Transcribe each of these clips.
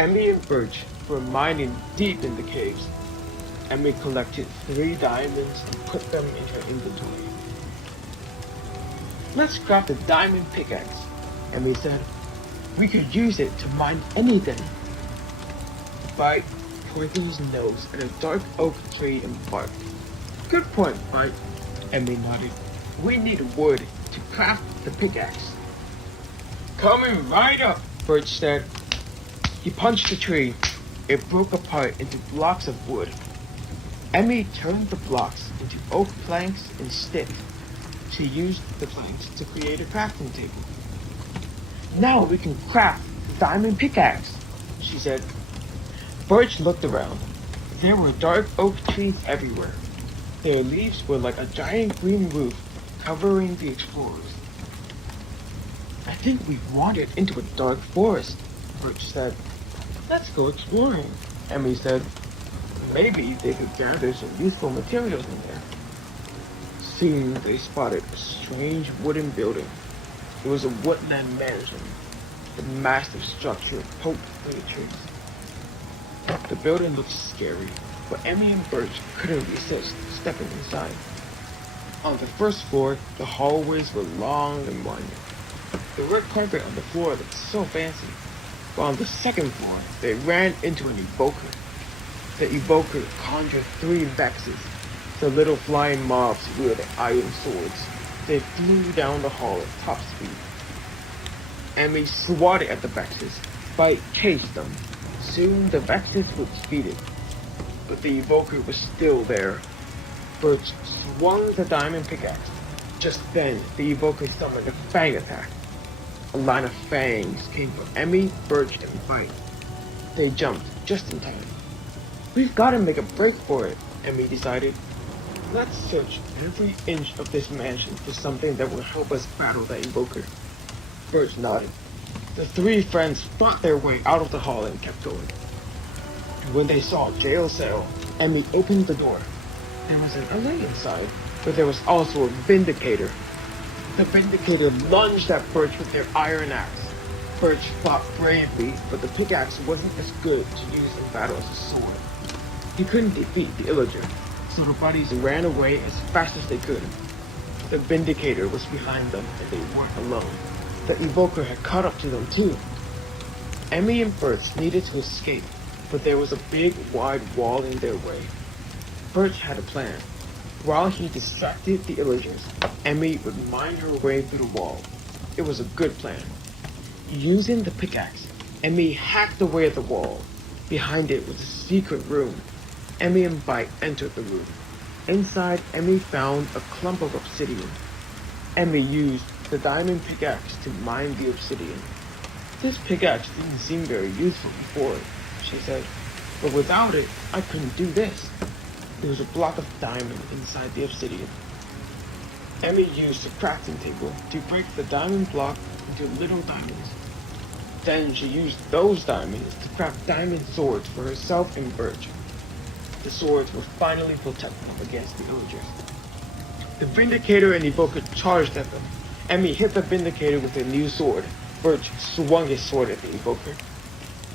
Emmy and Birch were mining deep in the caves. Emmy collected 3 diamonds and put them in her inventory. Let's craft a diamond pickaxe, Emmy said. We could use it to mine anything. Bite pointed his nose at a dark oak tree and barked. Good point, Bite. Emmy nodded. We need wood to craft the pickaxe. Coming right up, Birch said. He punched the tree. It broke apart into blocks of wood. Emmy turned the blocks into oak planks and sticks. She used the planks to create a crafting table. Now we can craft the diamond pickaxe, she said. Birch looked around. There were dark oak trees everywhere. Their leaves were like a giant green roof covering the explorers. I think we've wandered into a dark forest, Birch said. Let's go exploring, Emmy said. Maybe they could gather some useful materials in there. Soon they spotted a strange wooden building. It was a woodland mansion. The massive structure poked through the trees. The building looked scary, but Emmy and Birch couldn't resist stepping inside. On the first floor, the hallways were long and winding. The red carpet on the floor looked so fancy. But on the second floor, they ran into an evoker. The evoker conjured 3 vexes. The little flying mobs wielded iron swords. They flew down the hall at top speed. Emmy swatted at the vexes. Bite chased them. Soon the vexes were defeated. But the evoker was still there. Birch swung the diamond pickaxe. Just then, the evoker summoned a fang attack. A line of fangs came for Emmy, Birch, and Bite. They jumped just in time. We've got to make a break for it, Emmy decided. Let's search every inch of this mansion for something that will help us battle that evoker. Birch nodded. The 3 friends fought their way out of the hall and kept going. When they saw a jail cell, Emmy opened the door. There was an alley inside, but there was also a vindicator. The vindicator lunged at Birch with their iron axe. Birch fought bravely, but the pickaxe wasn't as good to use in battle as a sword. He couldn't defeat the illager, so the buddies ran away as fast as they could. The vindicator was behind them, and they weren't alone. The evoker had caught up to them too. Emmy and Birch needed to escape, but there was a big, wide wall in their way. Birch had a plan. While he distracted the illagers, Emmy would mine her way through the wall. It was a good plan. Using the pickaxe, Emmy hacked away at the wall. Behind it was a secret room. Emmy and Bite entered the room. Inside, Emmy found a clump of obsidian. Emmy used the diamond pickaxe to mine the obsidian. This pickaxe didn't seem very useful before, she said, but without it, I couldn't do this. There was a block of diamond inside the obsidian. Emmy used the crafting table to break the diamond block into little diamonds. Then she used those diamonds to craft diamond swords for herself and Birch. The swords were finally protected against the illagers. The Vindicator and Evoker charged at them. Emmy hit the Vindicator with a new sword. Birch swung his sword at the Evoker.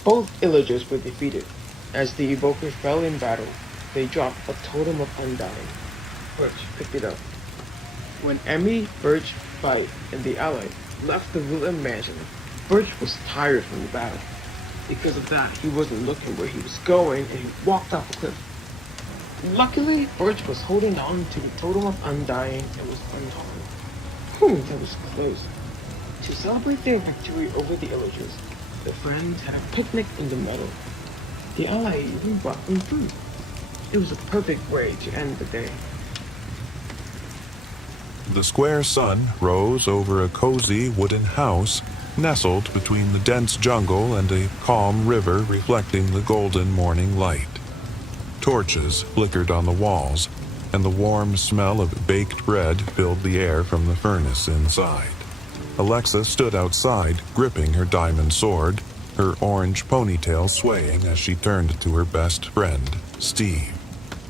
Both illagers were defeated. As the Evoker fell in battle, they dropped a totem of undying. Birch picked it up. When Emmy, Birch, Bite, and the ally left the ruined mansion, Birch was tired from the battle. Because of that, he wasn't looking where he was going, and he walked off a cliff. Luckily, Birch was holding on to the totem of undying and was unharmed. That was close. To celebrate their victory over the illagers, the friends had a picnic in the meadow. The ally even brought them food. It was a perfect way to end the day. The square sun rose over a cozy wooden house nestled between the dense jungle and a calm river reflecting the golden morning light. Torches flickered on the walls, and the warm smell of baked bread filled the air from the furnace inside. Alexa stood outside, gripping her diamond sword, her orange ponytail swaying as she turned to her best friend, Steve.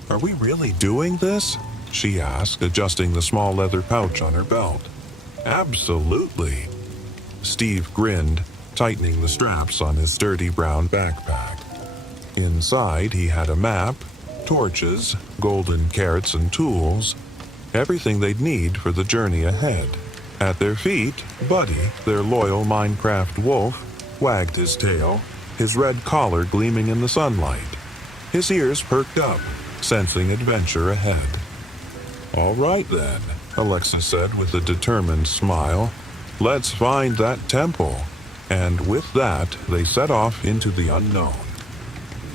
"Are we really doing this?" she asked, adjusting the small leather pouch on her belt. "Absolutely." Steve grinned, tightening the straps on his sturdy brown backpack. Inside, he had a map, torches, golden carrots and tools, everything they'd need for the journey ahead. At their feet, Buddy, their loyal Minecraft wolf, wagged his tail, his red collar gleaming in the sunlight. His ears perked up, sensing adventure ahead. "All right then," Alexa said with a determined smile. "Let's find that temple." And with that, they set off into the unknown.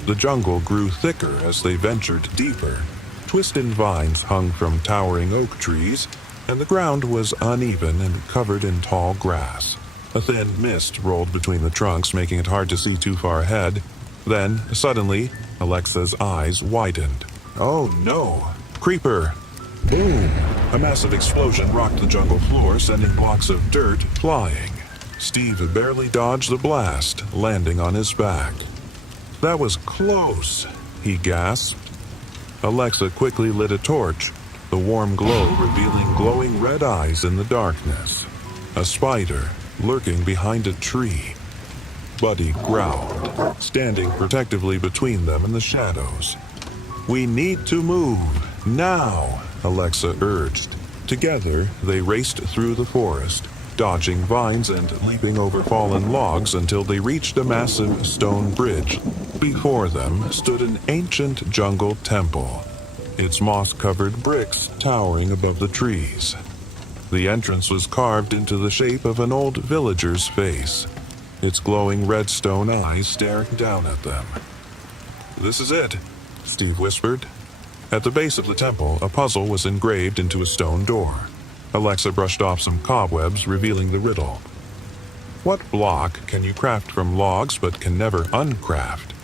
The jungle grew thicker as they ventured deeper. Twisted vines hung from towering oak trees, and the ground was uneven and covered in tall grass. A thin mist rolled between the trunks, making it hard to see too far ahead. Then, suddenly, Alexa's eyes widened. "Oh no! Creeper!" Boom! A massive explosion rocked the jungle floor, sending blocks of dirt flying. Steve barely dodged the blast, landing on his back. "That was close," he gasped. Alexa quickly lit a torch, the warm glow revealing glowing red eyes in the darkness. A spider, lurking behind a tree. Buddy growled, standing protectively between them in the shadows. "We need to move, now," Alexa urged. Together, they raced through the forest, dodging vines and leaping over fallen logs until they reached a massive stone bridge. Before them stood an ancient jungle temple, its moss-covered bricks towering above the trees. The entrance was carved into the shape of an old villager's face, its glowing red stone eyes staring down at them. "This is it," Steve whispered. At the base of the temple, a puzzle was engraved into a stone door. Alexa brushed off some cobwebs, revealing the riddle. "What block can you craft from logs but can never uncraft?"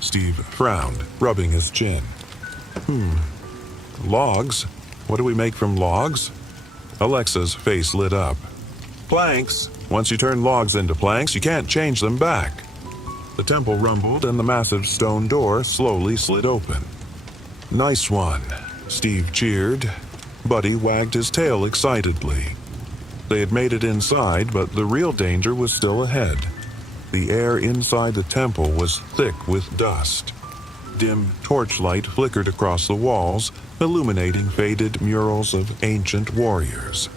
Steve frowned, rubbing his chin. Logs? What do we make from logs?" Alexa's face lit up. "Planks. Once you turn logs into planks, you can't change them back." The temple rumbled and the massive stone door slowly slid open. "Nice one," Steve cheered. Buddy wagged his tail excitedly. They had made it inside, but the real danger was still ahead. The air inside the temple was thick with dust. Dim torchlight flickered across the walls, illuminating faded murals of ancient warriors.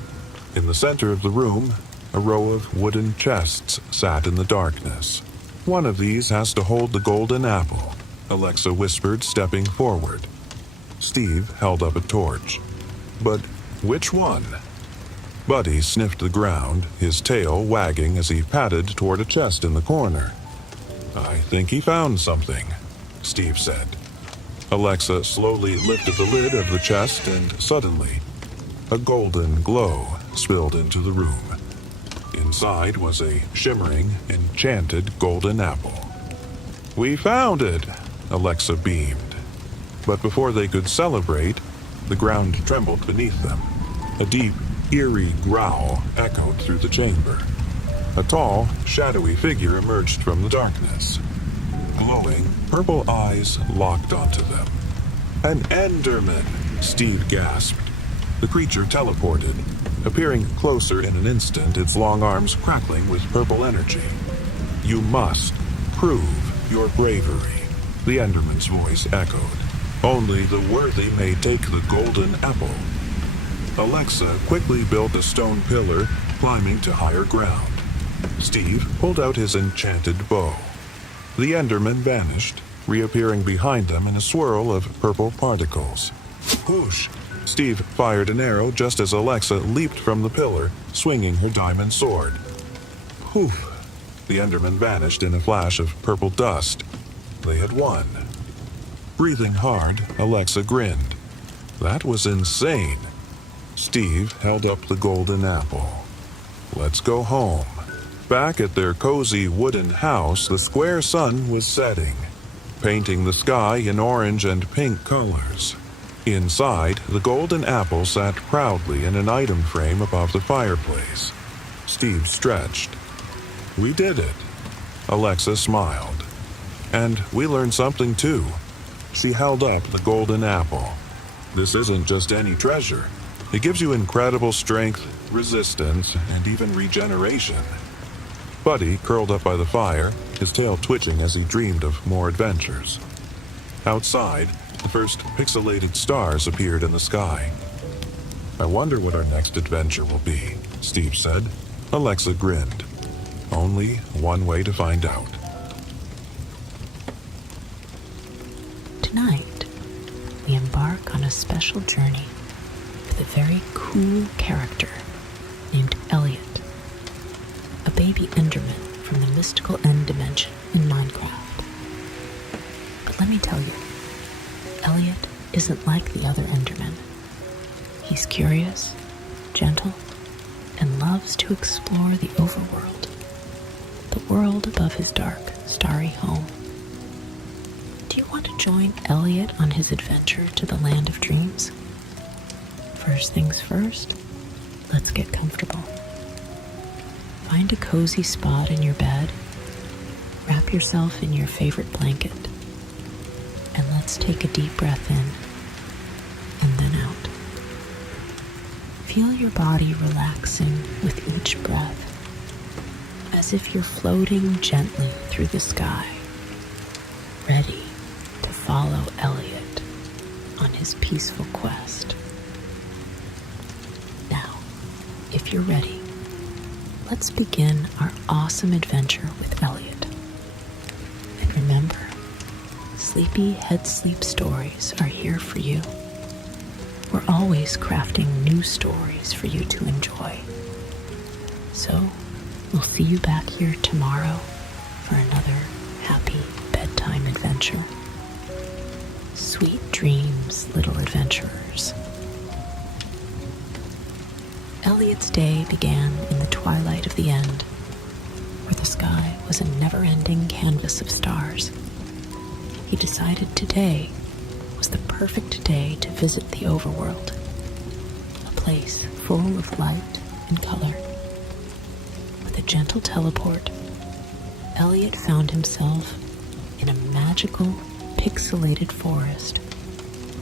In the center of the room, a row of wooden chests sat in the darkness. "One of these has to hold the golden apple," Alexa whispered, stepping forward. Steve held up a torch. "But which one?" Buddy sniffed the ground, his tail wagging as he padded toward a chest in the corner. "I think he found something," Steve said. Alexa slowly lifted the lid of the chest and suddenly, a golden glow spilled into the room. Inside was a shimmering, enchanted golden apple. "We found it!" Alexa beamed. But before they could celebrate, the ground trembled beneath them. A deep, eerie growl echoed through the chamber. A tall, shadowy figure emerged from the darkness. Glowing, purple eyes locked onto them. "An Enderman!" Steve gasped. The creature teleported, appearing closer in an instant, its long arms crackling with purple energy. "You must prove your bravery," the Enderman's voice echoed. "Only the worthy may take the golden apple." Alexa quickly built a stone pillar, climbing to higher ground. Steve pulled out his enchanted bow. The Enderman vanished, reappearing behind them in a swirl of purple particles. Whoosh! Steve fired an arrow just as Alexa leaped from the pillar, swinging her diamond sword. Poof! The Enderman vanished in a flash of purple dust. They had won. Breathing hard, Alexa grinned. That was insane. Steve held up the golden apple. Let's go home. Back at their cozy wooden house, the square sun was setting, painting the sky in orange and pink colors. Inside, the golden apple sat proudly in an item frame above the fireplace. Steve stretched. We did it. Alexa smiled. And we learned something too. She held up the golden apple. This isn't just any treasure. It gives you incredible strength, resistance, and even regeneration. Buddy curled up by the fire, his tail twitching as he dreamed of more adventures. Outside, the first pixelated stars appeared in the sky. "I wonder what our next adventure will be," Steve said. Alexa grinned. Only one way to find out. Tonight, we embark on a special journey with a very cool character named Elliot, a baby Enderman from the mystical end dimension in Minecraft. But let me tell you, Elliot isn't like the other Endermen. He's curious, gentle, and loves to explore the overworld, the world above his dark, starry home. Do you want to join Elliot on his adventure to the land of dreams? First things first, let's get comfortable. Find a cozy spot in your bed, wrap yourself in your favorite blanket, and let's take a deep breath in and then out. Feel your body relaxing with each breath, as if you're floating gently through the sky, ready to follow Elliot on his peaceful quest. Now, if you're ready, let's begin our awesome adventure with Elliot. And remember, Sleepy Head Sleep Stories are here for you. We're always crafting new stories for you to enjoy. So, we'll see you back here tomorrow for another happy bedtime adventure. Sweet dreams, little adventurers. Elliot's day began in the twilight of the end, where the sky was a never-ending canvas of stars. He decided today was the perfect day to visit the overworld, a place full of light and color. With a gentle teleport, Elliot found himself in a magical, pixelated forest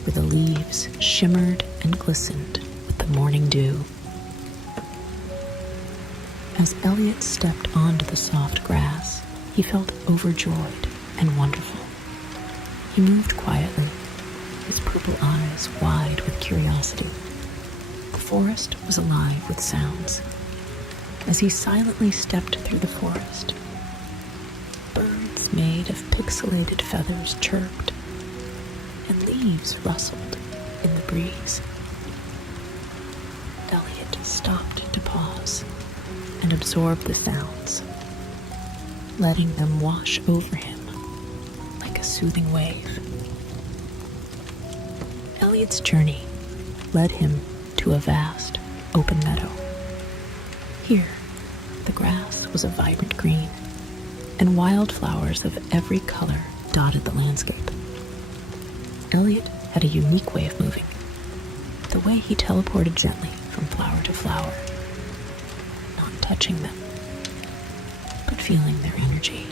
where the leaves shimmered and glistened with the morning dew. As Elliot stepped onto the soft grass, he felt overjoyed and wonderful. He moved quietly, his purple eyes wide with curiosity. The forest was alive with sounds. As he silently stepped through the forest, birds made of pixelated feathers chirped, and leaves rustled in the breeze. Elliot stopped to pause and absorb the sounds, letting them wash over him like a soothing wave. Elliot's journey led him to a vast, open meadow. Here, the grass was a vibrant green, and wildflowers of every color dotted the landscape. Elliot had a unique way of moving, the way he teleported gently from flower to flower, not touching them, but feeling their energy.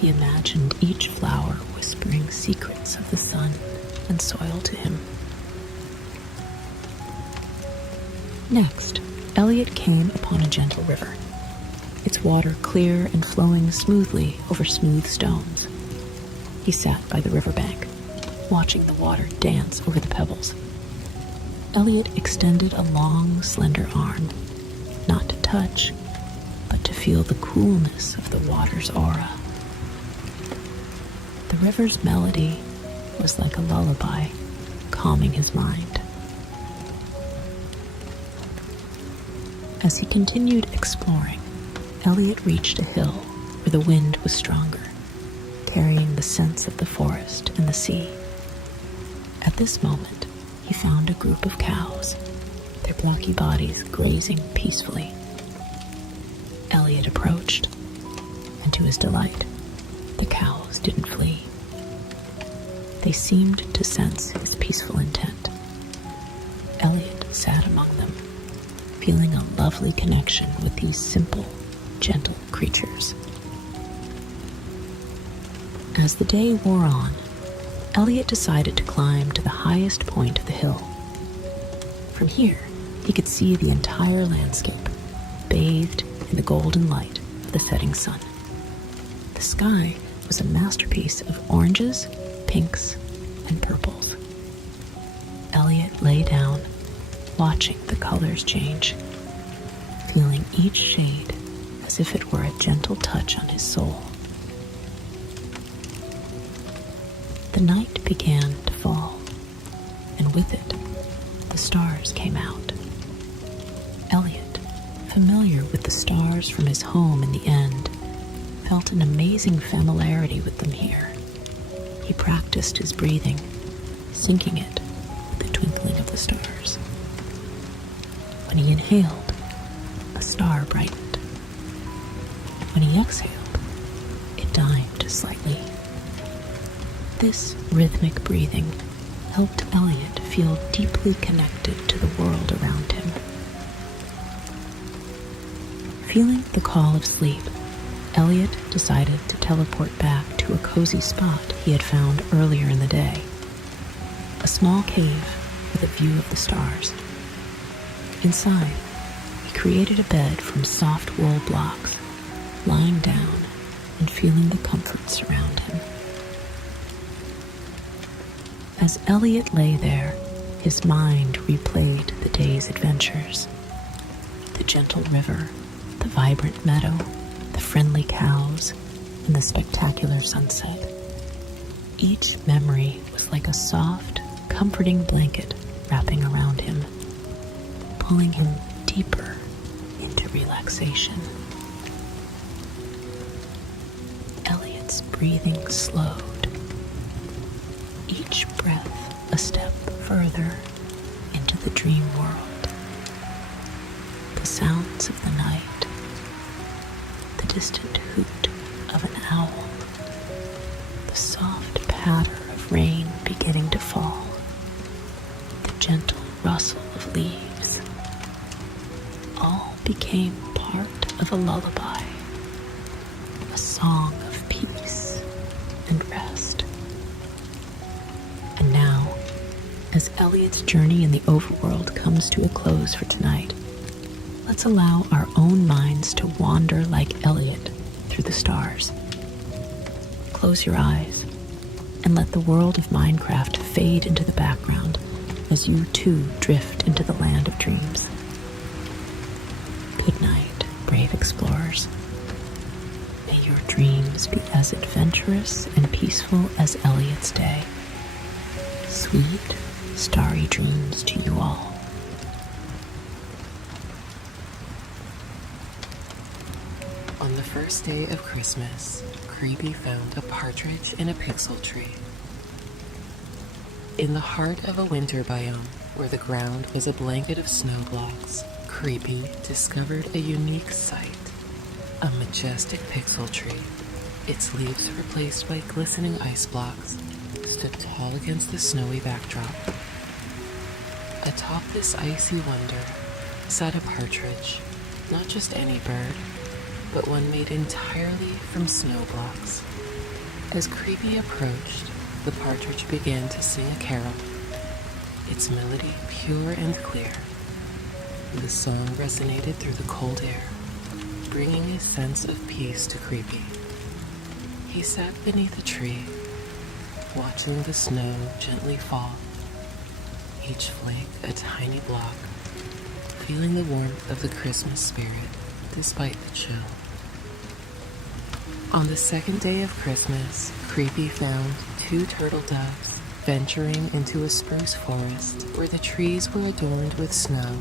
He imagined each flower whispering secrets of the sun and soil to him. Next, Elliot came upon a gentle river, its water clear and flowing smoothly over smooth stones. He sat by the riverbank, watching the water dance over the pebbles. Elliot extended a long, slender arm, not to touch, but to feel the coolness of the water's aura. The river's melody was like a lullaby, calming his mind. As he continued exploring, Elliot reached a hill where the wind was stronger, carrying the scents of the forest and the sea. At this moment, he found a group of cows, their blocky bodies grazing peacefully. Elliot approached, and to his delight, the cows didn't flee. They seemed to sense his peaceful intent. Elliot sat among them, feeling a lovely connection with these simple, gentle creatures. As the day wore on, Elliot decided to climb to the highest point of the hill. From here, he could see the entire landscape, bathed in the golden light of the setting sun. The sky was a masterpiece of oranges, pinks, and purples. Elliot lay down, watching the colors change, feeling each shade as if it were a gentle touch on his soul. The night began to fall, and with it, the stars came out. Elliot, familiar with the stars from his home in the end, felt an amazing familiarity with them here. He practiced his breathing, syncing it with the twinkling of the stars. When he inhaled, a star brightened. When he exhaled, it dimed slightly. This rhythmic breathing helped Elliot feel deeply connected to the world around him. Feeling the call of sleep, Elliot decided to teleport back to a cozy spot he had found earlier in the day, a small cave with a view of the stars. Inside, he created a bed from soft wool blocks, lying down and feeling the comfort surround him. As Elliot lay there, his mind replayed the day's adventures. The gentle river, the vibrant meadow, the friendly cows, and the spectacular sunset. Each memory was like a soft, comforting blanket wrapping around him, pulling him deeper into relaxation. Elliot's breathing slowed, each breath a step further into the dream world. The sounds of the night, the distant hoot of an owl, the soft patter of rain beginning to fall, the gentle rustle of leaves, all became part of a lullaby, a song of peace and rest. And now, as Elliot's journey in the overworld comes to a close for tonight, let's allow our own minds to wander like Elliot through the stars. Close your eyes and let the world of Minecraft fade into the background as you too drift into the land of dreams. Good night, brave explorers. May your dreams be as adventurous and peaceful as Elliot's day. Sweet, starry dreams to you all. On the first day of Christmas, Creepy found a partridge in a pixel tree. In the heart of a winter biome, where the ground was a blanket of snow blocks, Creepy discovered a unique sight. A majestic pixel tree, its leaves replaced by glistening ice blocks, stood tall against the snowy backdrop. Atop this icy wonder sat a partridge, not just any bird, but one made entirely from snow blocks. As Creepy approached, the partridge began to sing a carol, its melody pure and clear. The song resonated through the cold air, bringing a sense of peace to Creepy. He sat beneath a tree, watching the snow gently fall, each flake a tiny block, feeling the warmth of the Christmas spirit despite the chill. On the second day of Christmas, Creepy found 2 turtle doves venturing into a spruce forest where the trees were adorned with snow.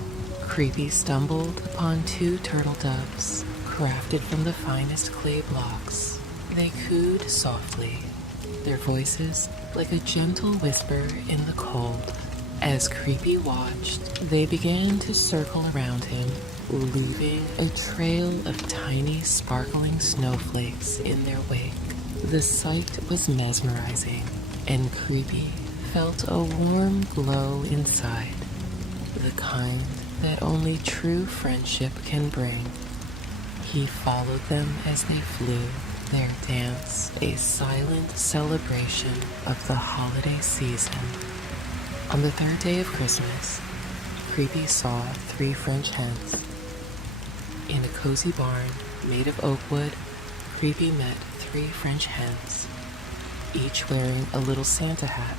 Creepy stumbled upon 2 turtle doves, crafted from the finest clay blocks. They cooed softly, their voices like a gentle whisper in the cold. As Creepy watched, they began to circle around him, leaving a trail of tiny sparkling snowflakes in their wake. The sight was mesmerizing, and Creepy felt a warm glow inside, the kind that only true friendship can bring. He followed them as they flew, their dance a silent celebration of the holiday season. On the third day of Christmas, Creepy saw 3 French hens. In a cozy barn made of oak wood, Creepy met 3 French hens, each wearing a little Santa hat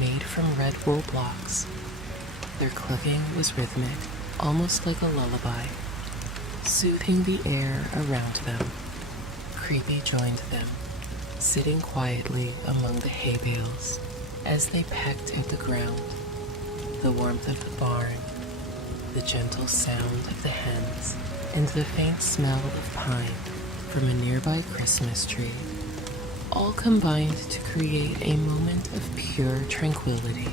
made from red wool blocks. Their clucking was rhythmic, almost like a lullaby, soothing the air around them. Creepy joined them, sitting quietly among the hay bales as they pecked at the ground. The warmth of the barn, the gentle sound of the hens, and the faint smell of pine from a nearby Christmas tree all combined to create a moment of pure tranquility.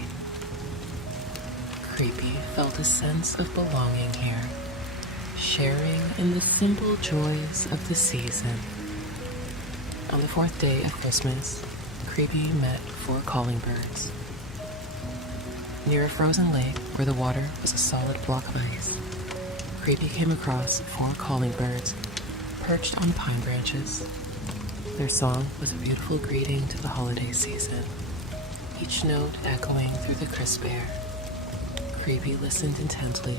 Creepy felt a sense of belonging here, sharing in the simple joys of the season. On the 4th day of Christmas, Creepy met 4 calling birds. Near a frozen lake where the water was a solid block of ice, Creepy came across 4 calling birds perched on pine branches. Their song was a beautiful greeting to the holiday season, each note echoing through the crisp air. Creepy listened intently,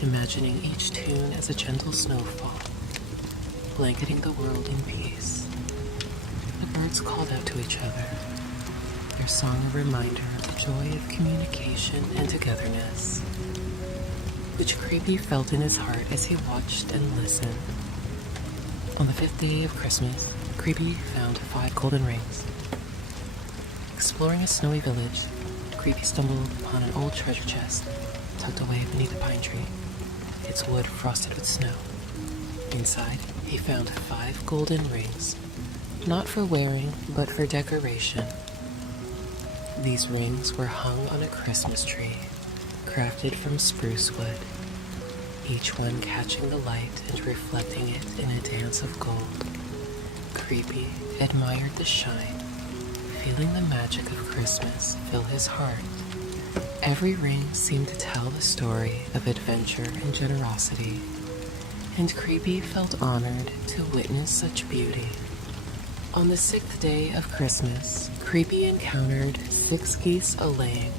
imagining each tune as a gentle snowfall, blanketing the world in peace. The birds called out to each other, their song a reminder of the joy of communication and togetherness, which Creepy felt in his heart as he watched and listened. On the 5th day of Christmas, Creepy found 5 golden rings. Exploring a snowy village, Creepy stumbled upon an old treasure chest tucked away beneath a pine tree, its wood frosted with snow. Inside, he found 5 golden rings, not for wearing, but for decoration. These rings were hung on a Christmas tree, crafted from spruce wood, each one catching the light and reflecting it in a dance of gold. Creepy admired the shine, feeling the magic of Christmas fill his heart. Every ring seemed to tell the story of adventure and generosity, and Creepy felt honored to witness such beauty. On the 6th day of Christmas, Creepy encountered 6 geese a-laying.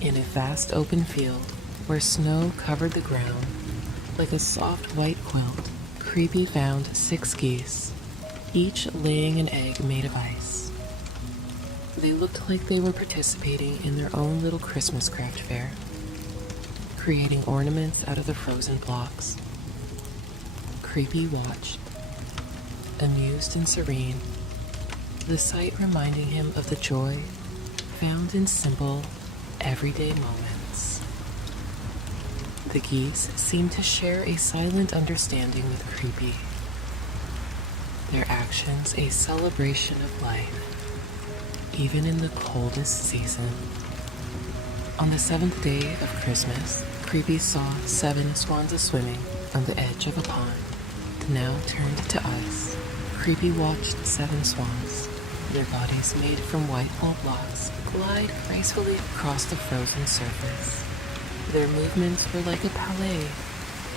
In a vast open field where snow covered the ground like a soft white quilt, Creepy found 6 geese, each laying an egg made of ice. They looked like they were participating in their own little Christmas craft fair, creating ornaments out of the frozen blocks. Creepy watched, amused and serene, the sight reminding him of the joy found in simple, everyday moments. The geese seemed to share a silent understanding with Creepy, their actions a celebration of life, even in the coldest season. On the 7th day of Christmas, Creepy saw 7 swans a-swimming on the edge of a pond, now turned to ice. Creepy watched 7 swans, their bodies made from white wool blocks, glide gracefully across the frozen surface. Their movements were like a ballet,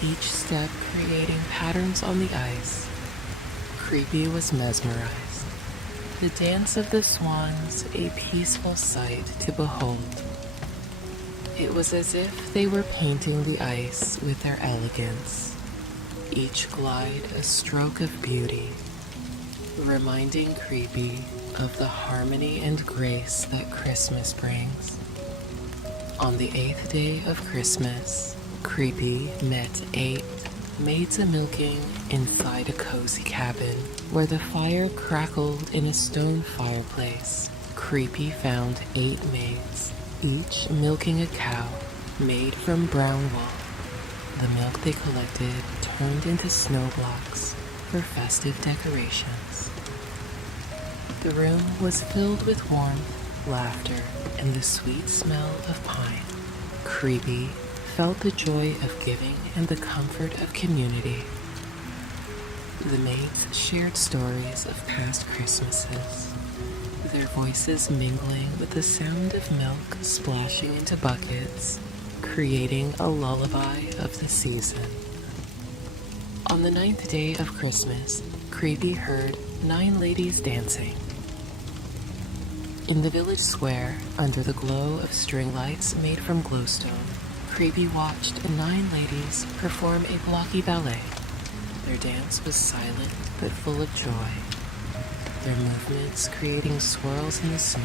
each step creating patterns on the ice. Creepy was mesmerized. The dance of the swans a peaceful sight to behold. It was as if they were painting the ice with their elegance, each glide a stroke of beauty, reminding Creepy of the harmony and grace that Christmas brings. On the 8th day of Christmas, Creepy met 8 maids a-milking inside a cozy cabin where the fire crackled in a stone fireplace. Creepy found 8 maids, each milking a cow made from brown wool. The milk they collected turned into snow blocks for festive decorations. The room was filled with warmth, laughter, and the sweet smell of pine. Creepy felt the joy of giving and the comfort of community. The maids shared stories of past Christmases, their voices mingling with the sound of milk splashing into buckets, creating a lullaby of the season. On the 9th day of Christmas, Creepy heard 9 ladies dancing. In the village square, under the glow of string lights made from glowstone, Creepy watched 9 ladies perform a blocky ballet. Their dance was silent but full of joy, their movements creating swirls in the snow.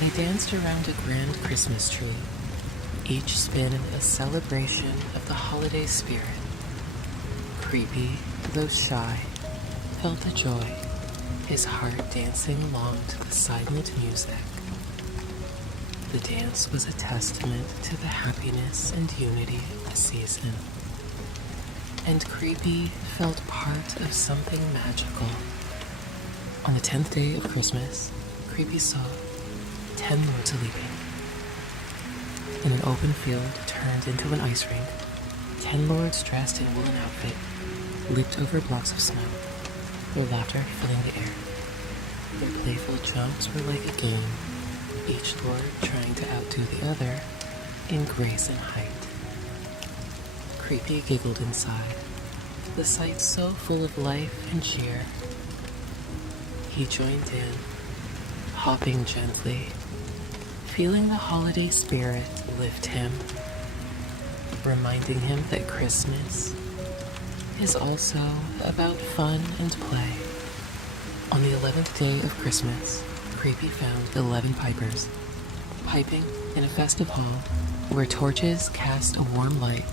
They danced around a grand Christmas tree, each spin a celebration of the holiday spirit. Creepy, though shy, felt the joy, his heart dancing along to the silent music. The dance was a testament to the happiness and unity of the season. And Creepy felt part of something magical. On the 10th day of Christmas, Creepy saw 10 lords leaping. In an open field turned into an ice rink, 10 lords dressed in woolen outfit leaped over blocks of snow, their laughter filling the air. Their playful jumps were like a game, each lord trying to outdo the other in grace and height. Creepy giggled inside, the sight so full of life and cheer. He joined in, hopping gently, feeling the holiday spirit lift him, reminding him that Christmas is also about fun and play. On the 11th day of Christmas, Creepy found 11 pipers, piping in a festive hall where torches cast a warm light.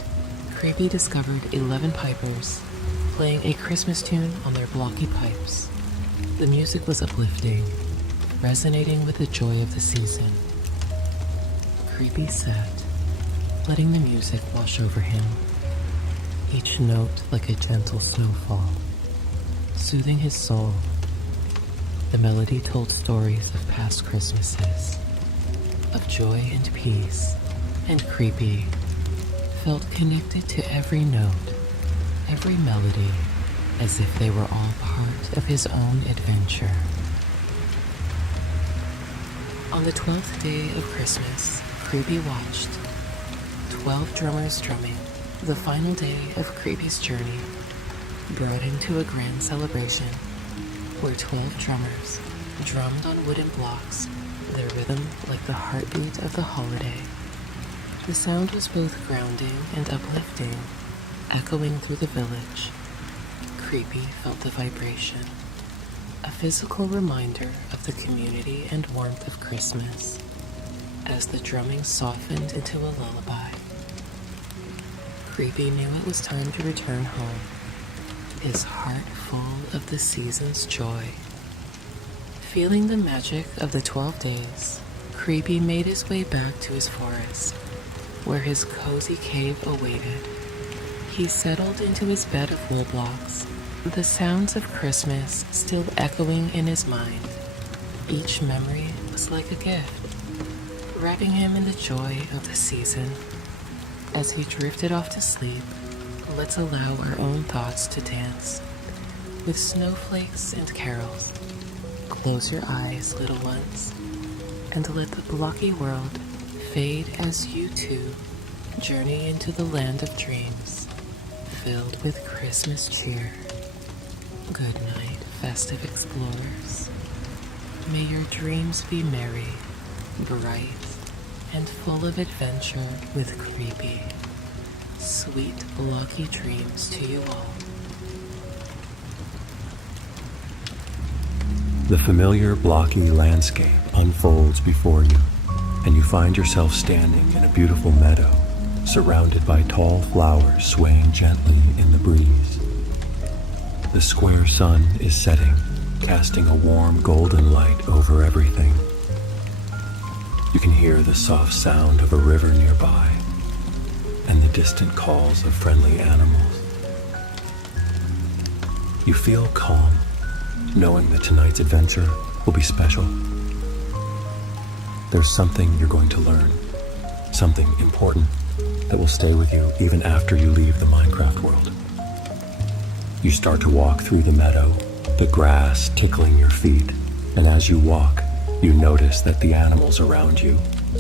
Creepy discovered 11 pipers playing a Christmas tune on their blocky pipes. The music was uplifting, resonating with the joy of the season. Creepy sat, letting the music wash over him, each note like a gentle snowfall, soothing his soul. The melody told stories of past Christmases, of joy and peace, and Creepy felt connected to every note, every melody, as if they were all part of his own adventure. On the 12th day of Christmas, Creepy watched 12 drummers drumming. The final day of Creepy's journey brought him to a grand celebration where 12 drummers drummed on wooden blocks, their rhythm like the heartbeat of the holiday. The sound was both grounding and uplifting, echoing through the village. Creepy felt the vibration, a physical reminder of the community and warmth of Christmas, as the drumming softened into a lullaby. Creepy knew it was time to return home, his heart full of the season's joy. Feeling the magic of the 12 days, Creepy made his way back to his forest, where his cozy cave awaited. He settled into his bed of wool blocks, the sounds of Christmas still echoing in his mind. Each memory was like a gift, wrapping him in the joy of the season. As he drifted off to sleep, let's allow our own thoughts to dance with snowflakes and carols. Close your eyes, little ones, and let the blocky world fade as you too journey into the land of dreams, filled with Christmas cheer. Good night, festive explorers. May your dreams be merry, bright, and full of adventure with Creepy. Sweet, blocky dreams to you all. The familiar blocky landscape unfolds before you, and you find yourself standing in a beautiful meadow, surrounded by tall flowers swaying gently in the breeze. The square sun is setting, casting a warm golden light over everything. You can hear the soft sound of a river nearby, and the distant calls of friendly animals. You feel calm, knowing that tonight's adventure will be special. There's something you're going to learn, something important that will stay with you even after you leave the Minecraft world. You start to walk through the meadow, the grass tickling your feet, and as you walk, you notice that the animals around you,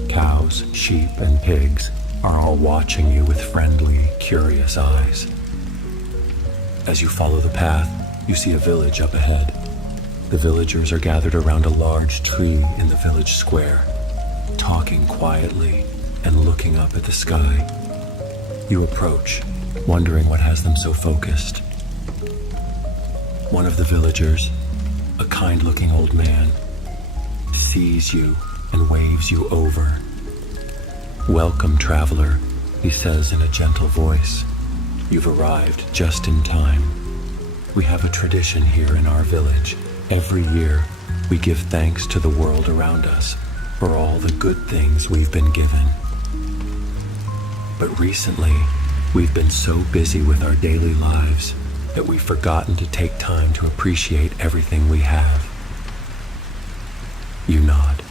cows, sheep, and pigs, are all watching you with friendly, curious eyes. As you follow the path, you see a village up ahead. The villagers are gathered around a large tree in the village square, talking quietly, and looking up at the sky. You approach, wondering what has them so focused. One of the villagers, a kind-looking old man, sees you and waves you over. "Welcome, traveler," he says in a gentle voice. "You've arrived just in time. We have a tradition here in our village. Every year, we give thanks to the world around us for all the good things we've been given. But recently, we've been so busy with our daily lives that we've forgotten to take time to appreciate everything we have." You nod,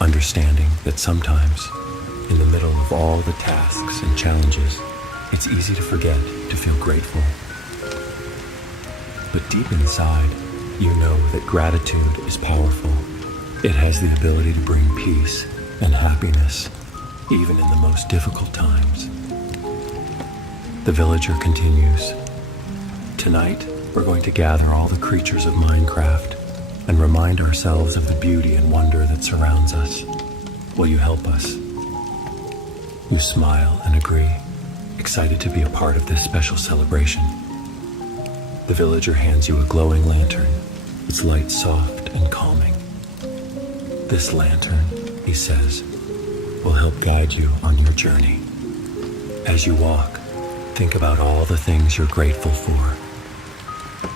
understanding that sometimes, in the middle of all the tasks and challenges, it's easy to forget to feel grateful. But deep inside, you know that gratitude is powerful. It has the ability to bring peace and happiness, even in the most difficult times. The villager continues. "Tonight, we're going to gather all the creatures of Minecraft and remind ourselves of the beauty and wonder that surrounds us. Will you help us?" You smile and agree, excited to be a part of this special celebration. The villager hands you a glowing lantern, its light soft and calming. "This lantern," he says, "will help guide you on your journey. As you walk, think about all the things you're grateful for.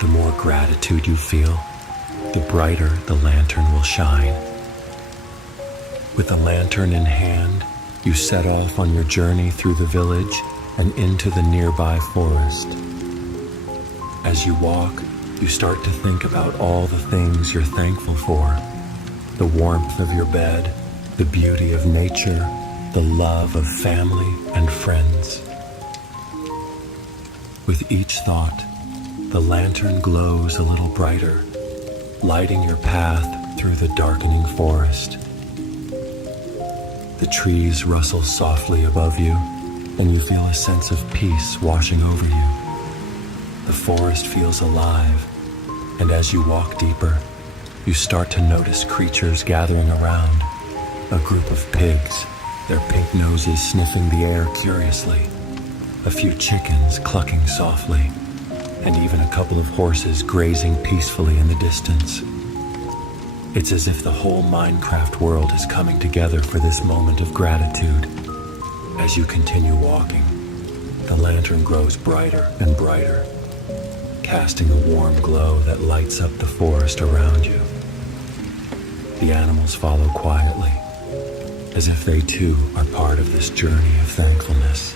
The more gratitude you feel, the brighter the lantern will shine." With the lantern in hand, you set off on your journey through the village and into the nearby forest. As you walk, you start to think about all the things you're thankful for. The warmth of your bed, the beauty of nature, the love of family and friends. With each thought, the lantern glows a little brighter, lighting your path through the darkening forest. The trees rustle softly above you, and you feel a sense of peace washing over you. The forest feels alive, and as you walk deeper, you start to notice creatures gathering around. A group of pigs, their pink noses sniffing the air curiously. A few chickens clucking softly, and even a couple of horses grazing peacefully in the distance. It's as if the whole Minecraft world is coming together for this moment of gratitude. As you continue walking, the lantern grows brighter and brighter, casting a warm glow that lights up the forest around you. The animals follow quietly, as if they too are part of this journey of thankfulness.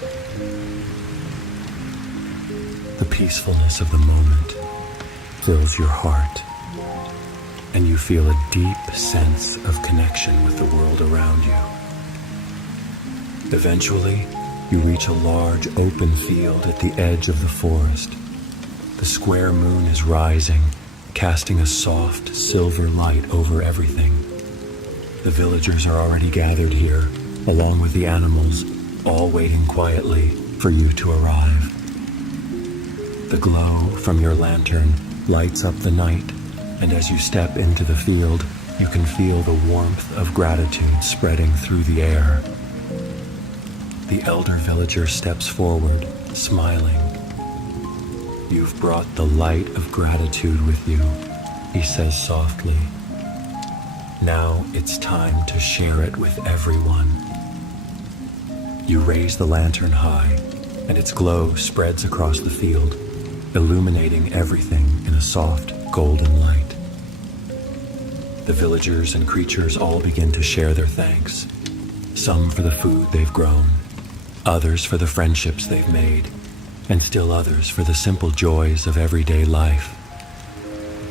The peacefulness of the moment fills your heart, and you feel a deep sense of connection with the world around you. Eventually, you reach a large open field at the edge of the forest. The square moon is rising, casting a soft silver light over everything. The villagers are already gathered here, along with the animals, all waiting quietly for you to arrive. The glow from your lantern lights up the night, and as you step into the field, you can feel the warmth of gratitude spreading through the air. The elder villager steps forward, smiling. "You've brought the light of gratitude with you," he says softly. "Now it's time to share it with everyone." You raise the lantern high, and its glow spreads across the field, illuminating everything in a soft golden light. The villagers and creatures all begin to share their thanks, some for the food they've grown, others for the friendships they've made, and still others for the simple joys of everyday life.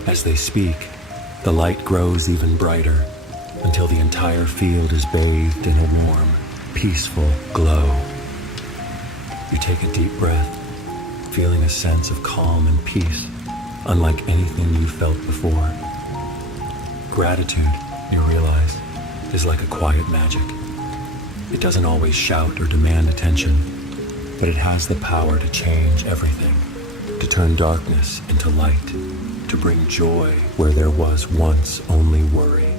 As they speak, the light grows even brighter until the entire field is bathed in a warm, peaceful glow. You take a deep breath, feeling a sense of calm and peace, unlike anything you felt before. Gratitude, you realize, is like a quiet magic. It doesn't always shout or demand attention, but it has the power to change everything, to turn darkness into light, to bring joy where there was once only worry.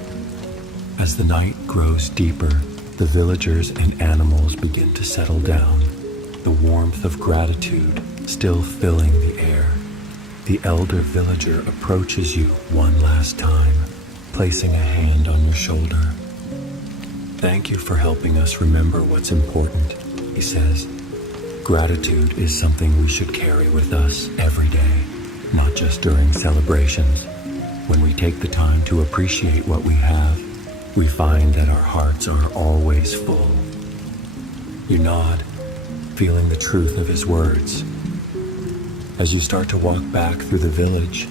As the night grows deeper, the villagers and animals begin to settle down, the warmth of gratitude still filling the air, the elder villager approaches you one last time, placing a hand on your shoulder. "Thank you for helping us remember what's important," he says. "Gratitude is something we should carry with us every day, not just during celebrations. When we take the time to appreciate what we have, we find that our hearts are always full." You nod, feeling the truth of his words. As you start to walk back through the village,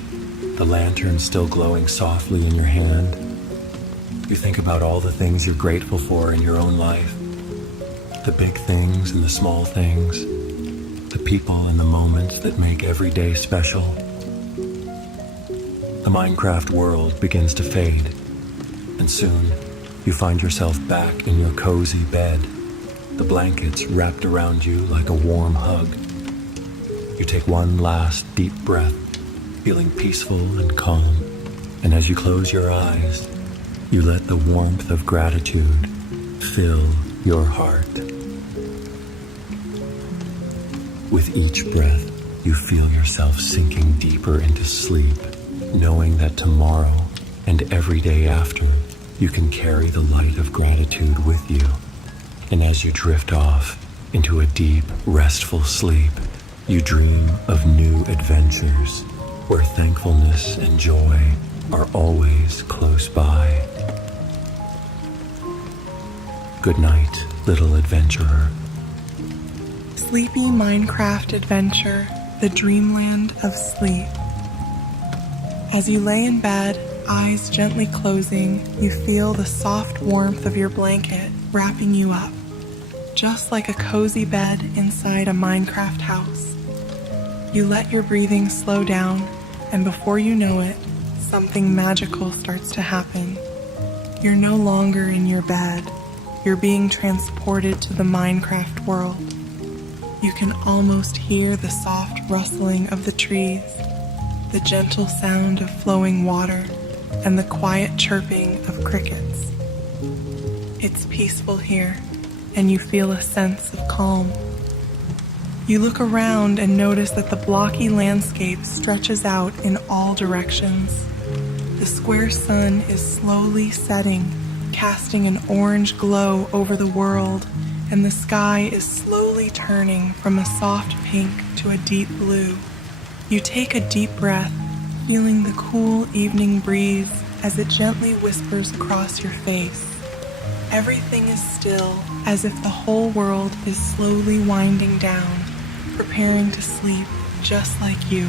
the lantern still glowing softly in your hand, you think about all the things you're grateful for in your own life. The big things and the small things, the people and the moments that make every day special. The Minecraft world begins to fade, and soon you find yourself back in your cozy bed, the blankets wrapped around you like a warm hug. You take one last deep breath, feeling peaceful and calm, and as you close your eyes, you let the warmth of gratitude fill your heart. With each breath, you feel yourself sinking deeper into sleep, knowing that tomorrow and every day after, you can carry the light of gratitude with you. And as you drift off into a deep, restful sleep, you dream of new adventures where thankfulness and joy are always close by. Good night, little adventurer. Sleepy Minecraft adventure, the Dreamland of sleep. As you lay in bed, eyes gently closing, you feel the soft warmth of your blanket wrapping you up, just like a cozy bed inside a Minecraft house. You let your breathing slow down, and before you know it, something magical starts to happen. You're no longer in your bed. You're being transported to the Minecraft world. You can almost hear the soft rustling of the trees, the gentle sound of flowing water, and the quiet chirping of crickets. It's peaceful here, and you feel a sense of calm. You look around and notice that the blocky landscape stretches out in all directions. The square sun is slowly setting, casting an orange glow over the world, and the sky is slowly turning from a soft pink to a deep blue. You take a deep breath, feeling the cool evening breeze as it gently whispers across your face. Everything is still, as if the whole world is slowly winding down, preparing to sleep just like you.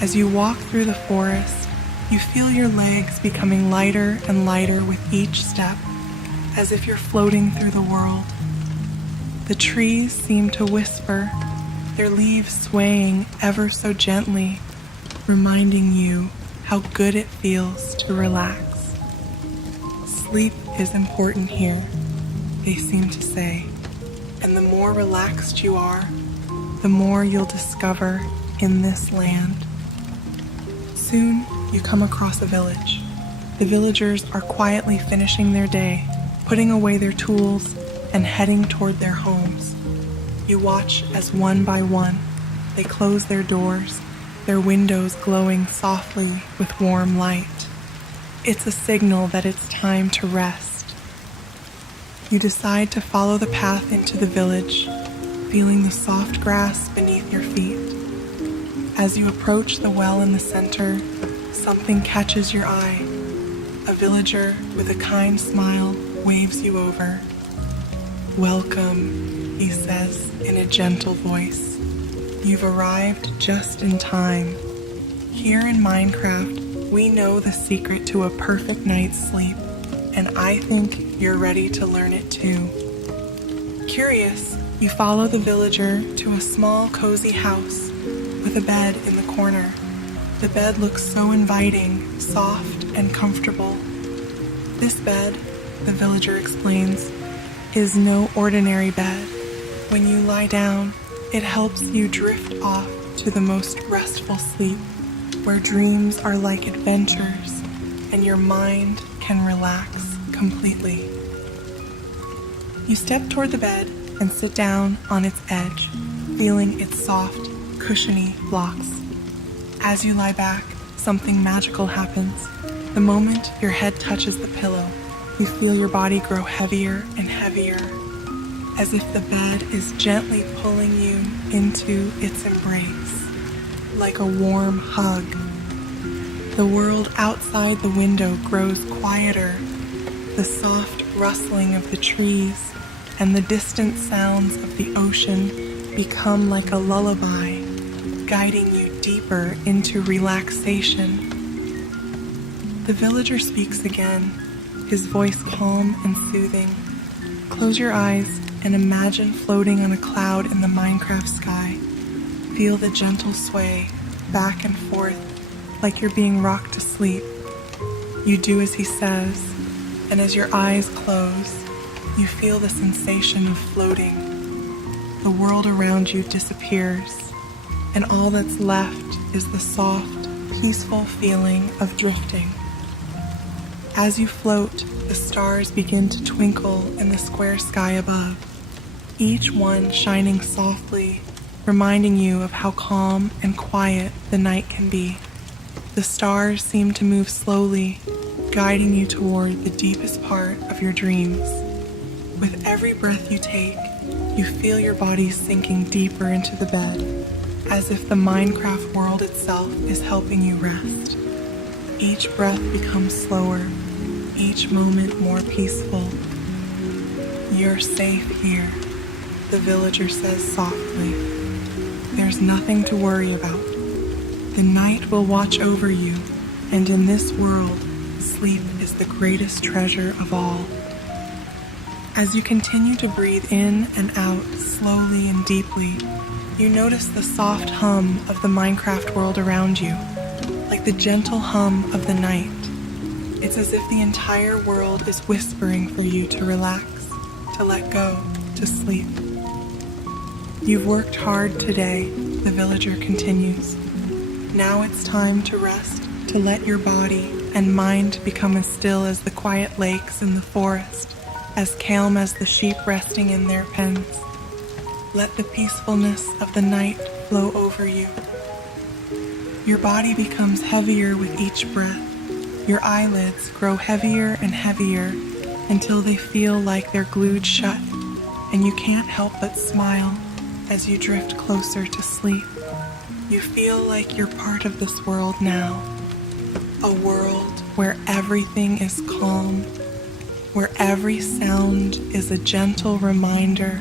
As you walk through the forest, you feel your legs becoming lighter and lighter with each step, as if you're floating through the world. The trees seem to whisper, their leaves swaying ever so gently, reminding you how good it feels to relax. Sleep is important here, they seem to say, and the more relaxed you are, the more you'll discover in this land. Soon, you come across a village. The villagers are quietly finishing their day, putting away their tools, and heading toward their homes. You watch as one by one, they close their doors, their windows glowing softly with warm light. It's a signal that it's time to rest. You decide to follow the path into the village, feeling the soft grass beneath your feet. As you approach the well in the center, something catches your eye. A villager with a kind smile waves you over. "Welcome," he says in a gentle voice. "You've arrived just in time. Here in Minecraft, we know the secret to a perfect night's sleep, and I think you're ready to learn it too." Curious, you follow the villager to a small, cozy house with a bed in the corner. The bed looks so inviting, soft, and comfortable. This bed, the villager explains, is no ordinary bed. When you lie down, it helps you drift off to the most restful sleep, where dreams are like adventures and your mind can relax completely. You step toward the bed and sit down on its edge, feeling its soft, cushiony blocks. As you lie back, something magical happens. The moment your head touches the pillow, you feel your body grow heavier and heavier, as if the bed is gently pulling you into its embrace, like a warm hug. The world outside the window grows quieter, the soft rustling of the trees and the distant sounds of the ocean become like a lullaby, guiding you deeper into relaxation. The villager speaks again, his voice calm and soothing. Close your eyes and imagine floating on a cloud in the Minecraft sky. Feel the gentle sway back and forth like you're being rocked to sleep. You do as he says, and as your eyes close, you feel the sensation of floating. The world around you disappears, and all that's left is the soft, peaceful feeling of drifting. As you float, the stars begin to twinkle in the square sky above, each one shining softly, reminding you of how calm and quiet the night can be. The stars seem to move slowly, guiding you toward the deepest part of your dreams. With every breath you take, you feel your body sinking deeper into the bed, as if the Minecraft world itself is helping you rest. Each breath becomes slower, each moment more peaceful. You're safe here, the villager says softly. There's nothing to worry about. The night will watch over you, and in this world, sleep is the greatest treasure of all. As you continue to breathe in and out slowly and deeply, you notice the soft hum of the Minecraft world around you, like the gentle hum of the night. It's as if the entire world is whispering for you to relax, to let go, to sleep. You've worked hard today, the villager continues. Now it's time to rest, to let your body and mind become as still as the quiet lakes in the forest, as calm as the sheep resting in their pens. Let the peacefulness of the night flow over you. Your body becomes heavier with each breath. Your eyelids grow heavier and heavier until they feel like they're glued shut, and you can't help but smile as you drift closer to sleep. You feel like you're part of this world now, a world where everything is calm, where every sound is a gentle reminder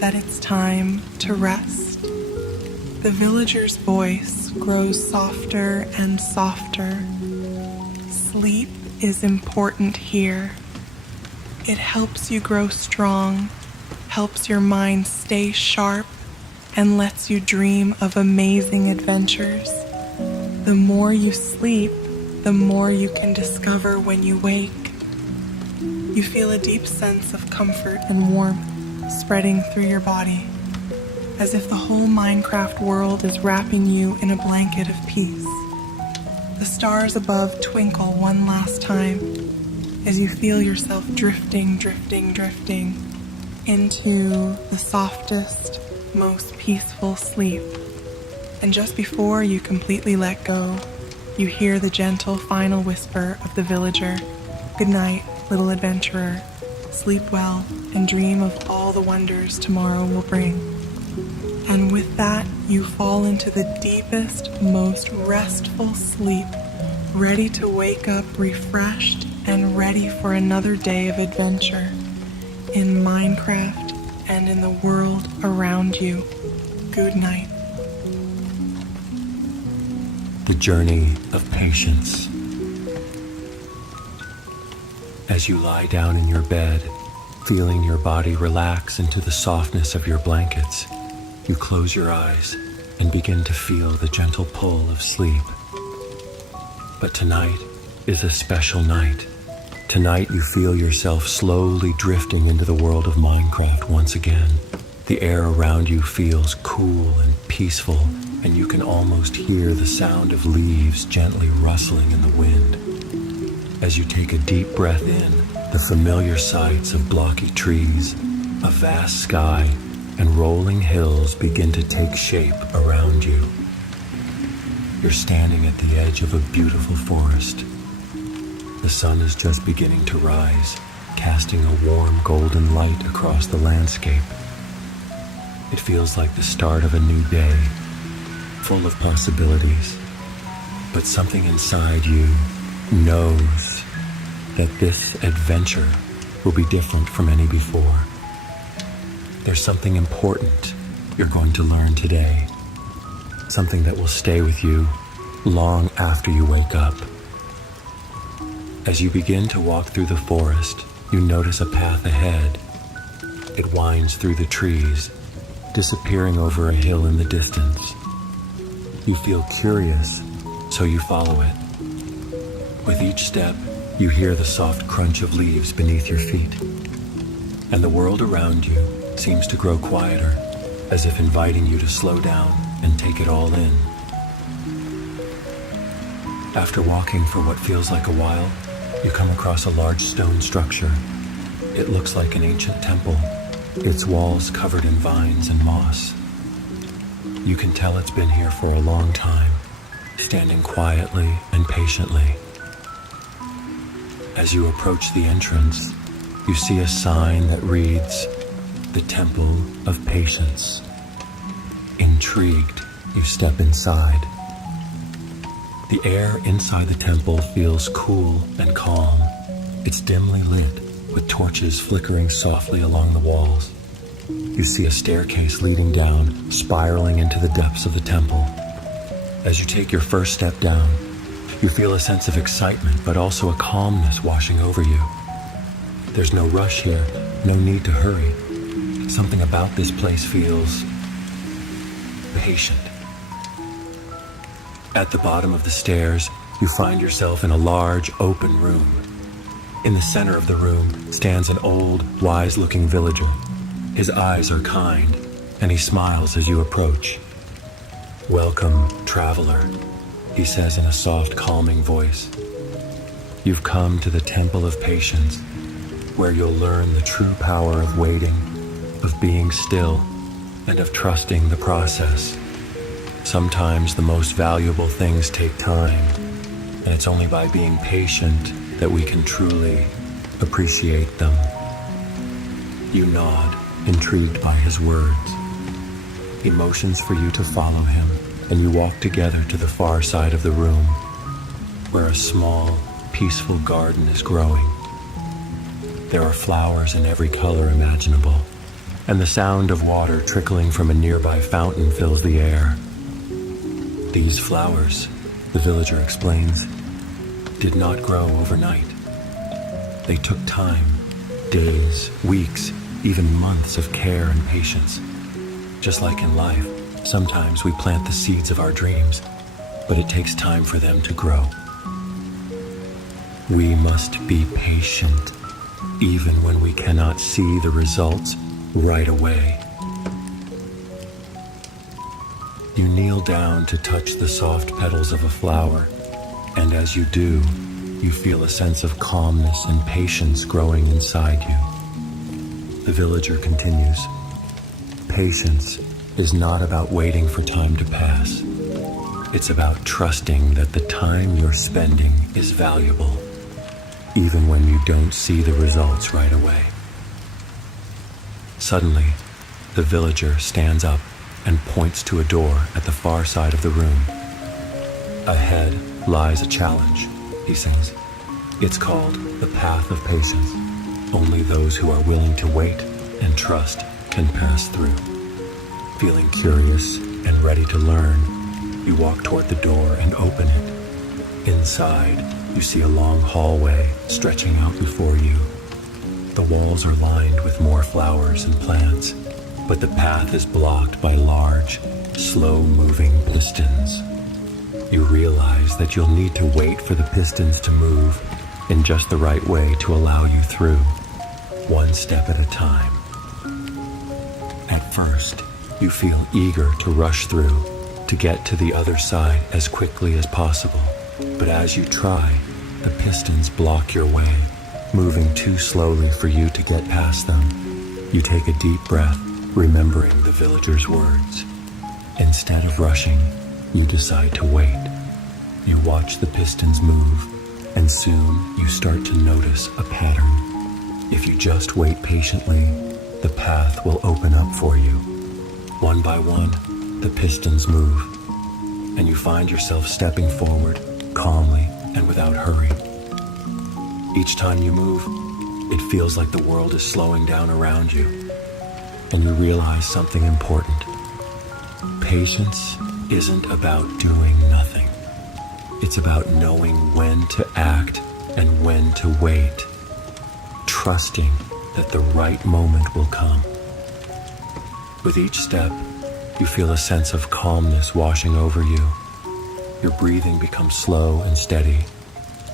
that it's time to rest. The villager's voice grows softer and softer. Sleep is important here. It helps you grow strong, helps your mind stay sharp, and lets you dream of amazing adventures. The more you sleep, the more you can discover when you wake. You feel a deep sense of comfort and warmth spreading through your body, as if the whole Minecraft world is wrapping you in a blanket of peace. The stars above twinkle one last time as you feel yourself drifting into the softest, most peaceful sleep. And just before you completely let go, you hear the gentle final whisper of the villager. Good night, little adventurer. Sleep well and dream of all the wonders tomorrow will bring. And with that, you fall into the deepest, most restful sleep, ready to wake up refreshed and ready for another day of adventure in Minecraft and in the world around you. Good night. The journey of patience. As you lie down in your bed, feeling your body relax into the softness of your blankets, you close your eyes and begin to feel the gentle pull of sleep. But tonight is a special night. Tonight you feel yourself slowly drifting into the world of Minecraft once again. The air around you feels cool and peaceful, and you can almost hear the sound of leaves gently rustling in the wind. As you take a deep breath in, the familiar sights of blocky trees, A vast sky and rolling hills begin to take shape around you. You're standing at the edge of a beautiful forest. The sun is just beginning to rise, casting a warm golden light across the landscape. It feels like the start of a new day, full of possibilities. But something inside you knows that this adventure will be different from any before. There's something important you're going to learn today, something that will stay with you long after you wake up. As you begin to walk through the forest, you notice a path ahead. It winds through the trees, disappearing over a hill in the distance. You feel curious, so you follow it. With each step, you hear the soft crunch of leaves beneath your feet, and the world around you seems to grow quieter, as if inviting you to slow down and take it all in. After walking for what feels like a while, you come across a large stone structure. It looks like an ancient temple, its walls covered in vines and moss. You can tell it's been here for a long time, standing quietly and patiently. As you approach the entrance, you see a sign that reads, "The Temple of Patience." Intrigued, you step inside. The air inside the temple feels cool and calm. It's dimly lit, with torches flickering softly along the walls. You see a staircase leading down, spiraling into the depths of the temple. As you take your first step down, you feel a sense of excitement, but also a calmness washing over you. There's no rush here, no need to hurry. Something about this place feels patient. At the bottom of the stairs, you find yourself in a large, open room. In the center of the room stands an old, wise-looking villager. His eyes are kind, and he smiles as you approach. "Welcome, traveler," he says in a soft, calming voice. "You've come to the Temple of Patience, where you'll learn the true power of waiting, of being still, and of trusting the process. Sometimes the most valuable things take time, and it's only by being patient that we can truly appreciate them." You nod, intrigued by his words. He motions for you to follow him, and you walk together to the far side of the room, where a small, peaceful garden is growing. There are flowers in every color imaginable, and the sound of water trickling from a nearby fountain fills the air. These flowers, the villager explains, did not grow overnight. They took time, days, weeks, even months of care and patience. Just like in life, sometimes we plant the seeds of our dreams, but it takes time for them to grow. We must be patient, even when we cannot see the results right away. You kneel down to touch the soft petals of a flower, and as you do, you feel a sense of calmness and patience growing inside you. The villager continues, "Patience is not about waiting for time to pass. It's about trusting that the time you're spending is valuable, even when you don't see the results right away." Suddenly, the villager stands up and points to a door at the far side of the room. "Ahead lies a challenge," he says. "It's called the Path of Patience. Only those who are willing to wait and trust can pass through." Feeling curious and ready to learn, you walk toward the door and open it. Inside, you see a long hallway stretching out before you. The walls are lined with more flowers and plants, but the path is blocked by large, slow-moving pistons. You realize that you'll need to wait for the pistons to move in just the right way to allow you through, one step at a time. At first, you feel eager to rush through, to get to the other side as quickly as possible. But as you try, the pistons block your way, moving too slowly for you to get past them. You take a deep breath, remembering the villager's words. Instead of rushing, you decide to wait. You watch the pistons move, and soon you start to notice a pattern. If you just wait patiently, the path will open up for you. One by one, the pistons move, and you find yourself stepping forward, calmly and without hurry. Each time you move, it feels like the world is slowing down around you, and you realize something important. Patience isn't about doing nothing. It's about knowing when to act and when to wait, trusting that the right moment will come. With each step, you feel a sense of calmness washing over you. Your breathing becomes slow and steady,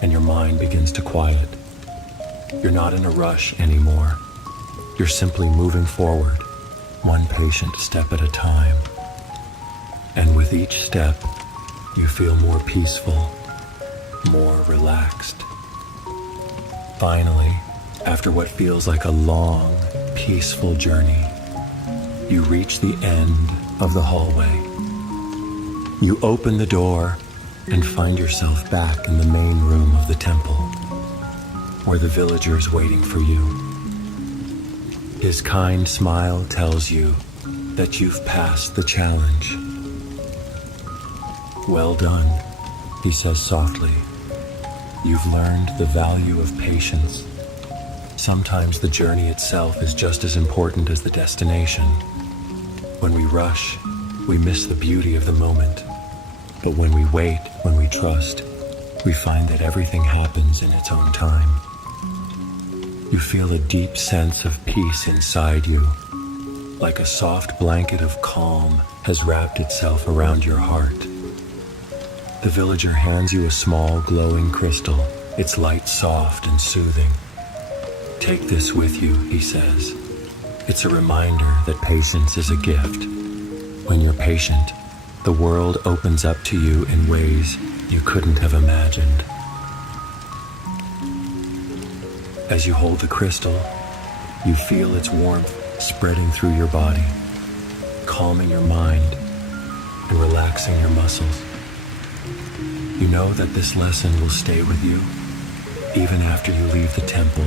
and your mind begins to quiet. You're not in a rush anymore. You're simply moving forward, one patient step at a time. And with each step, you feel more peaceful, more relaxed. Finally, after what feels like a long, peaceful journey, you reach the end of the hallway. You open the door and find yourself back in the main room of the temple, where the villager is waiting for you. His kind smile tells you that you've passed the challenge. Well done, he says softly. You've learned the value of patience. Sometimes the journey itself is just as important as the destination. When we rush, we miss the beauty of the moment. But when we wait, when we trust, we find that everything happens in its own time. You feel a deep sense of peace inside you, like a soft blanket of calm has wrapped itself around your heart. The villager hands you a small glowing crystal, its light soft and soothing. Take this with you, he says. It's a reminder that patience is a gift. When you're patient, the world opens up to you in ways you couldn't have imagined. As you hold the crystal, you feel its warmth spreading through your body, calming your mind and relaxing your muscles. You know that this lesson will stay with you even after you leave the temple.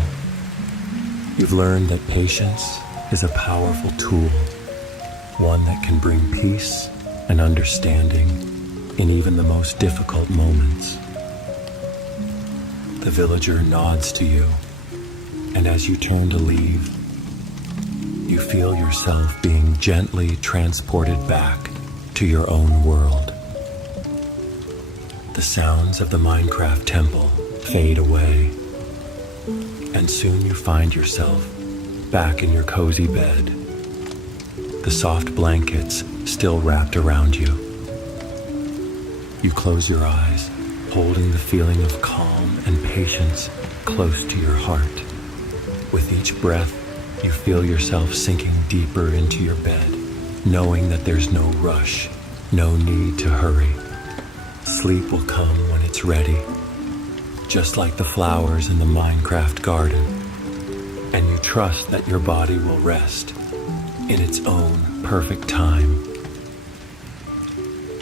You've learned that patience is a powerful tool, one that can bring peace and understanding in even the most difficult moments. The villager nods to you, and as you turn to leave, you feel yourself being gently transported back to your own world. The sounds of the Minecraft temple fade away, and soon you find yourself back in your cozy bed, the soft blankets still wrapped around you. You close your eyes, holding the feeling of calm and patience close to your heart. With each breath, you feel yourself sinking deeper into your bed, knowing that there's no rush, no need to hurry. Sleep will come when it's ready, just like the flowers in the Minecraft garden, and you trust that your body will rest in its own perfect time.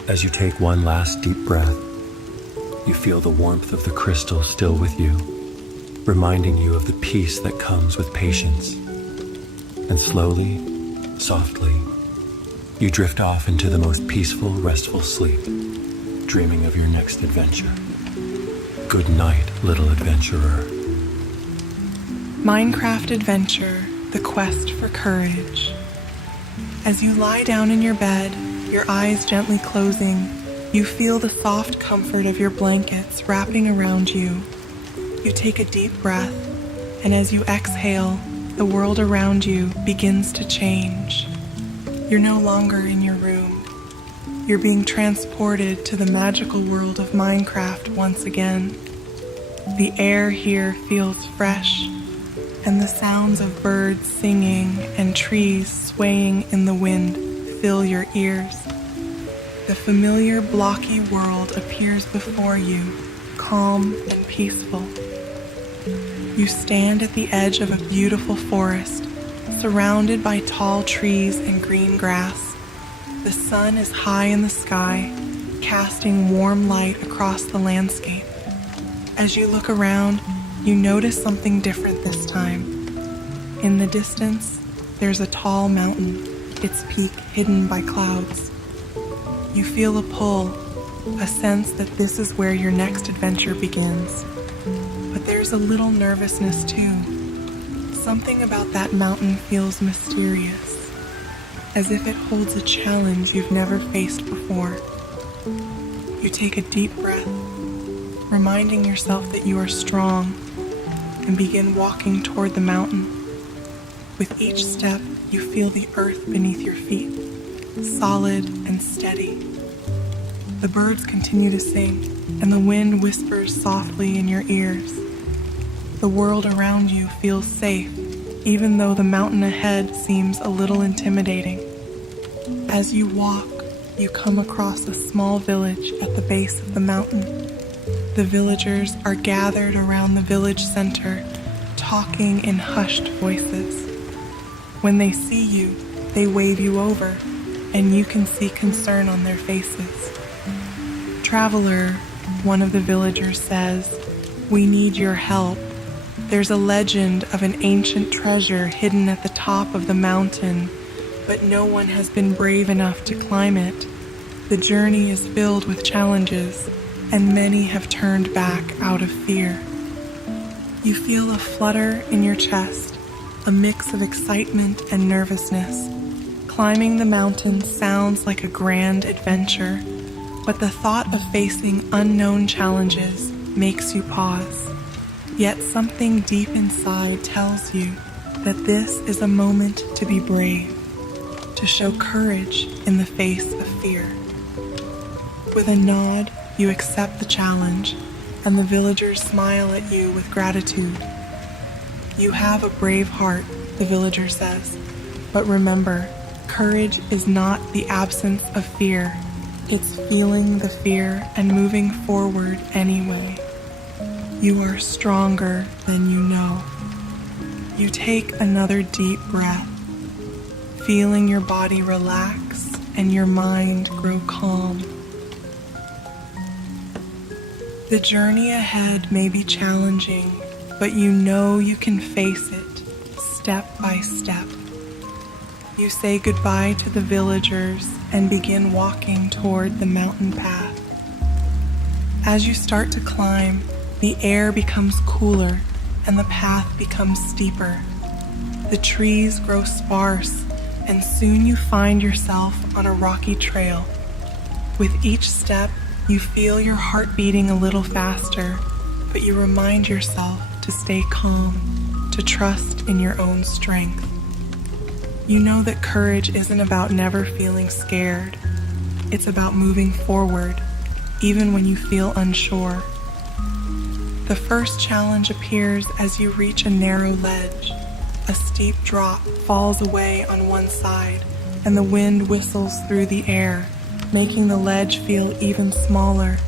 As you take one last deep breath, you feel the warmth of the crystal still with you, reminding you of the peace that comes with patience. And slowly, softly, you drift off into the most peaceful, restful sleep, dreaming of your next adventure. Good night, little adventurer. Minecraft Adventure, The Quest for Courage. As you lie down in your bed, your eyes gently closing, you feel the soft comfort of your blankets wrapping around you. You take a deep breath, and as you exhale, the world around you begins to change. You're no longer in your room. You're being transported to the magical world of Minecraft once again. The air here feels fresh, and the sounds of birds singing and trees swaying in the wind fill your ears. The familiar blocky world appears before you, calm and peaceful. You stand at the edge of a beautiful forest, Surrounded by tall trees and green grass, the sun is high in the sky, casting warm light across the landscape. As you look around, you notice something different this time. In the distance, there's a tall mountain, its peak hidden by clouds. You feel a pull, a sense that this is where your next adventure begins. But there's a little nervousness too. Something about that mountain feels mysterious, as if it holds a challenge you've never faced before. You take a deep breath, reminding yourself that you are strong, and begin walking toward the mountain. With each step, you feel the earth beneath your feet, solid and steady. The birds continue to sing, and the wind whispers softly in your ears. The world around you feels safe, even though the mountain ahead seems a little intimidating. As you walk, you come across a small village at the base of the mountain. The villagers are gathered around the village center, talking in hushed voices. When they see you, they wave you over, and you can see concern on their faces. "Traveler," one of the villagers says, "we need your help. There's a legend of an ancient treasure hidden at the top of the mountain, but no one has been brave enough to climb it. The journey is filled with challenges, and many have turned back out of fear." You feel a flutter in your chest, a mix of excitement and nervousness. Climbing the mountain sounds like a grand adventure, but the thought of facing unknown challenges makes you pause. Yet something deep inside tells you that this is a moment to be brave, to show courage in the face of fear. With a nod, you accept the challenge, and the villagers smile at you with gratitude. "You have a brave heart," the villager says, "but remember, courage is not the absence of fear. It's feeling the fear and moving forward anyway. You are stronger than you know." You take another deep breath, feeling your body relax and your mind grow calm. The journey ahead may be challenging, but you know you can face it step by step. You say goodbye to the villagers and begin walking toward the mountain path. As you start to climb, the air becomes cooler and the path becomes steeper. The trees grow sparse, and soon you find yourself on a rocky trail. With each step, you feel your heart beating a little faster, but you remind yourself to stay calm, to trust in your own strength. You know that courage isn't about never feeling scared. It's about moving forward, even when you feel unsure. The first challenge appears as you reach a narrow ledge. A steep drop falls away on one side, and the wind whistles through the air, making the ledge feel even smaller.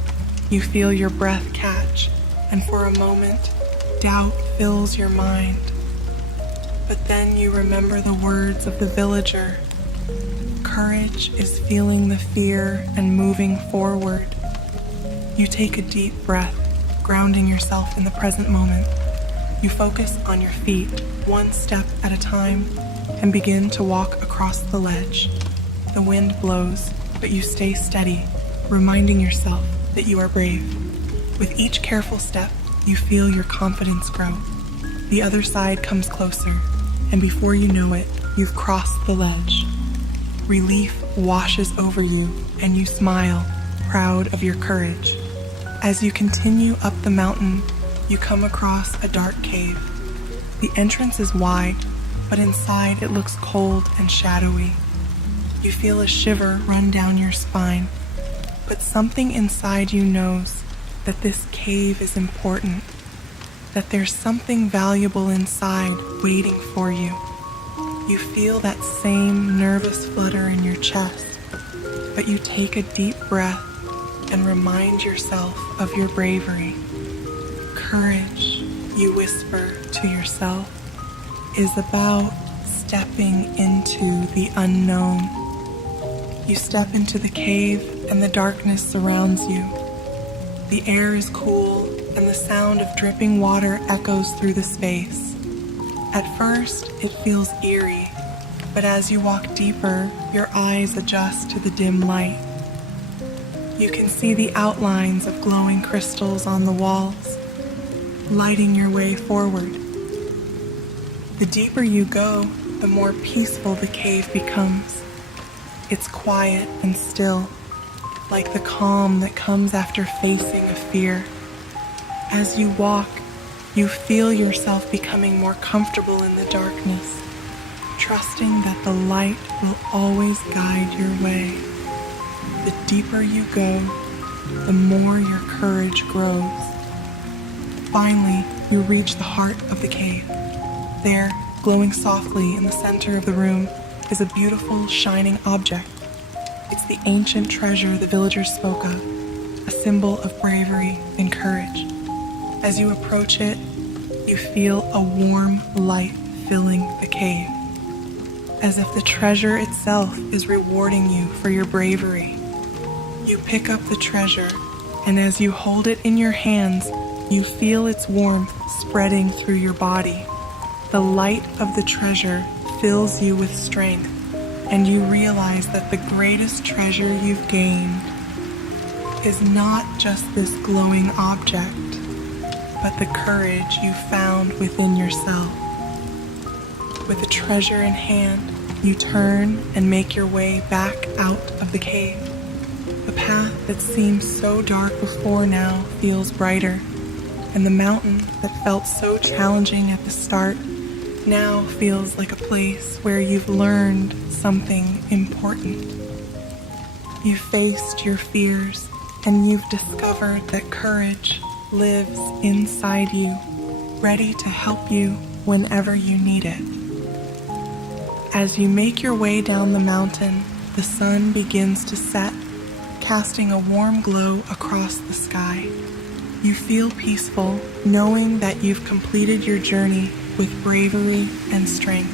You feel your breath catch, and for a moment, doubt fills your mind. But then you remember the words of the villager. Courage is feeling the fear and moving forward. You take a deep breath, grounding yourself in the present moment. You focus on your feet, one step at a time, and begin to walk across the ledge. The wind blows, but you stay steady, reminding yourself that you are brave. With each careful step, you feel your confidence grow. The other side comes closer, and before you know it, you've crossed the ledge. Relief washes over you, and you smile, proud of your courage. As you continue up the mountain, you come across a dark cave. The entrance is wide, but inside it looks cold and shadowy. You feel a shiver run down your spine, but something inside you knows that this cave is important, that there's something valuable inside waiting for you. You feel that same nervous flutter in your chest, but you take a deep breath and remind yourself of your bravery. Courage, you whisper to yourself, is about stepping into the unknown. You step into the cave and the darkness surrounds you. The air is cool and the sound of dripping water echoes through the space. At first, it feels eerie, but as you walk deeper, your eyes adjust to the dim light. You can see the outlines of glowing crystals on the walls, lighting your way forward. The deeper you go, the more peaceful the cave becomes. It's quiet and still, like the calm that comes after facing a fear. As you walk, you feel yourself becoming more comfortable in the darkness, trusting that the light will always guide your way. The deeper you go, the more your courage grows. Finally, you reach the heart of the cave. There, glowing softly in the center of the room, is a beautiful, shining object. It's the ancient treasure the villagers spoke of, a symbol of bravery and courage. As you approach it, you feel a warm light filling the cave, as if the treasure itself is rewarding you for your bravery. You pick up the treasure, and as you hold it in your hands, you feel its warmth spreading through your body. The light of the treasure fills you with strength, and you realize that the greatest treasure you've gained is not just this glowing object, but the courage you found within yourself. With the treasure in hand, you turn and make your way back out of the cave. The path that seemed so dark before now feels brighter, and the mountain that felt so challenging at the start now feels like a place where you've learned something important. You faced your fears, and you've discovered that courage lives inside you, ready to help you whenever you need it. As you make your way down the mountain, the sun begins to set, casting a warm glow across the sky. You feel peaceful, knowing that you've completed your journey with bravery and strength.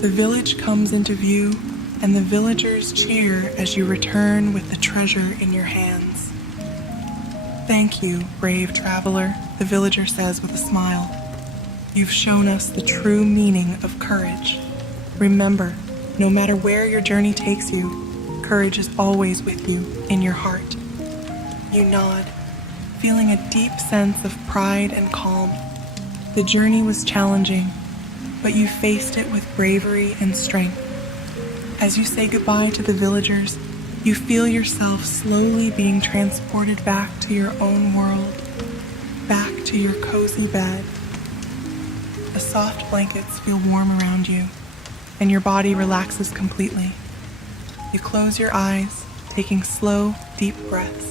The village comes into view, and the villagers cheer as you return with the treasure in your hands. "Thank you, brave traveler," the villager says with a smile. "You've shown us the true meaning of courage. Remember, no matter where your journey takes you, courage is always with you in your heart." You nod, feeling a deep sense of pride and calm. The journey was challenging, but you faced it with bravery and strength. As you say goodbye to the villagers, you feel yourself slowly being transported back to your own world, back to your cozy bed. The soft blankets feel warm around you, and your body relaxes completely. You close your eyes, taking slow, deep breaths.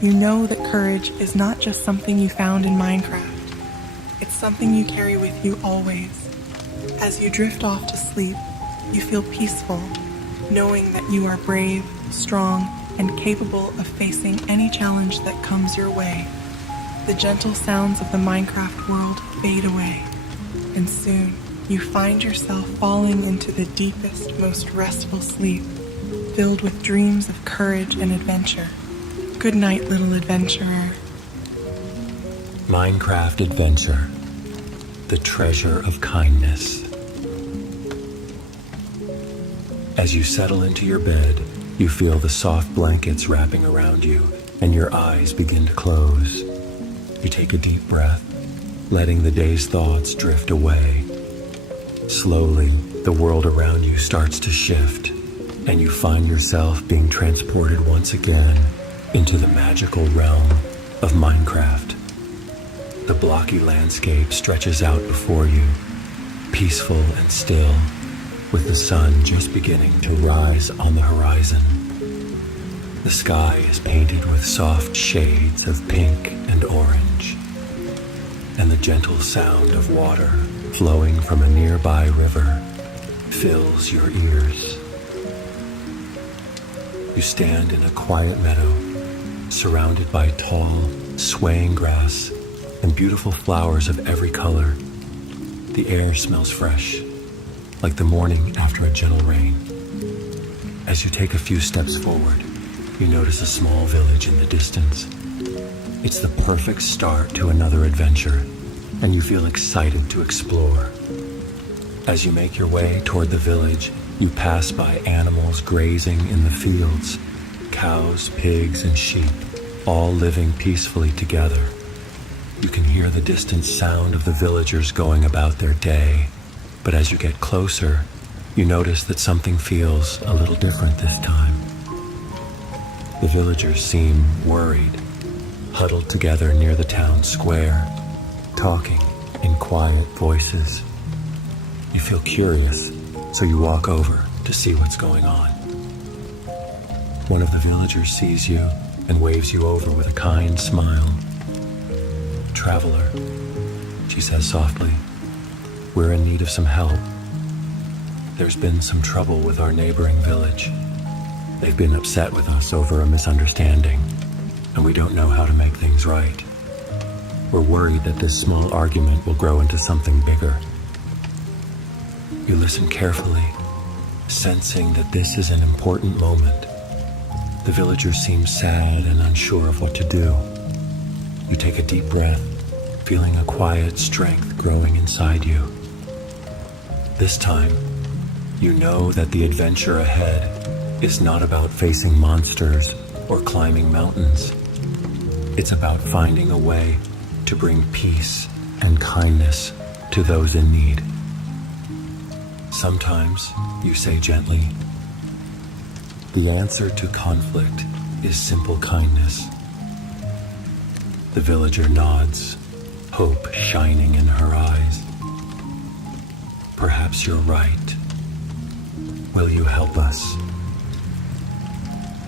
You know that courage is not just something you found in Minecraft. It's something you carry with you always. As you drift off to sleep, you feel peaceful, knowing that you are brave, strong, and capable of facing any challenge that comes your way. The gentle sounds of the Minecraft world fade away, and soon you find yourself falling into the deepest, most restful sleep, filled with dreams of courage and adventure. Good night, little adventurer. Minecraft Adventure, the treasure of kindness. As you settle into your bed, you feel the soft blankets wrapping around you, and your eyes begin to close. You take a deep breath, letting the day's thoughts drift away. Slowly, the world around you starts to shift, and you find yourself being transported once again into the magical realm of Minecraft. The blocky landscape stretches out before you, peaceful and still, with the sun just beginning to rise on the horizon. The sky is painted with soft shades of pink and orange, and the gentle sound of water flowing from a nearby river fills your ears. You stand in a quiet meadow, surrounded by tall, swaying grass and beautiful flowers of every color. The air smells fresh, like the morning after a gentle rain. As you take a few steps forward, you notice a small village in the distance. It's the perfect start to another adventure, and you feel excited to explore. As you make your way toward the village, you pass by animals grazing in the fields, cows, pigs, and sheep, all living peacefully together. You can hear the distant sound of the villagers going about their day, but as you get closer, you notice that something feels a little different this time. The villagers seem worried, huddled together near the town square, talking in quiet voices. You feel curious, so you walk over to see what's going on. One of the villagers sees you and waves you over with a kind smile. "Traveler," she says softly, "we're in need of some help. There's been some trouble with our neighboring village. They've been upset with us over a misunderstanding, and we don't know how to make things right. We're worried that this small argument will grow into something bigger." You listen carefully, sensing that this is an important moment. The villagers seem sad and unsure of what to do. You take a deep breath, feeling a quiet strength growing inside you. This time, you know that the adventure ahead is not about facing monsters or climbing mountains. It's about finding a way to bring peace and kindness to those in need. Sometimes you say gently, "The answer to conflict is simple kindness." The villager nods, hope shining in her eyes. "Perhaps you're right. Will you help us?"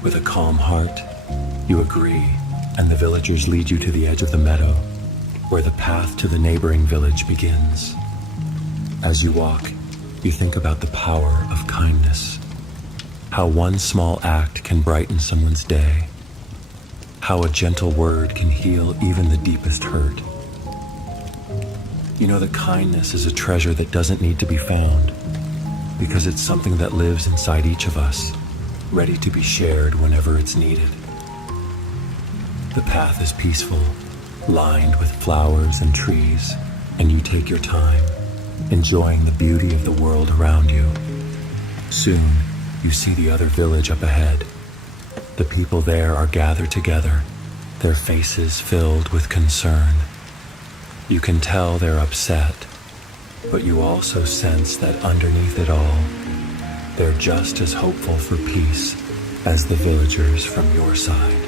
With a calm heart, you agree, and the villagers lead you to the edge of the meadow, where the path to the neighboring village begins. As you walk, you think about the power of kindness, how one small act can brighten someone's day, how a gentle word can heal even the deepest hurt. You know that kindness is a treasure that doesn't need to be found, because it's something that lives inside each of us, ready to be shared whenever it's needed. The path is peaceful, lined with flowers and trees, and you take your time, enjoying the beauty of the world around you. Soon, you see the other village up ahead. The people there are gathered together, their faces filled with concern. You can tell they're upset, but you also sense that underneath it all, they're just as hopeful for peace as the villagers from your side.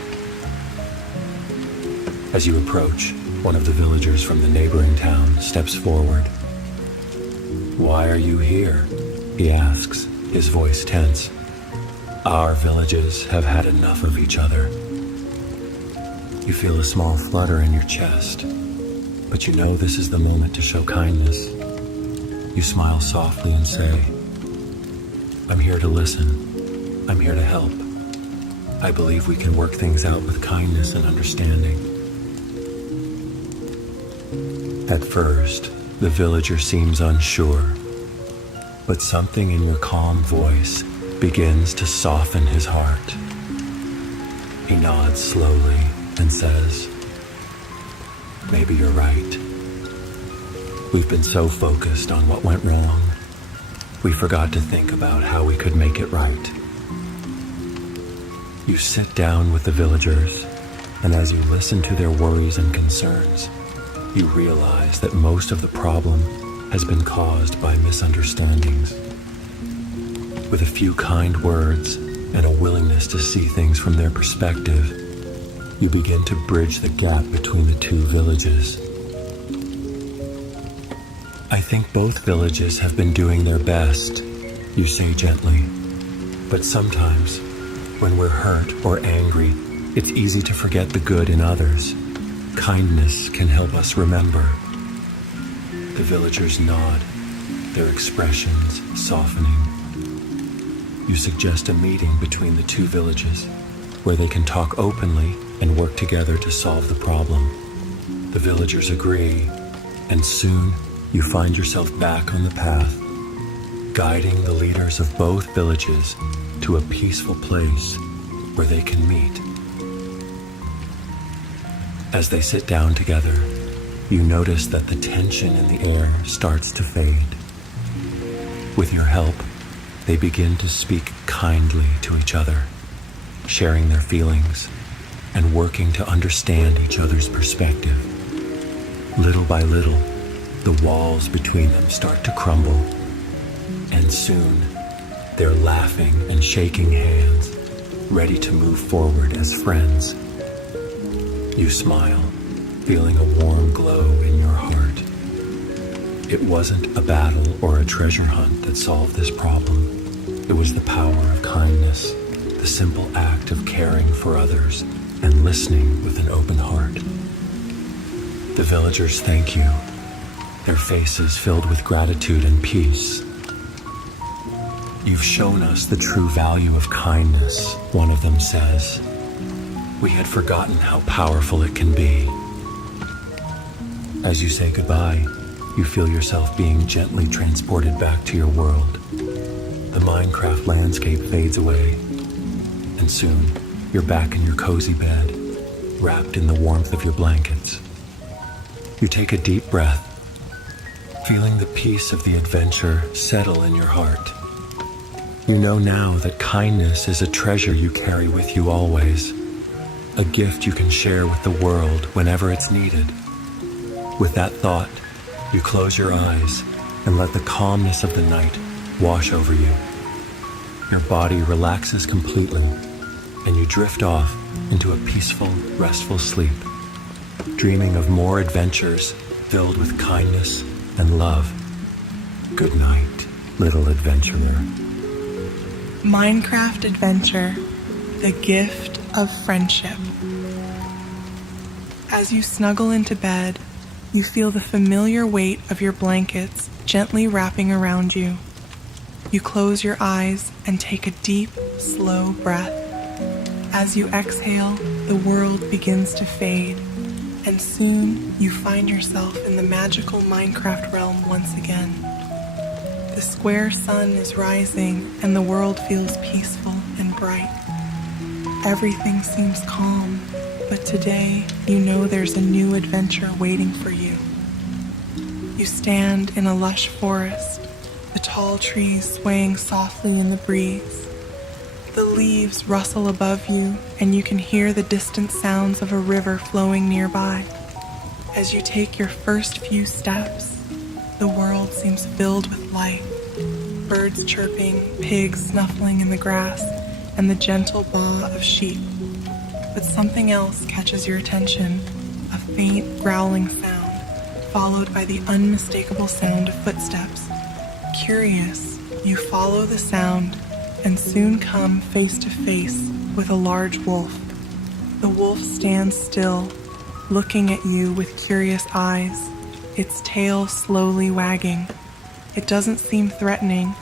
As you approach, one of the villagers from the neighboring town steps forward. "Why are you here?" he asks, his voice tense. "Our villages have had enough of each other." You feel a small flutter in your chest, but you know this is the moment to show kindness. You smile softly and say, "I'm here to listen. I'm here to help. I believe we can work things out with kindness and understanding." At first, the villager seems unsure, but something in your calm voice begins to soften his heart. He nods slowly and says, "Maybe you're right. We've been so focused on what went wrong, we forgot to think about how we could make it right." You sit down with the villagers, and as you listen to their worries and concerns, you realize that most of the problem has been caused by misunderstandings. With a few kind words and a willingness to see things from their perspective, you begin to bridge the gap between the two villages. "I think both villages have been doing their best," you say gently. "But sometimes, when we're hurt or angry, it's easy to forget the good in others. Kindness can help us remember." The villagers nod, their expressions softening. You suggest a meeting between the two villages, where they can talk openly and work together to solve the problem. The villagers agree, and soon you find yourself back on the path, guiding the leaders of both villages to a peaceful place where they can meet. As they sit down together, you notice that the tension in the air starts to fade. With your help, they begin to speak kindly to each other, sharing their feelings and working to understand each other's perspective. Little by little, the walls between them start to crumble, and soon they're laughing and shaking hands, ready to move forward as friends. You smile, feeling a warm glow in your heart. It wasn't a battle or a treasure hunt that solved this problem. It was the power of kindness, the simple act of caring for others and listening with an open heart. The villagers thank you, their faces filled with gratitude and peace. You've shown us the true value of kindness, one of them says. We had forgotten how powerful it can be. As you say goodbye, you feel yourself being gently transported back to your world. The Minecraft landscape fades away, and soon you're back in your cozy bed, wrapped in the warmth of your blankets. You take a deep breath, feeling the peace of the adventure settle in your heart. You know now that kindness is a treasure you carry with you always, a gift you can share with the world whenever it's needed. With that thought, you close your eyes and let the calmness of the night wash over you. Your body relaxes completely, and you drift off into a peaceful, restful sleep, dreaming of more adventures filled with kindness and love. Good night, little adventurer. Minecraft Adventure, the gift of friendship. As you snuggle into bed, you feel the familiar weight of your blankets gently wrapping around you. You close your eyes and take a deep, slow breath. As you exhale, the world begins to fade, and soon you find yourself in the magical Minecraft realm once again. The square sun is rising and the world feels peaceful and bright. Everything seems calm, but today you know there's a new adventure waiting for you. You stand in a lush forest, the tall trees swaying softly in the breeze. The leaves rustle above you, and you can hear the distant sounds of a river flowing nearby. As you take your first few steps, the world seems filled with life. Birds chirping, pigs snuffling in the grass, and the gentle baa of sheep. But something else catches your attention, a faint growling sound, followed by the unmistakable sound of footsteps. Curious, you follow the sound and soon come face to face with a large wolf. The wolf stands still, looking at you with curious eyes, its tail slowly wagging. It doesn't seem threatening,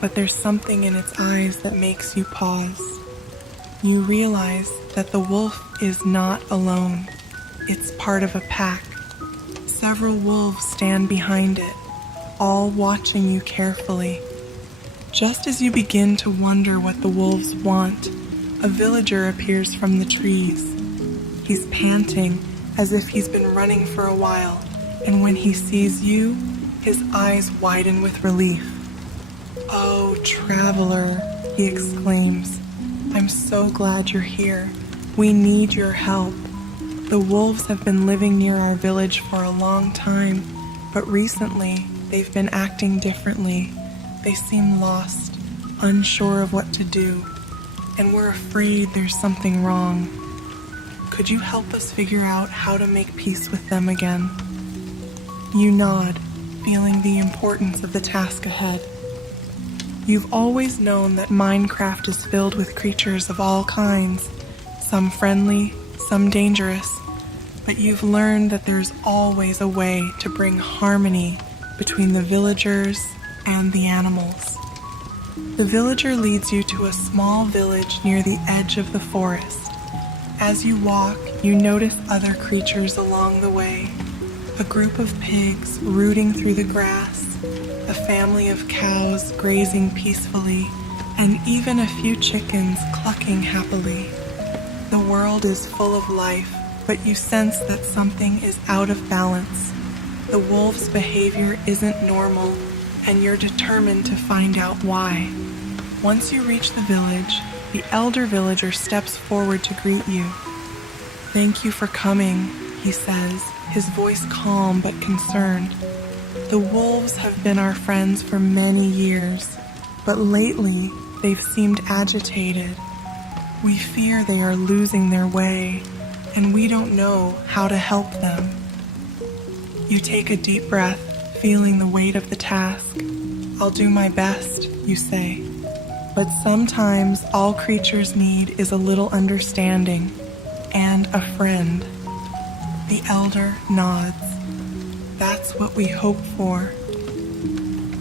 but there's something in its eyes that makes you pause. You realize that the wolf is not alone. It's part of a pack. Several wolves stand behind it, all watching you carefully. Just as you begin to wonder what the wolves want, a villager appears from the trees. He's panting as if he's been running for a while, and when he sees you, his eyes widen with relief. "Oh, traveler," he exclaims, "I'm so glad you're here. We need your help. The wolves have been living near our village for a long time, but recently they've been acting differently. They seem lost, unsure of what to do, and we're afraid there's something wrong. Could you help us figure out how to make peace with them again?" You nod, feeling the importance of the task ahead. You've always known that Minecraft is filled with creatures of all kinds, some friendly, some dangerous, but you've learned that there's always a way to bring harmony between the villagers and the animals. The villager leads you to a small village near the edge of the forest. As you walk, you notice other creatures along the way. A group of pigs rooting through the grass, a family of cows grazing peacefully, and even a few chickens clucking happily. The world is full of life, but you sense that something is out of balance. The wolf's behavior isn't normal, and you're determined to find out why. Once you reach the village, the elder villager steps forward to greet you. "Thank you for coming," he says, his voice calm but concerned. "The wolves have been our friends for many years, but lately they've seemed agitated. We fear they are losing their way, and we don't know how to help them." You take a deep breath, feeling the weight of the task. "I'll do my best," you say. "But sometimes all creatures need is a little understanding and a friend." The elder nods. "That's what we hope for."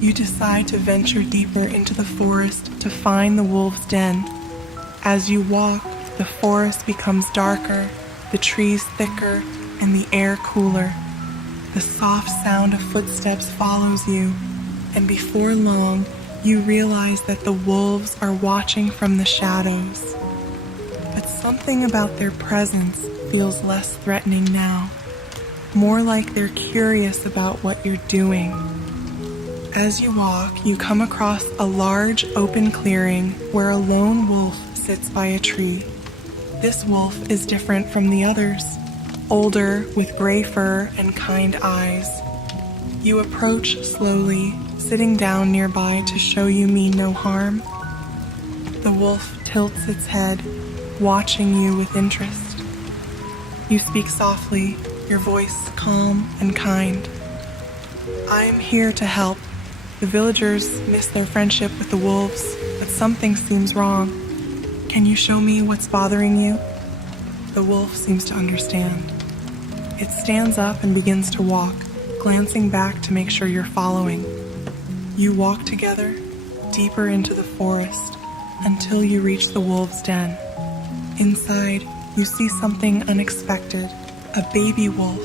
You decide to venture deeper into the forest to find the wolf's den. As you walk, the forest becomes darker, the trees thicker, and the air cooler. The soft sound of footsteps follows you, and before long, you realize that the wolves are watching from the shadows. But something about their presence feels less threatening now, more like they're curious about what you're doing. As you walk, you come across a large open clearing where a lone wolf sits by a tree. This wolf is different from the others, older with gray fur and kind eyes. You approach slowly, sitting down nearby to show you mean no harm. The wolf tilts its head, watching you with interest. You speak softly, your voice calm and kind. "I'm here to help. The villagers miss their friendship with the wolves, but something seems wrong. Can you show me what's bothering you?" The wolf seems to understand. It stands up and begins to walk, glancing back to make sure you're following. You walk together, deeper into the forest, until you reach the wolf's den. Inside, you see something unexpected. A baby wolf,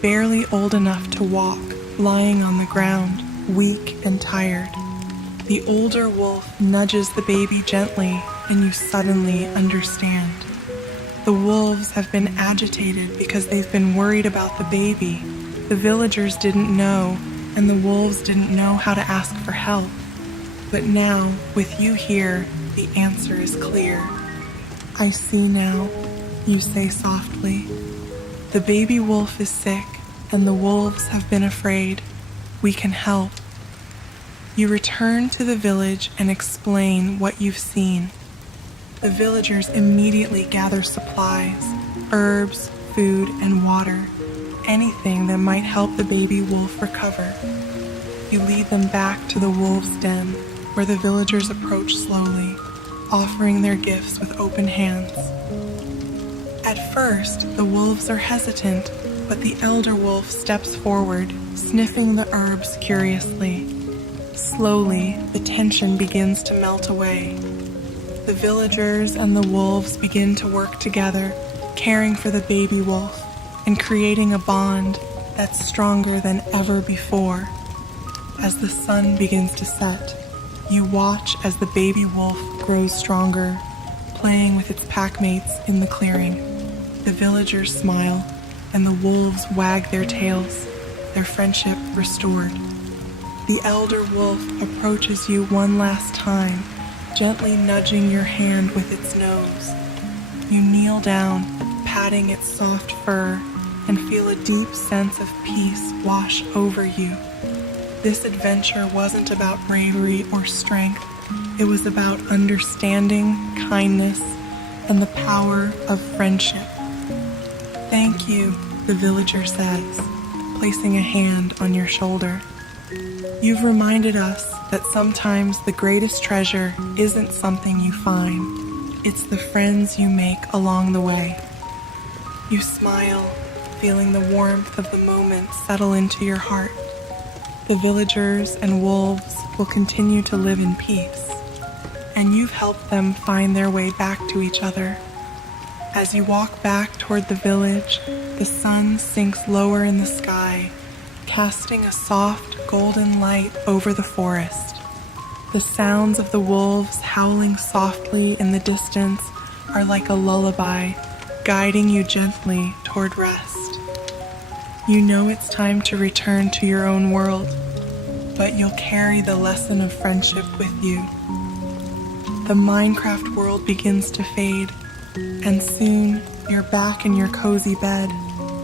barely old enough to walk, lying on the ground, weak and tired. The older wolf nudges the baby gently, and you suddenly understand. The wolves have been agitated because they've been worried about the baby. The villagers didn't know, and the wolves didn't know how to ask for help. But now, with you here, the answer is clear. "I see now," you say softly. "The baby wolf is sick, and the wolves have been afraid. We can help." You return to the village and explain what you've seen. The villagers immediately gather supplies, herbs, food, and water, anything that might help the baby wolf recover. You lead them back to the wolf's den, where the villagers approach slowly, offering their gifts with open hands. At first, the wolves are hesitant, but the elder wolf steps forward, sniffing the herbs curiously. Slowly, the tension begins to melt away. The villagers and the wolves begin to work together, caring for the baby wolf and creating a bond that's stronger than ever before. As the sun begins to set, you watch as the baby wolf grows stronger, playing with its packmates in the clearing. The villagers smile, and the wolves wag their tails, their friendship restored. The elder wolf approaches you one last time, gently nudging your hand with its nose. You kneel down, patting its soft fur, and feel a deep sense of peace wash over you. This adventure wasn't about bravery or strength. It was about understanding, kindness, and the power of friendship. "Thank you," the villager says, placing a hand on your shoulder. "You've reminded us that sometimes the greatest treasure isn't something you find. It's the friends you make along the way." You smile, feeling the warmth of the moment settle into your heart. The villagers and wolves will continue to live in peace, and you've helped them find their way back to each other. As you walk back toward the village, the sun sinks lower in the sky, casting a soft golden light over the forest. The sounds of the wolves howling softly in the distance are like a lullaby, guiding you gently toward rest. You know it's time to return to your own world, but you'll carry the lesson of friendship with you. The Minecraft world begins to fade, and soon you're back in your cozy bed,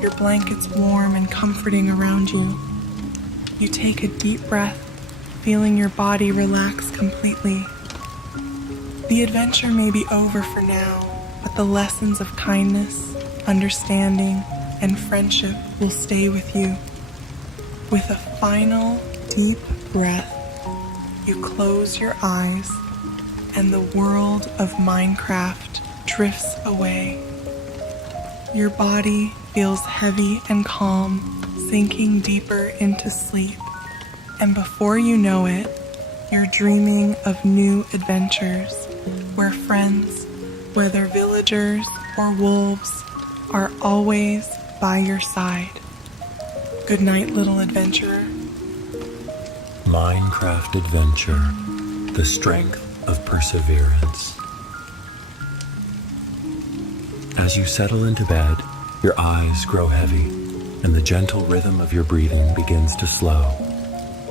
your blankets warm and comforting around you. You take a deep breath, feeling your body relax completely. The adventure may be over for now, but the lessons of kindness, understanding, and friendship will stay with you. With a final deep breath, you close your eyes, and the world of Minecraft drifts away. Your body feels heavy and calm, sinking deeper into sleep. And before you know it, you're dreaming of new adventures where friends, whether villagers or wolves, are always by your side. Good night, little adventurer. Minecraft Adventure, the strength of perseverance. As you settle into bed, your eyes grow heavy, and the gentle rhythm of your breathing begins to slow.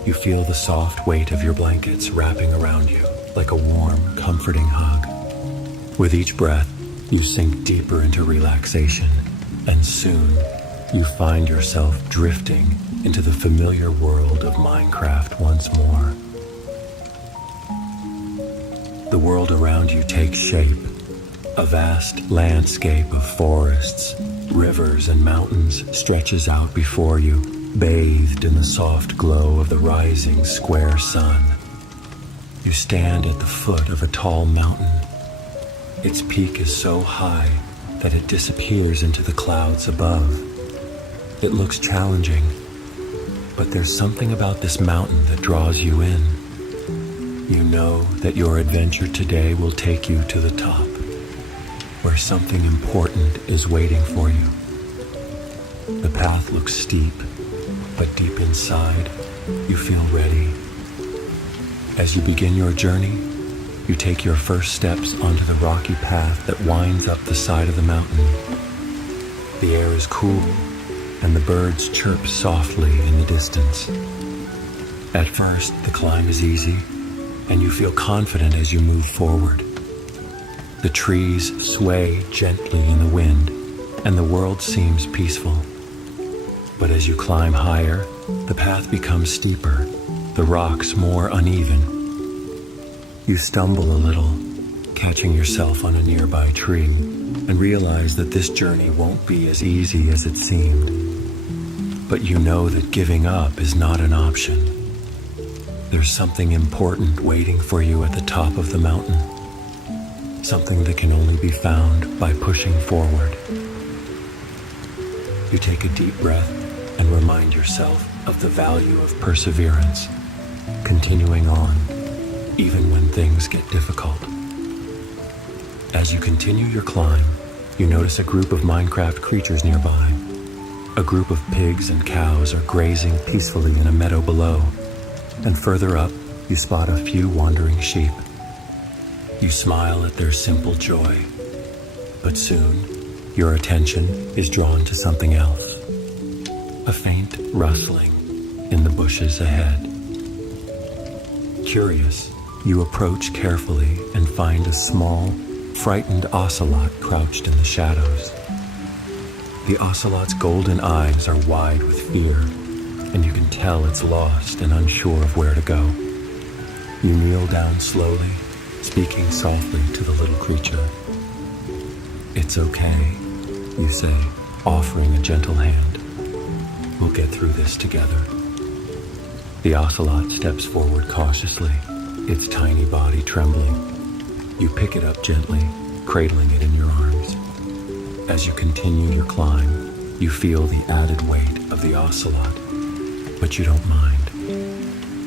You feel the soft weight of your blankets wrapping around you like a warm, comforting hug. With each breath, you sink deeper into relaxation, and soon you find yourself drifting into the familiar world of Minecraft once more. The world around you takes shape, a vast landscape of forests, rivers, and mountains stretches out before you, bathed in the soft glow of the rising square sun. You stand at the foot of a tall mountain. Its peak is so high that it disappears into the clouds above. It looks challenging, but there's something about this mountain that draws you in. You know that your adventure today will take you to the top, where something important is waiting for you. The path looks steep, but deep inside, you feel ready. As you begin your journey, you take your first steps onto the rocky path that winds up the side of the mountain. The air is cool, and the birds chirp softly in the distance. At first, the climb is easy, and you feel confident as you move forward. The trees sway gently in the wind, and the world seems peaceful. But as you climb higher, the path becomes steeper, the rocks more uneven. You stumble a little, catching yourself on a nearby tree, and realize that this journey won't be as easy as it seemed. But you know that giving up is not an option. There's something important waiting for you at the top of the mountain. Something that can only be found by pushing forward. You take a deep breath and remind yourself of the value of perseverance, continuing on, even when things get difficult. As you continue your climb, you notice a group of Minecraft creatures nearby. A group of pigs and cows are grazing peacefully in a meadow below, and further up, you spot a few wandering sheep. You smile at their simple joy, but soon, your attention is drawn to something else. A faint rustling in the bushes ahead. Curious, you approach carefully and find a small, frightened ocelot crouched in the shadows. The ocelot's golden eyes are wide with fear, and you can tell it's lost and unsure of where to go. You kneel down slowly, speaking softly to the little creature. "It's okay," you say, offering a gentle hand. "We'll get through this together." The ocelot steps forward cautiously, its tiny body trembling. You pick it up gently, cradling it in your arms. As you continue your climb, you feel the added weight of the ocelot, but you don't mind.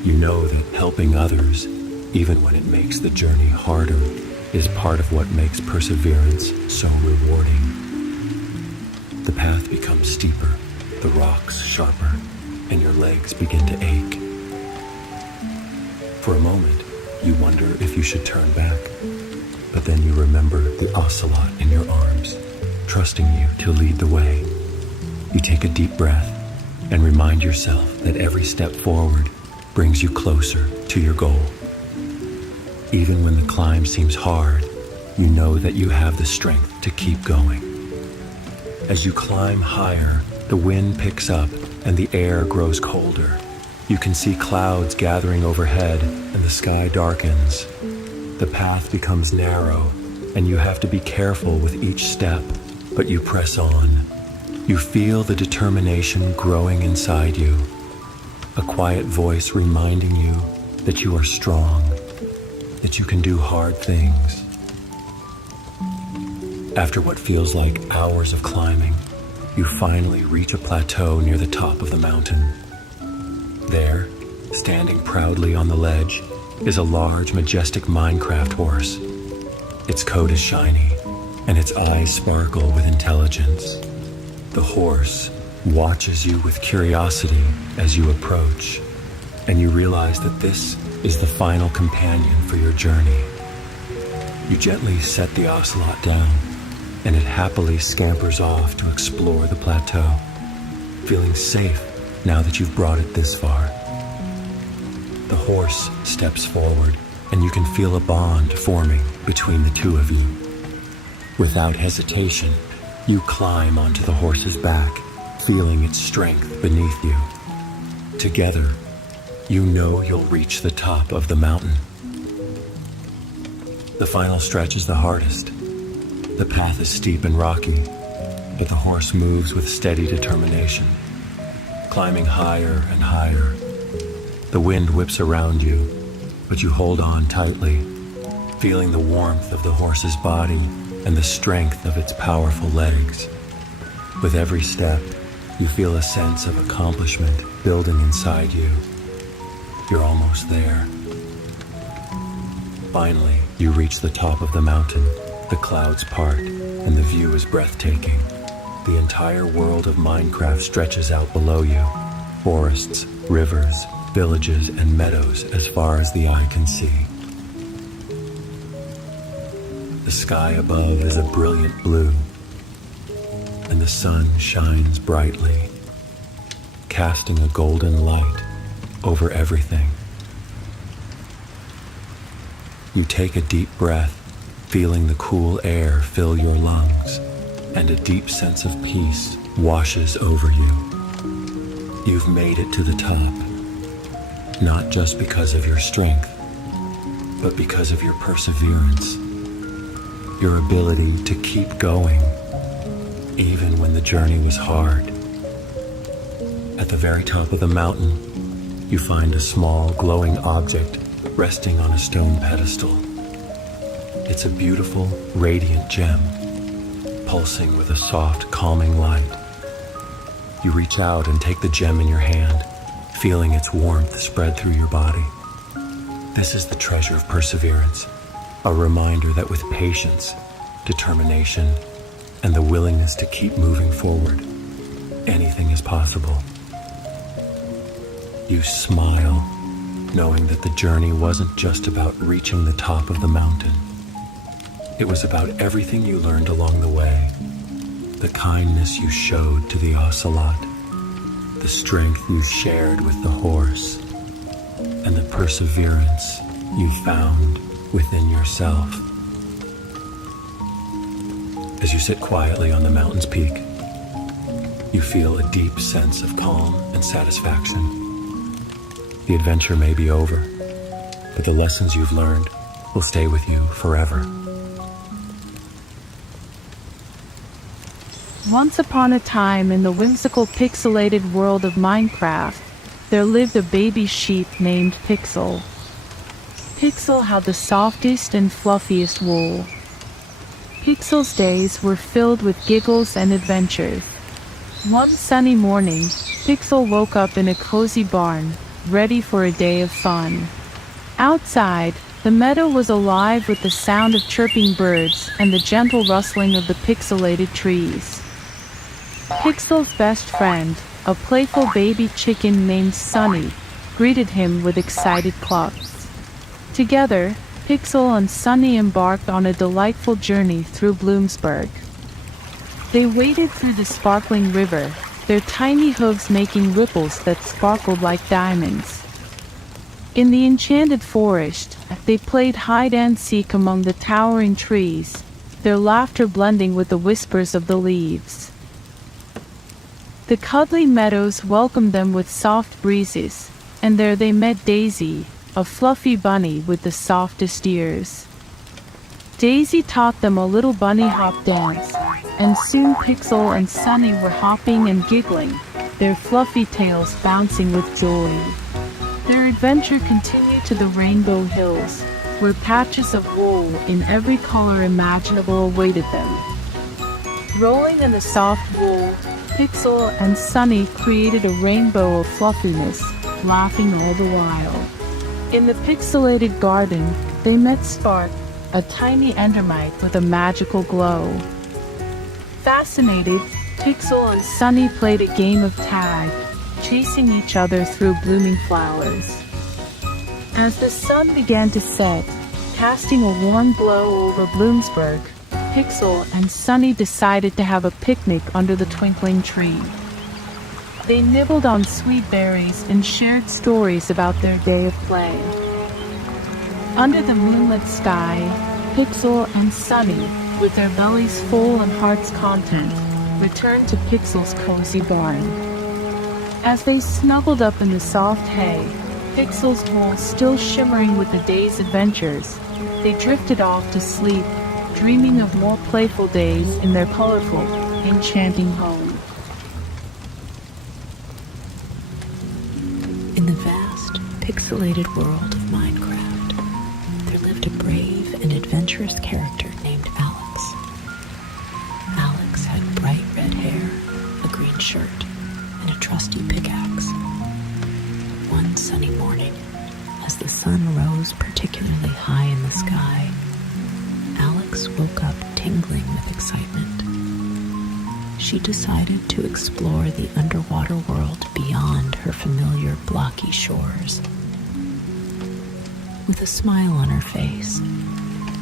You know that helping others, even when it makes the journey harder, is part of what makes perseverance so rewarding. The path becomes steeper, the rocks sharper, and your legs begin to ache. For a moment, you wonder if you should turn back, but then you remember the ocelot in your arms, trusting you to lead the way. You take a deep breath and remind yourself that every step forward brings you closer to your goal. Even when the climb seems hard, you know that you have the strength to keep going. As you climb higher, the wind picks up and the air grows colder. You can see clouds gathering overhead and the sky darkens. The path becomes narrow and you have to be careful with each step, but you press on. You feel the determination growing inside you, a quiet voice reminding you that you are strong, that you can do hard things. After what feels like hours of climbing, you finally reach a plateau near the top of the mountain. There, standing proudly on the ledge, is a large, majestic Minecraft horse. Its coat is shiny, and its eyes sparkle with intelligence. The horse watches you with curiosity as you approach, and you realize that this is the final companion for your journey. You gently set the ocelot down, and it happily scampers off to explore the plateau, feeling safe now that you've brought it this far. The horse steps forward, and you can feel a bond forming between the two of you. Without hesitation, you climb onto the horse's back, feeling its strength beneath you. Together, you know you'll reach the top of the mountain. The final stretch is the hardest. The path is steep and rocky, but the horse moves with steady determination, climbing higher and higher. The wind whips around you, but you hold on tightly, feeling the warmth of the horse's body and the strength of its powerful legs. With every step, you feel a sense of accomplishment building inside you. You're almost there. Finally, you reach the top of the mountain. The clouds part, and the view is breathtaking. The entire world of Minecraft stretches out below you. Forests, rivers, villages, and meadows as far as the eye can see. The sky above is a brilliant blue, and the sun shines brightly, casting a golden light over everything. You take a deep breath, feeling the cool air fill your lungs, and a deep sense of peace washes over you. You've made it to the top, not just because of your strength, but because of your perseverance, your ability to keep going, even when the journey was hard. At the very top of the mountain, you find a small glowing object resting on a stone pedestal. It's a beautiful, radiant gem, pulsing with a soft, calming light. You reach out and take the gem in your hand, feeling its warmth spread through your body. This is the treasure of perseverance, a reminder that with patience, determination, and the willingness to keep moving forward, anything is possible. You smile, knowing that the journey wasn't just about reaching the top of the mountain. It was about everything you learned along the way, the kindness you showed to the ocelot, the strength you shared with the horse, and the perseverance you found within yourself. As you sit quietly on the mountain's peak, you feel a deep sense of calm and satisfaction. The adventure may be over, but the lessons you've learned will stay with you forever. Once upon a time in the whimsical pixelated world of Minecraft, there lived a baby sheep named Pixel. Pixel had the softest and fluffiest wool. Pixel's days were filled with giggles and adventures. One sunny morning, Pixel woke up in a cozy barn, ready for a day of fun. Outside, the meadow was alive with the sound of chirping birds and the gentle rustling of the pixelated trees. Pixel's best friend, a playful baby chicken named Sunny greeted him with excited clucks. Together, Pixel and Sunny embarked on a delightful journey through Bloomsburg. They waded through the sparkling river, their tiny hooves making ripples that sparkled like diamonds. In the enchanted forest, they played hide-and-seek among the towering trees, their laughter blending with the whispers of the leaves. The cuddly meadows welcomed them with soft breezes, and there they met Daisy, a fluffy bunny with the softest ears. Daisy taught them a little bunny hop dance, and soon Pixel and Sunny were hopping and giggling, their fluffy tails bouncing with joy. Their adventure continued to the Rainbow Hills, where patches of wool in every color imaginable awaited them. Rolling in the soft wool, Pixel and Sunny created a rainbow of fluffiness, laughing all the while. In the pixelated garden, they met Spark, a tiny endermite with a magical glow. Fascinated, Pixel and Sunny played a game of tag, chasing each other through blooming flowers. As the sun began to set, casting a warm glow over Bloomsburg, Pixel and Sunny decided to have a picnic under the twinkling tree. They nibbled on sweet berries and shared stories about their day of play. Under the moonlit sky, Pixel and Sunny, with their bellies full and hearts content, returned to Pixel's cozy barn. As they snuggled up in the soft hay, Pixel's wool still shimmering with the day's adventures, they drifted off to sleep, dreaming of more playful days in their colorful, enchanting home. In the vast, pixelated world of Minecraft, there lived a brave and adventurous character named Alex. Alex had bright red hair, a green shirt, and a trusty pickaxe. One sunny morning, as the sun rose particularly high in the sky, Alex woke up tingling with excitement. She decided to explore the underwater world beyond her familiar blocky shores. With a smile on her face,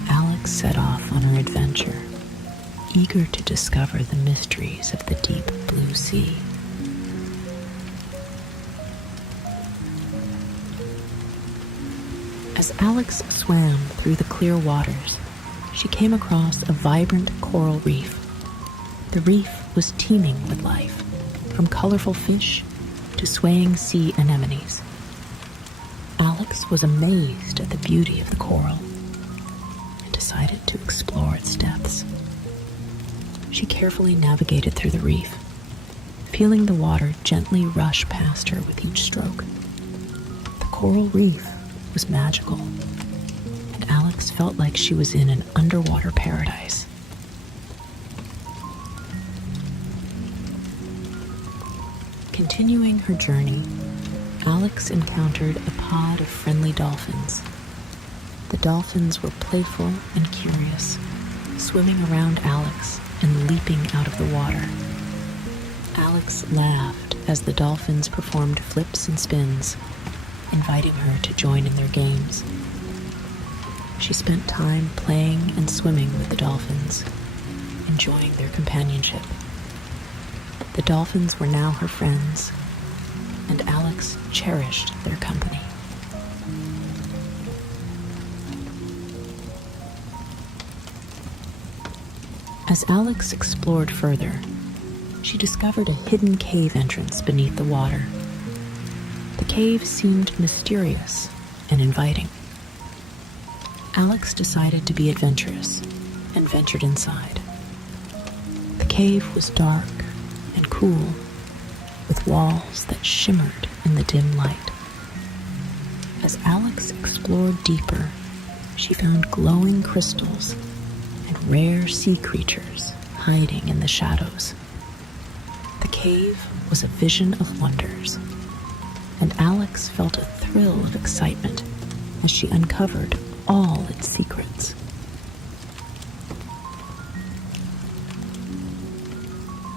Alex set off on her adventure, eager to discover the mysteries of the deep blue sea. As Alex swam through the clear waters, she came across a vibrant coral reef. The reef was teeming with life, from colorful fish to swaying sea anemones. Alex was amazed at the beauty of the coral and decided to explore its depths. She carefully navigated through the reef, feeling the water gently rush past her with each stroke. The coral reef was magical, and Alex felt like she was in an underwater paradise. Continuing her journey, Alex encountered a pod of friendly dolphins. The dolphins were playful and curious, swimming around Alex and leaping out of the water. Alex laughed as the dolphins performed flips and spins, inviting her to join in their games. She spent time playing and swimming with the dolphins, enjoying their companionship. The dolphins were now her friends, and Alex cherished their company. As Alex explored further, she discovered a hidden cave entrance beneath the water. The cave seemed mysterious and inviting. Alex decided to be adventurous and ventured inside. The cave was dark and cool, with walls that shimmered in the dim light. As Alex explored deeper, she found glowing crystals and rare sea creatures hiding in the shadows. The cave was a vision of wonders, and Alex felt a thrill of excitement as she uncovered all its secrets.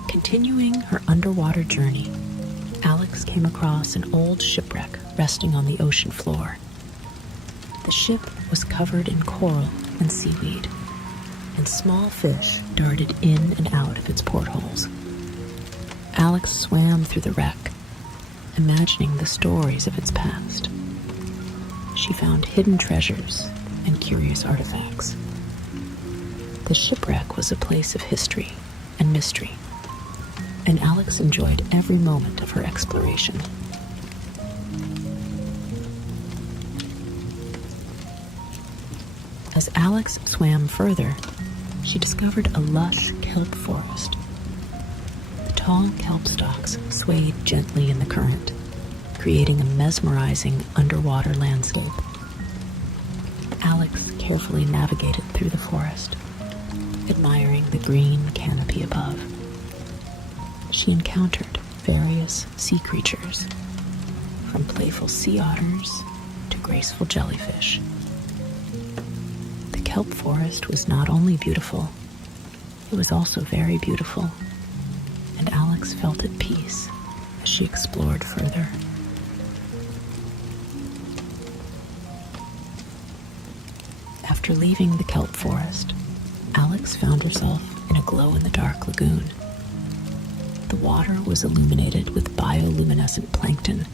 Continuing her underwater journey, Alex came across an old shipwreck resting on the ocean floor. The ship was covered in coral and seaweed, and small fish darted in and out of its portholes. Alex swam through the wreck, imagining the stories of its past. She found hidden treasures and curious artifacts. The shipwreck was a place of history and mystery, and Alex enjoyed every moment of her exploration. As Alex swam further, she discovered a lush kelp forest. The tall kelp stalks swayed gently in the current, creating a mesmerizing underwater landscape. Alex carefully navigated through the forest, admiring the green canopy above. She encountered various sea creatures, from playful sea otters to graceful jellyfish. The kelp forest was not only beautiful, it was also very beautiful, and Alex felt at peace as she explored further. After leaving the kelp forest, Alex found herself in a glow-in-the-dark lagoon. The water was illuminated with bioluminescent plankton,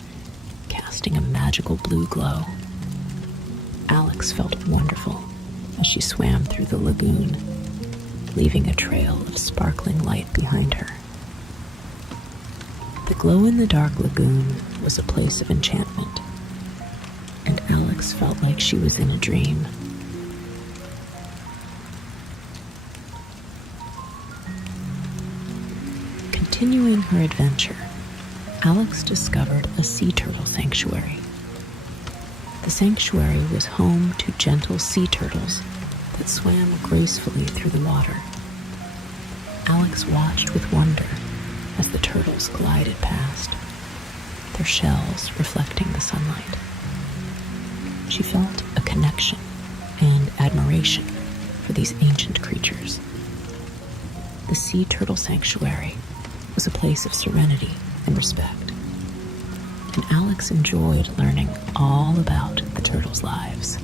casting a magical blue glow. Alex felt wonderful as she swam through the lagoon, leaving a trail of sparkling light behind her. The glow-in-the-dark lagoon was a place of enchantment, and Alex felt like she was in a dream. Continuing her adventure, Alex discovered a sea turtle sanctuary. The sanctuary was home to gentle sea turtles that swam gracefully through the water. Alex watched with wonder as the turtles glided past, their shells reflecting the sunlight. She felt a connection and admiration for these ancient creatures. The sea turtle sanctuary was a place of serenity and respect, and Alex enjoyed learning all about the turtles' lives.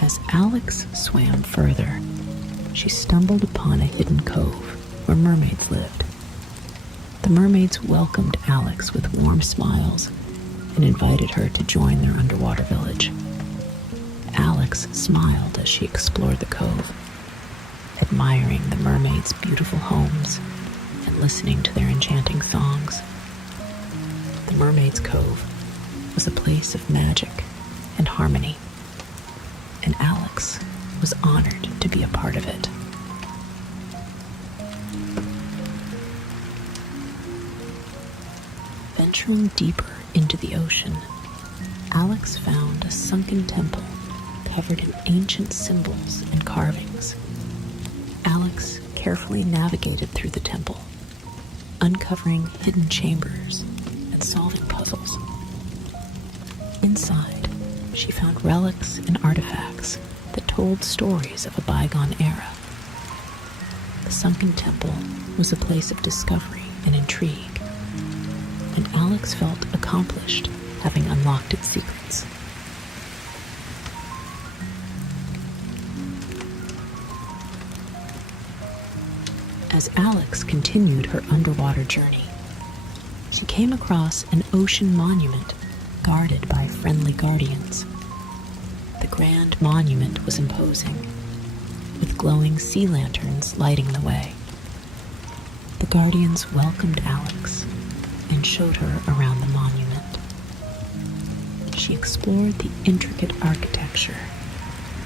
As Alex swam further, she stumbled upon a hidden cove where mermaids lived. The mermaids welcomed Alex with warm smiles and invited her to join their underwater village. Alex smiled as she explored the cove, admiring the mermaids' beautiful homes and listening to their enchanting songs. The Mermaid's Cove was a place of magic and harmony, and Alex was honored to be a part of it. Venturing deeper into the ocean, Alex found a sunken temple covered in ancient symbols and carvings. Alex carefully navigated through the temple, uncovering hidden chambers and solving puzzles. Inside, she found relics and artifacts that told stories of a bygone era. The sunken temple was a place of discovery and intrigue, and Alex felt accomplished having unlocked its secrets. As Alex continued her underwater journey, she came across an ocean monument guarded by friendly guardians. The grand monument was imposing, with glowing sea lanterns lighting the way. The guardians welcomed Alex and showed her around the monument. She explored the intricate architecture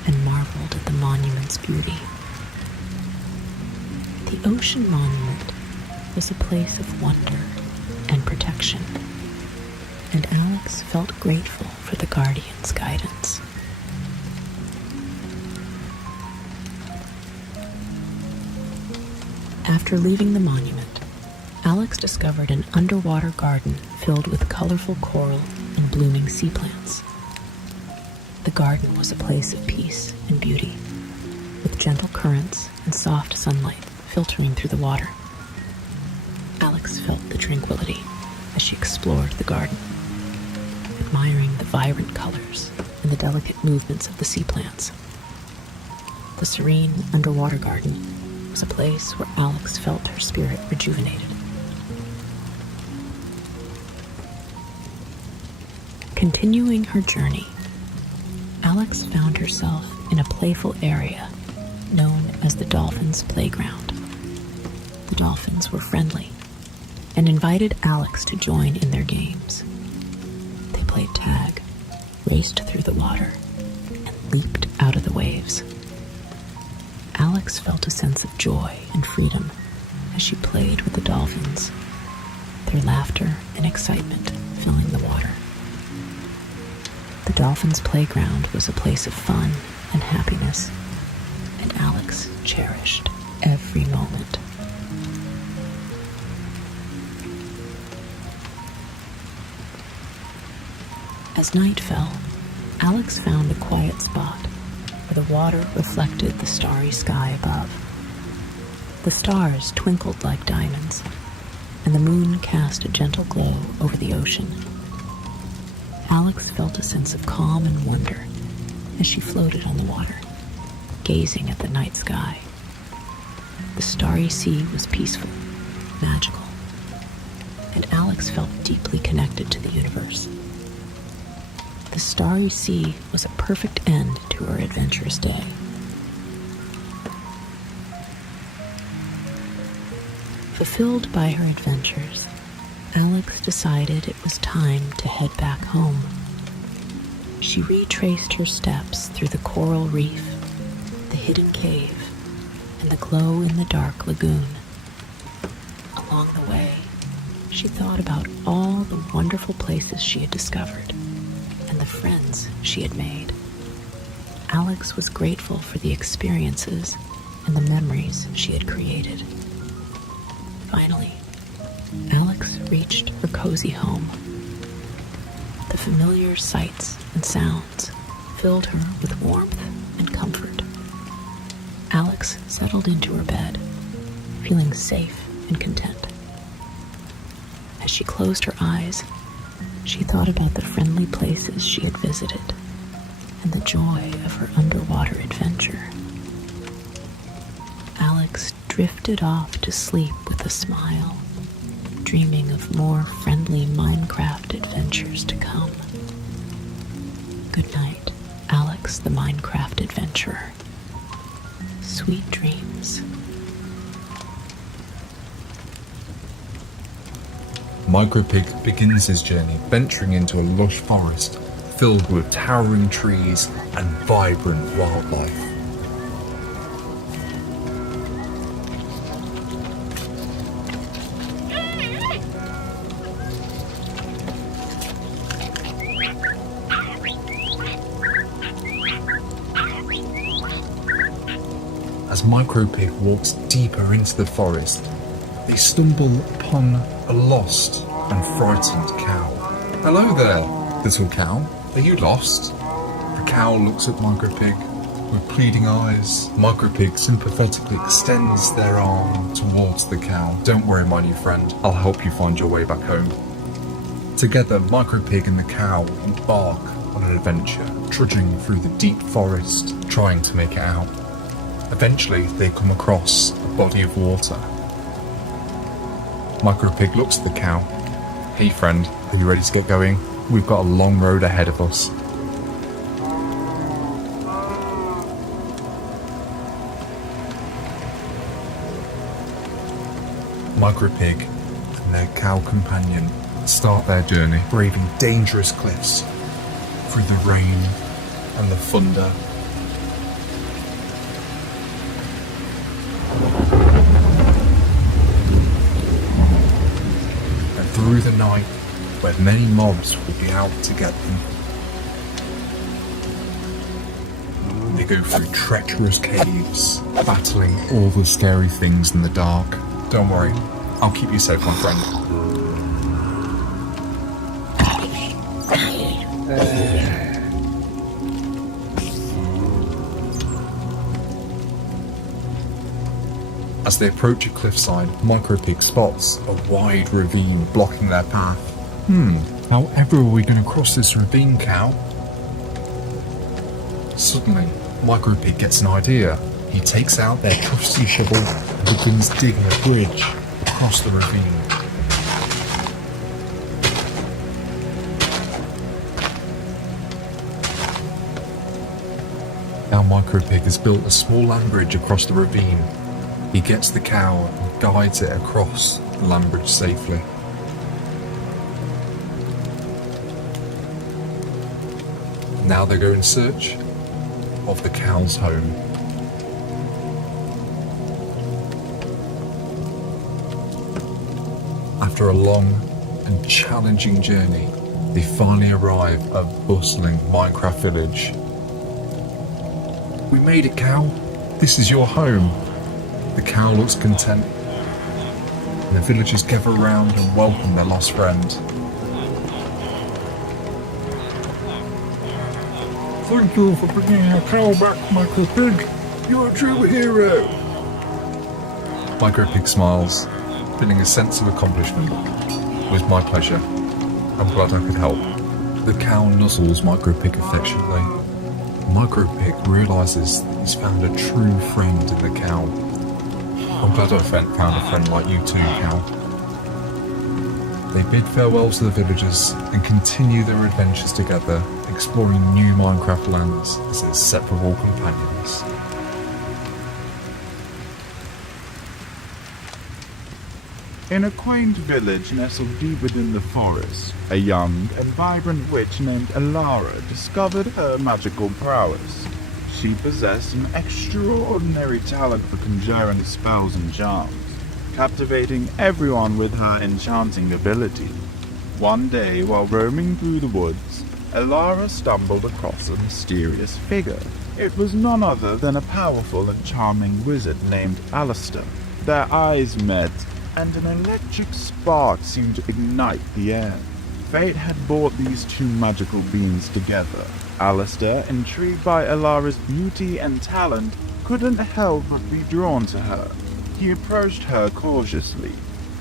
and marveled at the monument's beauty. The ocean monument was a place of wonder and protection, and Alex felt grateful for the guardian's guidance. After leaving the monument, Alex discovered an underwater garden filled with colorful coral and blooming sea plants. The garden was a place of peace and beauty, with gentle currents and soft sunlight filtering through the water. Alex felt the tranquility as she explored the garden, admiring the vibrant colors and the delicate movements of the sea plants. The serene underwater garden was a place where Alex felt her spirit rejuvenated. Continuing her journey, Alex found herself in a playful area known as the Dolphins' Playground. The dolphins were friendly and invited Alex to join in their games. They played tag, raced through the water, and leaped out of the waves. Alex felt a sense of joy and freedom as she played with the dolphins, their laughter and excitement filling the water. The Dolphins' Playground was a place of fun and happiness, and Alex cherished every moment. As night fell, Alex found a quiet spot where the water reflected the starry sky above. The stars twinkled like diamonds, and the moon cast a gentle glow over the ocean. Alex felt a sense of calm and wonder as she floated on the water, gazing at the night sky. The starry sea was peaceful, magical, and Alex felt deeply connected to the universe. The starry sea was a perfect end to her adventurous day. Fulfilled by her adventures, Alex decided it was time to head back home. She retraced her steps through the coral reef, the hidden cave, and the glow-in-the-dark lagoon. Along the way, she thought about all the wonderful places she had discovered and the friends she had made. Alex was grateful for the experiences and the memories she had created. Finally, Alex reached her cozy home. The familiar sights and sounds filled her with warmth and comfort. Alex settled into her bed, feeling safe and content. As she closed her eyes, she thought about the friendly places she had visited and the joy of her underwater adventure. Alex drifted off to sleep with a smile, dreaming of more friendly Minecraft adventures to come. Good night, Alex the Minecraft adventurer. Sweet dreams. Micropig begins his journey venturing into a lush forest filled with towering trees and vibrant wildlife. As Micropig walks deeper into the forest, they stumble upon a lost and frightened cow. Hello there, little cow. Are you lost? The cow looks at Micropig with pleading eyes. Micropig sympathetically extends their arm towards the cow. Don't worry, my new friend. I'll help you find your way back home. Together, Micropig and the cow embark on an adventure, trudging through the deep forest, trying to make it out. Eventually, they come across a body of water. Micropig looks at the cow. Hey friend, are you ready to get going? We've got a long road ahead of us. Micropig and their cow companion start their journey, braving dangerous cliffs through the rain and the thunder. Through the night, where many mobs will be out to get them. They go through treacherous caves, battling all the scary things in the dark. Don't worry, I'll keep you safe, my friend. As they approach a cliffside, Micropig spots a wide ravine blocking their path. However are we going to cross this ravine, Cow? Suddenly, Micropig gets an idea. He takes out their trusty shovel and begins digging a bridge across the ravine. Now Micropig has built a small land bridge across the ravine. He gets the cow and guides it across the land bridge safely. Now they go in search of the cow's home. After a long and challenging journey, they finally arrive at a bustling Minecraft village. We made it, cow. This is your home. The cow looks content, and the villagers gather around and welcome their lost friend. Thank you for bringing our cow back, Micropig. You're a true hero. Micropig smiles, feeling a sense of accomplishment. It was my pleasure. I'm glad I could help. The cow nuzzles Micropig affectionately. Micropig realises that he's found a true friend in the cow. I'm glad I found a friend like you too, cow. They bid farewell to the villagers and continue their adventures together, exploring new Minecraft lands as inseparable companions. In a quaint village nestled deep within the forest, a young and vibrant witch named Alara discovered her magical prowess. She possessed an extraordinary talent for conjuring spells and charms, captivating everyone with her enchanting ability. One day, while roaming through the woods, Alara stumbled across a mysterious figure. It was none other than a powerful and charming wizard named Alistair. Their eyes met, and an electric spark seemed to ignite the air. Fate had brought these two magical beings together. Alistair, intrigued by Alara's beauty and talent, couldn't help but be drawn to her. He approached her cautiously,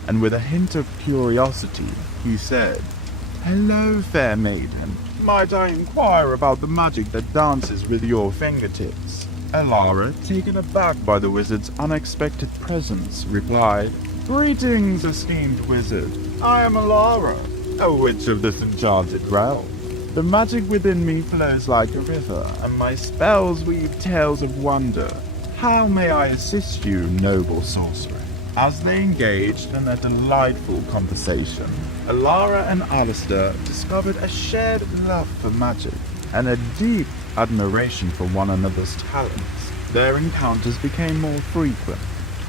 and with a hint of curiosity, he said, "Hello, fair maiden. Might I inquire about the magic that dances with your fingertips?" Alara, taken aback by the wizard's unexpected presence, replied, "Greetings, esteemed wizard. I am Alara, a witch of this enchanted realm. The magic within me flows like a river, and my spells weave tales of wonder. How may I assist you, noble sorcerer?" As they engaged in a delightful conversation, Alara and Alistair discovered a shared love for magic and a deep admiration for one another's talents. Their encounters became more frequent,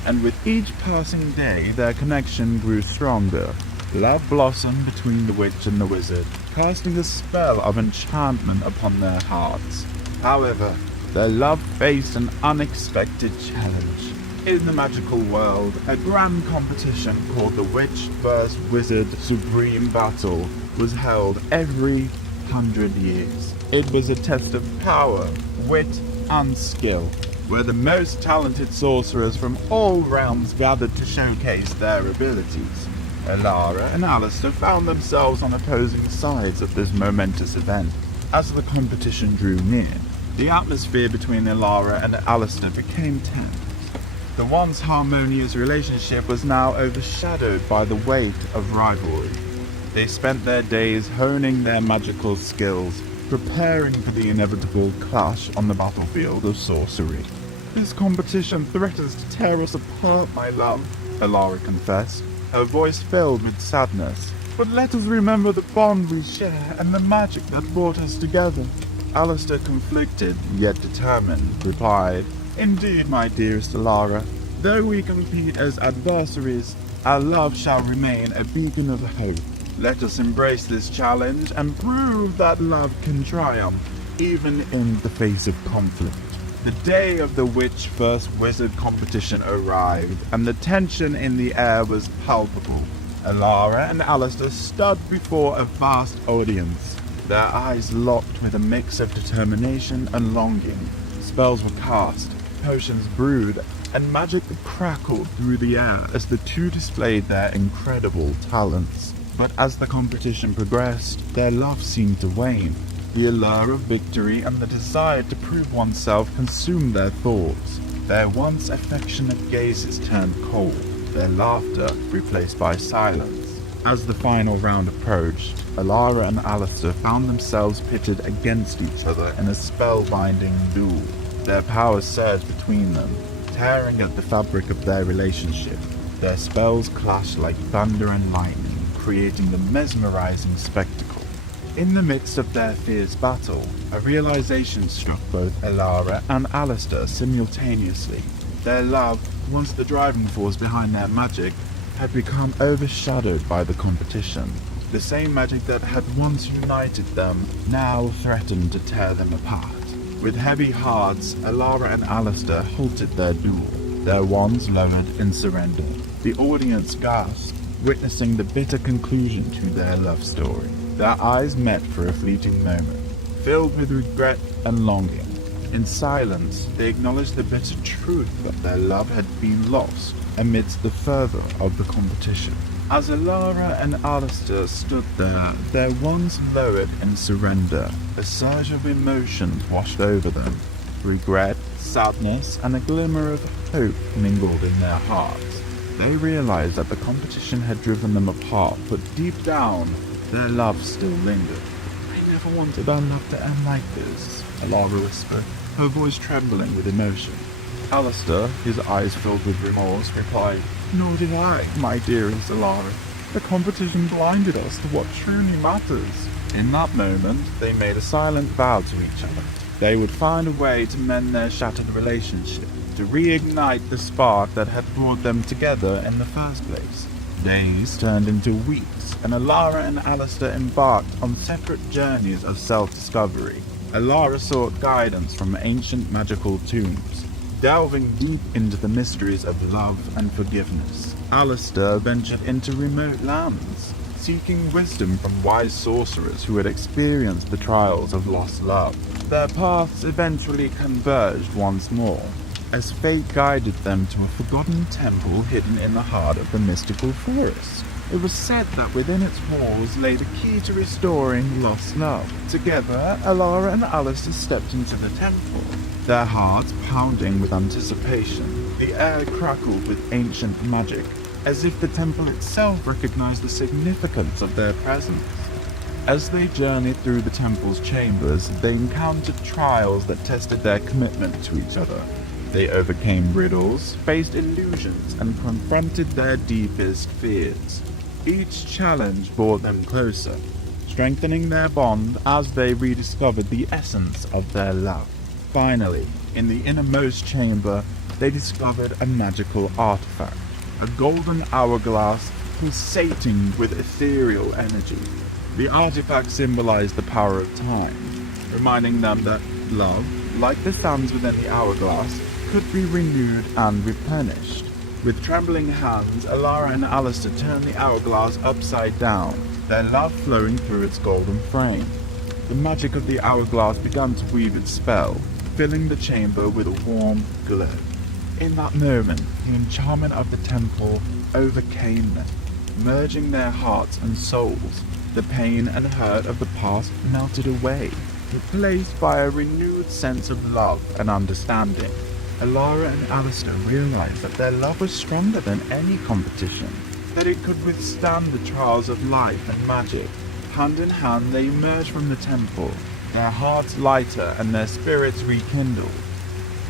and with each passing day their connection grew stronger. Love blossomed between the witch and the wizard, casting a spell of enchantment upon their hearts. However, their love faced an unexpected challenge. In the magical world, a grand competition called the Witch vs. Wizard Supreme Battle was held every 100 years. It was a test of power, wit, and skill, where the most talented sorcerers from all realms gathered to showcase their abilities. Alara and Alistair found themselves on opposing sides of this momentous event. As the competition drew near, the atmosphere between Alara and Alistair became tense. The once harmonious relationship was now overshadowed by the weight of rivalry. They spent their days honing their magical skills, preparing for the inevitable clash on the battlefield of sorcery. "This competition threatens to tear us apart, my love," Alara confessed, her voice filled with sadness. "But let us remember the bond we share and the magic that brought us together." Alistair, conflicted yet determined, replied, "Indeed, my dearest Alara, though we compete as adversaries, our love shall remain a beacon of hope. Let us embrace this challenge and prove that love can triumph, even in the face of conflict." The day of the Witch vs. Wizard competition arrived, and the tension in the air was palpable. Alara and Alistair stood before a vast audience, their eyes locked with a mix of determination and longing. Spells were cast, potions brewed, and magic crackled through the air as the two displayed their incredible talents. But as the competition progressed, their love seemed to wane. The allure of victory and the desire to prove oneself consumed their thoughts. Their once affectionate gazes turned cold, their laughter replaced by silence. As the final round approached, Alara and Alistair found themselves pitted against each other in a spellbinding duel. Their powers surged between them, tearing at the fabric of their relationship. Their spells clashed like thunder and lightning, creating the mesmerizing spectacle. In the midst of their fierce battle, a realization struck both Alara and Alistair simultaneously. Their love, once the driving force behind their magic, had become overshadowed by the competition. The same magic that had once united them now threatened to tear them apart. With heavy hearts, Alara and Alistair halted their duel, their wands lowered in surrender. The audience gasped, witnessing the bitter conclusion to their love story. Their eyes met for a fleeting moment, filled with regret and longing. In silence, they acknowledged the bitter truth that their love had been lost amidst the fervor of the competition. As Alara and Alistair stood there, their wands lowered in surrender, a surge of emotions washed over them. Regret, sadness, and a glimmer of hope mingled in their hearts. They realized that the competition had driven them apart, but deep down, their love still lingered. "I never wanted our love to end like this," Alara whispered, her voice trembling with emotion. Alistair, his eyes filled with remorse, replied, "Nor did I, my dearest Alara. The competition blinded us to what truly matters." In that moment, they made a silent vow to each other. They would find a way to mend their shattered relationship, to reignite the spark that had brought them together in the first place. Days turned into weeks, and Alara and Alistair embarked on separate journeys of self-discovery. Alara sought guidance from ancient magical tombs, delving deep into the mysteries of love and forgiveness. Alistair ventured into remote lands, seeking wisdom from wise sorcerers who had experienced the trials of lost love. Their paths eventually converged once more, as fate guided them to a forgotten temple hidden in the heart of the mystical forest. It was said that within its walls lay the key to restoring lost love. Together, Alara and Alistair stepped into the temple, their hearts pounding with anticipation. The air crackled with ancient magic, as if the temple itself recognized the significance of their presence. As they journeyed through the temple's chambers, they encountered trials that tested their commitment to each other. They overcame riddles, faced illusions, and confronted their deepest fears. Each challenge brought them closer, strengthening their bond as they rediscovered the essence of their love. Finally, in the innermost chamber, they discovered a magical artifact, a golden hourglass pulsating with ethereal energy. The artifact symbolized the power of time, reminding them that love, like the sands within the hourglass, could be renewed and replenished. With trembling hands, Alara and Alistair turned the hourglass upside down, their love flowing through its golden frame. The magic of the hourglass began to weave its spell, filling the chamber with a warm glow. In that moment, the enchantment of the temple overcame them, merging their hearts and souls. The pain and hurt of the past melted away, replaced by a renewed sense of love and understanding. Alara and Alistair realized that their love was stronger than any competition, that it could withstand the trials of life and magic. Hand in hand, they emerged from the temple, their hearts lighter and their spirits rekindled.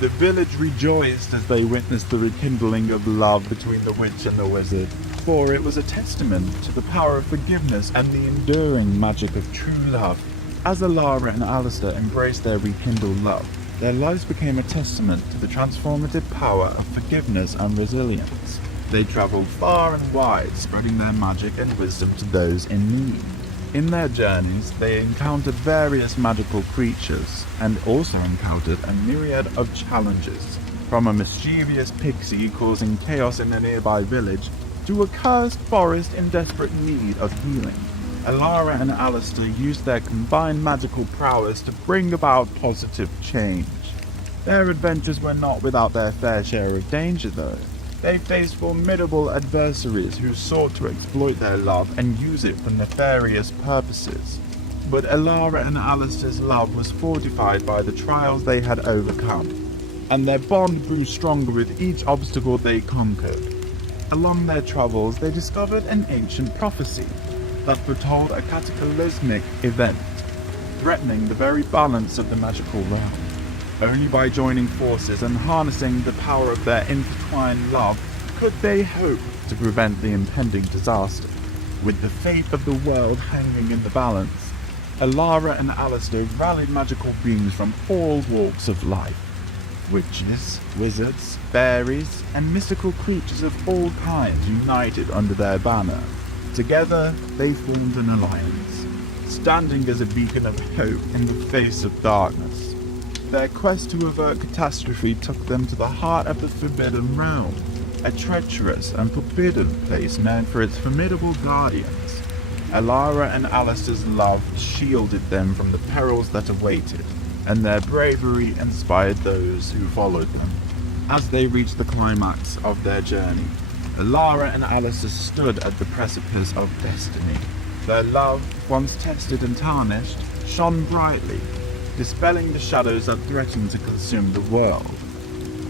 The village rejoiced as they witnessed the rekindling of love between the witch and the wizard, for it was a testament to the power of forgiveness and the enduring magic of true love. As Alara and Alistair embraced their rekindled love, their lives became a testament to the transformative power of forgiveness and resilience. They traveled far and wide, spreading their magic and wisdom to those in need. In their journeys, they encountered various magical creatures, and also encountered a myriad of challenges, from a mischievous pixie causing chaos in a nearby village, to a cursed forest in desperate need of healing. Alara and Alistair used their combined magical prowess to bring about positive change. Their adventures were not without their fair share of danger, though. They faced formidable adversaries who sought to exploit their love and use it for nefarious purposes. But Alara and Alistair's love was fortified by the trials they had overcome, and their bond grew stronger with each obstacle they conquered. Along their travels, they discovered an ancient prophecy that foretold a cataclysmic event, threatening the very balance of the magical realm. Only by joining forces and harnessing the power of their intertwined love could they hope to prevent the impending disaster. With the fate of the world hanging in the balance, Alara and Alistair rallied magical beings from all walks of life. Witches, wizards, fairies, and mystical creatures of all kinds united under their banner. Together, they formed an alliance, standing as a beacon of hope in the face of darkness. Their quest to avert catastrophe took them to the heart of the Forbidden Realm, a treacherous and forbidden place known for its formidable guardians. Alara and Alistair's love shielded them from the perils that awaited, and their bravery inspired those who followed them. As they reached the climax of their journey, Alara and Alistair stood at the precipice of destiny. Their love, once tested and tarnished, shone brightly, dispelling the shadows that threatened to consume the world.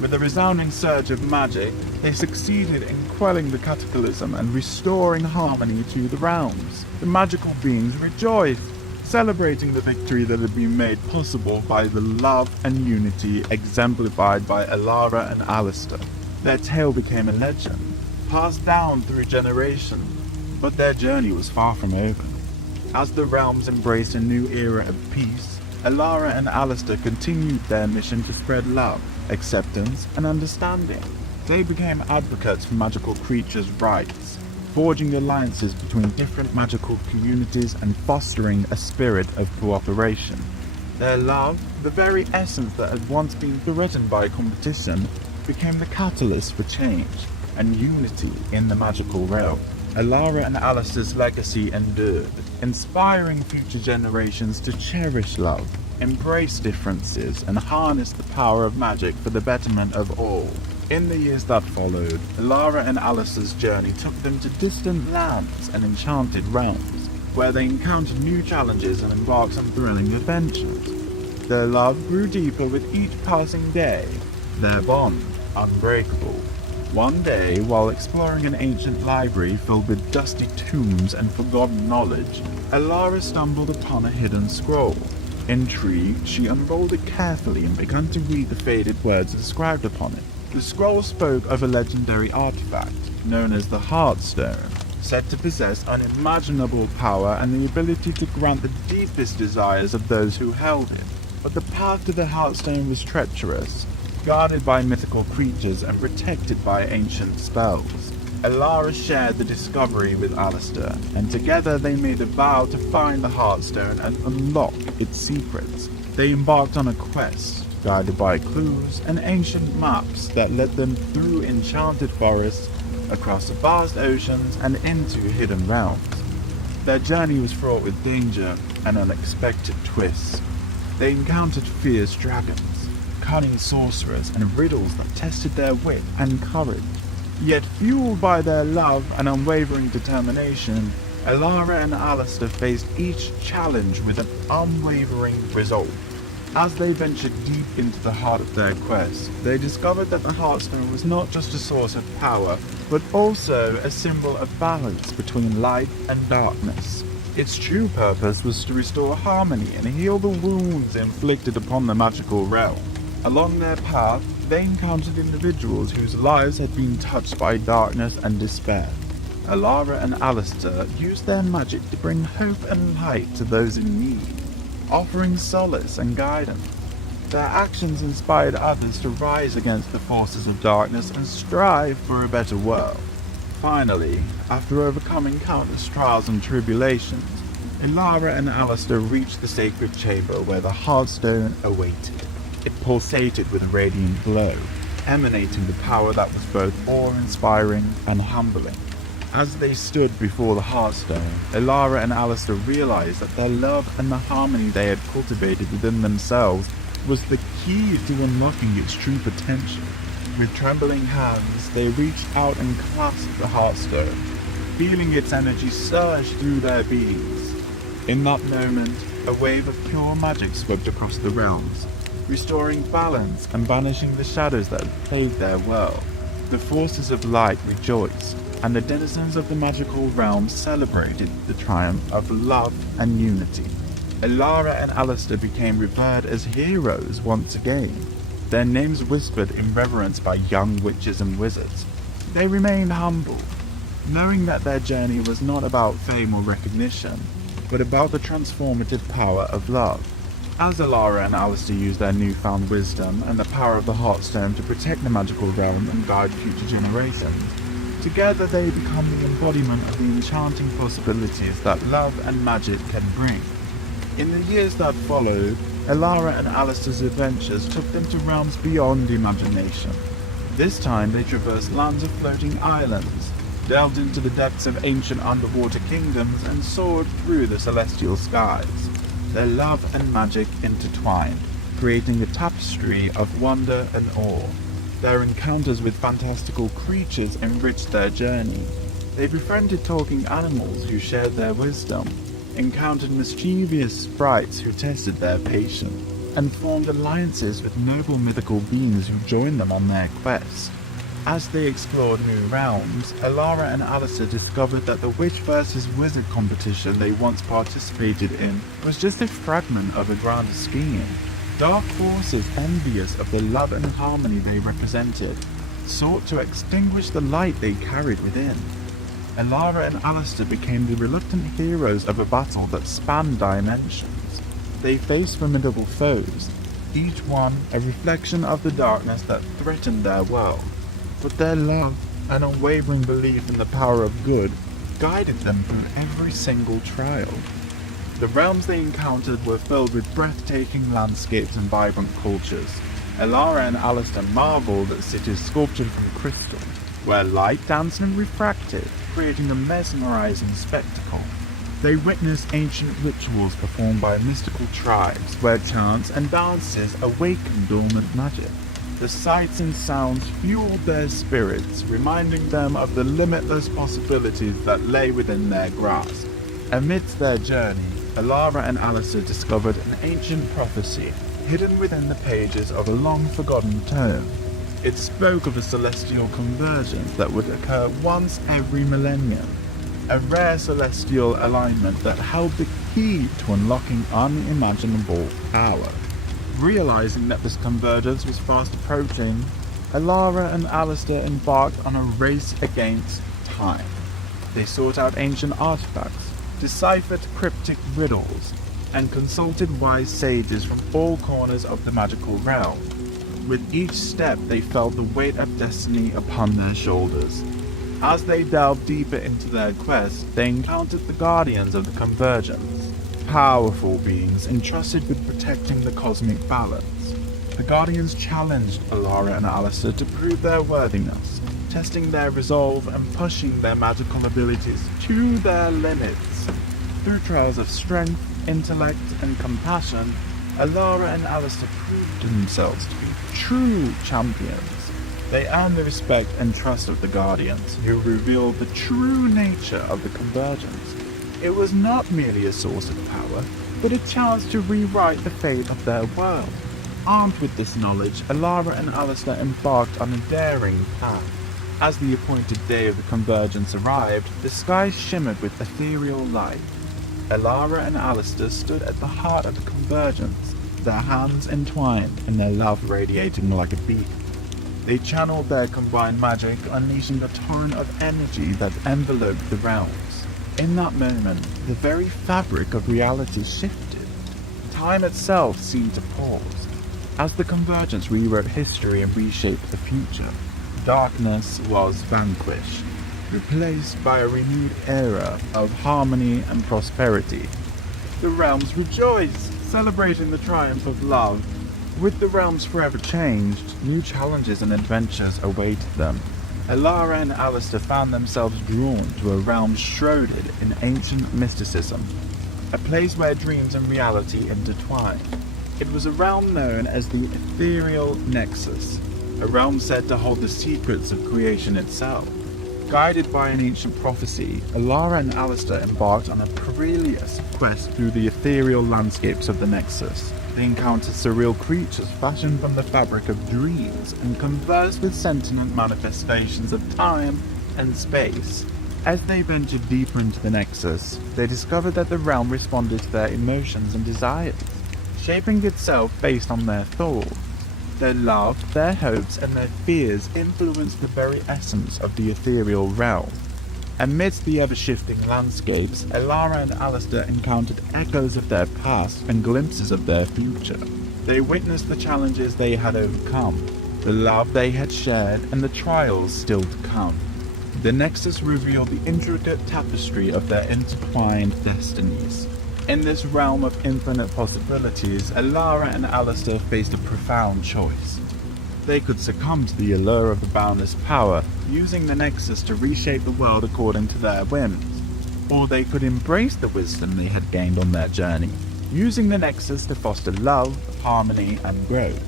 With a resounding surge of magic, they succeeded in quelling the cataclysm and restoring harmony to the realms. The magical beings rejoiced, celebrating the victory that had been made possible by the love and unity exemplified by Alara and Alistair. Their tale became a legend, passed down through generations, but their journey was far from over. As the realms embraced a new era of peace, Alara and Alistair continued their mission to spread love, acceptance, and understanding. They became advocates for magical creatures' rights, forging alliances between different magical communities and fostering a spirit of cooperation. Their love, the very essence that had once been threatened by competition, became the catalyst for change and unity in the magical realm. Alara and Alistair's legacy endured, inspiring future generations to cherish love, embrace differences, and harness the power of magic for the betterment of all. In the years that followed, Alara and Alistair's journey took them to distant lands and enchanted realms, where they encountered new challenges and embarked on thrilling adventures. Their love grew deeper with each passing day, their bond unbreakable. One day, while exploring an ancient library filled with dusty tombs and forgotten knowledge, Alara stumbled upon a hidden scroll. Intrigued, she unrolled it carefully and began to read the faded words inscribed upon it. The scroll spoke of a legendary artifact, known as the Heartstone, said to possess unimaginable power and the ability to grant the deepest desires of those who held it. But the path to the Heartstone was treacherous, guarded by mythical creatures and protected by ancient spells. Alara shared the discovery with Alistair, and together they made a vow to find the Heartstone and unlock its secrets. They embarked on a quest, guided by clues and ancient maps that led them through enchanted forests, across vast oceans, and into hidden realms. Their journey was fraught with danger and unexpected twists. They encountered fierce dragons, cunning sorcerers, and riddles that tested their wit and courage. Yet, fueled by their love and unwavering determination, Alara and Alistair faced each challenge with an unwavering resolve. As they ventured deep into the heart of their quest, they discovered that the Heartstone was not just a source of power, but also a symbol of balance between light and darkness. Its true purpose was to restore harmony and heal the wounds inflicted upon the magical realm. Along their path, they encountered individuals whose lives had been touched by darkness and despair. Alara and Alistair used their magic to bring hope and light to those in need, offering solace and guidance. Their actions inspired others to rise against the forces of darkness and strive for a better world. Finally, after overcoming countless trials and tribulations, Alara and Alistair reached the sacred chamber where the Heartstone awaited. It pulsated with a radiant glow, emanating the power that was both awe-inspiring and humbling. As they stood before the Heartstone, Alara and Alistair realized that their love and the harmony they had cultivated within themselves was the key to unlocking its true potential. With trembling hands, they reached out and clasped the Heartstone, feeling its energy surge through their beings. In that moment, a wave of pure magic swept across the realms, restoring balance and banishing the shadows that had plagued their world. The forces of light rejoiced, and the denizens of the magical realm celebrated the triumph of love and unity. Alara and Alistair became revered as heroes once again, their names whispered in reverence by young witches and wizards. They remained humble, knowing that their journey was not about fame or recognition, but about the transformative power of love. As Alara and Alistair used their newfound wisdom and the power of the Heartstone to protect the magical realm and guide future generations, together they become the embodiment of the enchanting possibilities that love and magic can bring. In the years that followed, Alara and Alistair's adventures took them to realms beyond imagination. This time they traversed lands of floating islands, delved into the depths of ancient underwater kingdoms, and soared through the celestial skies. Their love and magic intertwined, creating a tapestry of wonder and awe. Their encounters with fantastical creatures enriched their journey. They befriended talking animals who shared their wisdom, encountered mischievous sprites who tested their patience, and formed alliances with noble mythical beings who joined them on their quest. As they explored new realms, Alara and Alistair discovered that the witch versus wizard competition they once participated in was just a fragment of a grander scheme. Dark forces, envious of the love and harmony they represented, sought to extinguish the light they carried within. Alara and Alistair became the reluctant heroes of a battle that spanned dimensions. They faced formidable foes, each one a reflection of the darkness that threatened their world. But their love and unwavering belief in the power of good guided them through every single trial. The realms they encountered were filled with breathtaking landscapes and vibrant cultures. Alara and Alistair marveled at cities sculptured from crystal, where light danced and refracted, creating a mesmerizing spectacle. They witnessed ancient rituals performed by mystical tribes, where chants and dances awakened dormant magic. The sights and sounds fueled their spirits, reminding them of the limitless possibilities that lay within their grasp. Amidst their journey, Alara and Alistair discovered an ancient prophecy hidden within the pages of a long-forgotten tome. It spoke of a celestial convergence that would occur once every millennium, a rare celestial alignment that held the key to unlocking unimaginable power. Realizing that this convergence was fast approaching, Alara and Alistair embarked on a race against time. They sought out ancient artifacts, deciphered cryptic riddles, and consulted wise sages from all corners of the magical realm. With each step, they felt the weight of destiny upon their shoulders. As they delved deeper into their quest, they encountered the Guardians of the Convergence, powerful beings entrusted with protecting the cosmic balance. The Guardians challenged Alara and Alistair to prove their worthiness, testing their resolve and pushing their magical abilities to their limits. Through trials of strength, intellect, and compassion, Alara and Alistair proved themselves to be true champions. They earned the respect and trust of the Guardians, who revealed the true nature of the Convergence. It was not merely a source of power, but a chance to rewrite the fate of their world. Armed with this knowledge, Alara and Alistair embarked on a daring path. As the appointed day of the Convergence arrived, the sky shimmered with ethereal light. Alara and Alistair stood at the heart of the Convergence, their hands entwined and their love radiating like a beacon. They channeled their combined magic, unleashing a torrent of energy that enveloped the realms. In that moment, the very fabric of reality shifted. Time itself seemed to pause, as the Convergence rewrote history and reshaped the future. Darkness was vanquished, replaced by a renewed era of harmony and prosperity. The realms rejoiced, celebrating the triumph of love. With the realms forever changed, new challenges and adventures awaited them. Alara and Alistair found themselves drawn to a realm shrouded in ancient mysticism, a place where dreams and reality intertwined. It was a realm known as the Ethereal Nexus, a realm said to hold the secrets of creation itself. Guided by an ancient prophecy, Alara and Alistair embarked on a perilous quest through the ethereal landscapes of the Nexus. They encountered surreal creatures fashioned from the fabric of dreams and conversed with sentient manifestations of time and space. As they ventured deeper into the Nexus, they discovered that the realm responded to their emotions and desires, shaping itself based on their thoughts. Their love, their hopes, and their fears influenced the very essence of the ethereal realm. Amidst the ever-shifting landscapes, Alara and Alistair encountered echoes of their past and glimpses of their future. They witnessed the challenges they had overcome, the love they had shared, and the trials still to come. The Nexus revealed the intricate tapestry of their intertwined destinies. In this realm of infinite possibilities, Alara and Alistair faced a profound choice. They could succumb to the allure of the boundless power, using the Nexus to reshape the world according to their whims. Or they could embrace the wisdom they had gained on their journey, using the Nexus to foster love, harmony, and growth.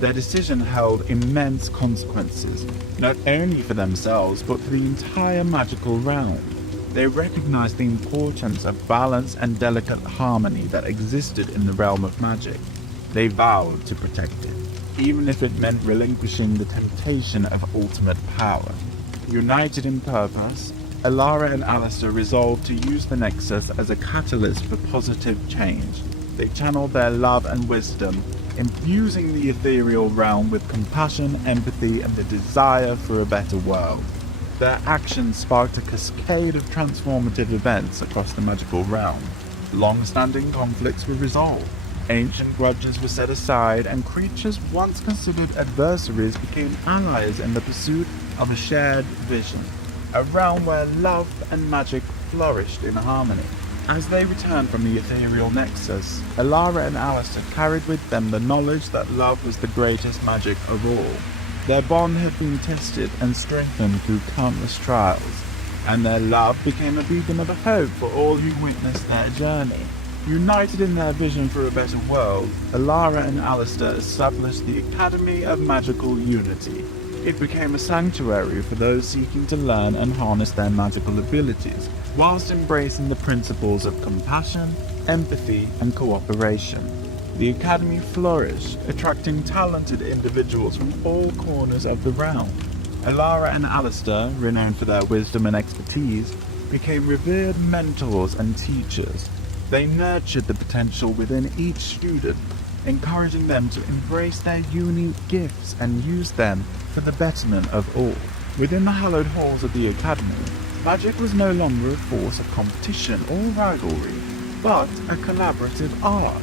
Their decision held immense consequences, not only for themselves, but for the entire magical realm. They recognized the importance of balance and delicate harmony that existed in the realm of magic. They vowed to protect it, even if it meant relinquishing the temptation of ultimate power. United in purpose, Alara and Alistair resolved to use the Nexus as a catalyst for positive change. They channeled their love and wisdom, infusing the ethereal realm with compassion, empathy, and the desire for a better world. Their actions sparked a cascade of transformative events across the magical realm. Long-standing conflicts were resolved, ancient grudges were set aside, and creatures once considered adversaries became allies in the pursuit of a shared vision. A realm where love and magic flourished in harmony. As they returned from the ethereal Nexus, Alara and Alistair carried with them the knowledge that love was the greatest magic of all. Their bond had been tested and strengthened through countless trials, and their love became a beacon of hope for all who witnessed their journey. United in their vision for a better world, Alara and Alistair established the Academy of Magical Unity. It became a sanctuary for those seeking to learn and harness their magical abilities, whilst embracing the principles of compassion, empathy, and cooperation. The Academy flourished, attracting talented individuals from all corners of the realm. Alara and Alistair, renowned for their wisdom and expertise, became revered mentors and teachers. They nurtured the potential within each student, encouraging them to embrace their unique gifts and use them for the betterment of all. Within the hallowed halls of the Academy, magic was no longer a force of competition or rivalry, but a collaborative art,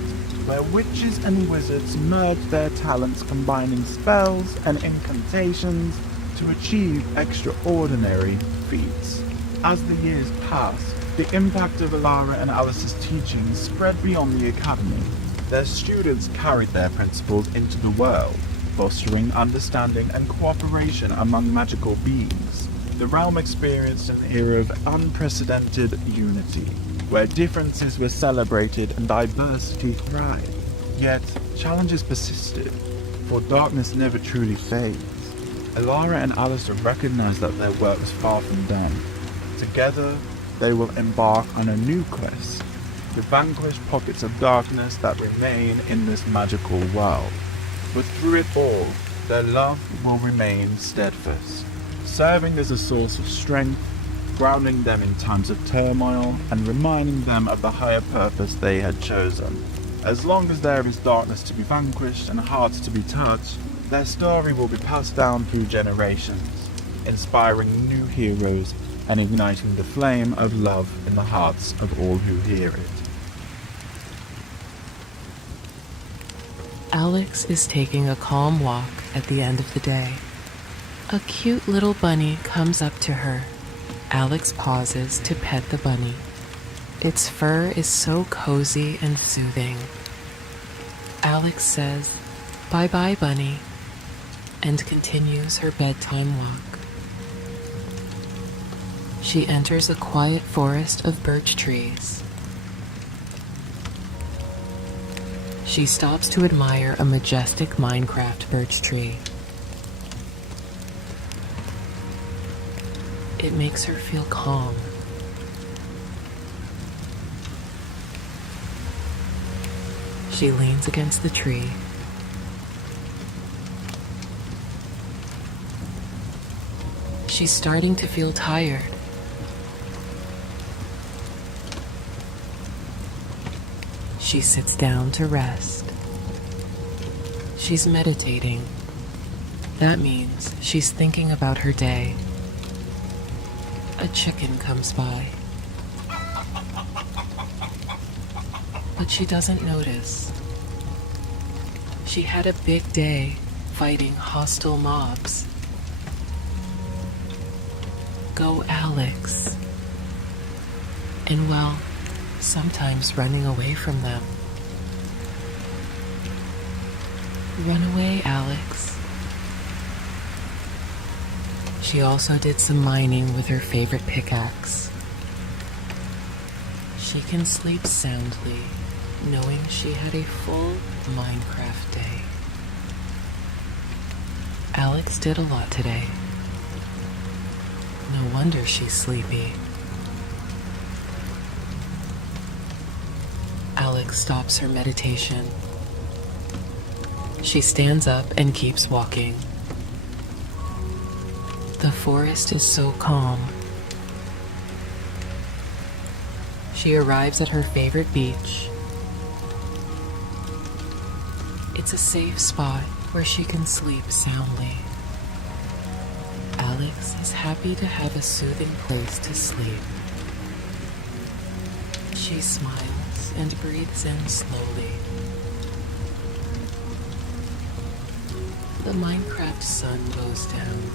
where witches and wizards merged their talents, combining spells and incantations to achieve extraordinary feats. As the years passed, the impact of Alara and Alice's teachings spread beyond the Academy. Their students carried their principles into the world, fostering understanding and cooperation among magical beings. The realm experienced an era of unprecedented unity, where differences were celebrated and diversity thrived. Yet, challenges persisted, for darkness never truly fades. Alara and Alistair recognized that their work was far from done. Together, they will embark on a new quest to vanquish pockets of darkness that remain in this magical world. But through it all, their love will remain steadfast, serving as a source of strength, grounding them in times of turmoil, and reminding them of the higher purpose they had chosen. As long as there is darkness to be vanquished and hearts to be touched, their story will be passed down through generations, inspiring new heroes and igniting the flame of love in the hearts of all who hear it. Alex is taking a calm walk at the end of the day. A cute little bunny comes up to her. Alex pauses to pet the bunny. Its fur is so cozy and soothing. Alex says, "Bye-bye, bunny," and continues her bedtime walk. She enters a quiet forest of birch trees. She stops to admire a majestic Minecraft birch tree. It makes her feel calm. She leans against the tree. She's starting to feel tired. She sits down to rest. She's meditating. That means she's thinking about her day. A chicken comes by. But she doesn't notice. She had a big day fighting hostile mobs. Go Alex. And well, sometimes running away from them. Run away, Alex. She also did some mining with her favorite pickaxe. She can sleep soundly, knowing she had a full Minecraft day. Alex did a lot today. No wonder she's sleepy. Alex stops her meditation. She stands up and keeps walking. The forest is so calm. She arrives at her favorite beach. It's a safe spot where she can sleep soundly. Alex is happy to have a soothing place to sleep. She smiles and breathes in slowly. The Minecraft sun goes down.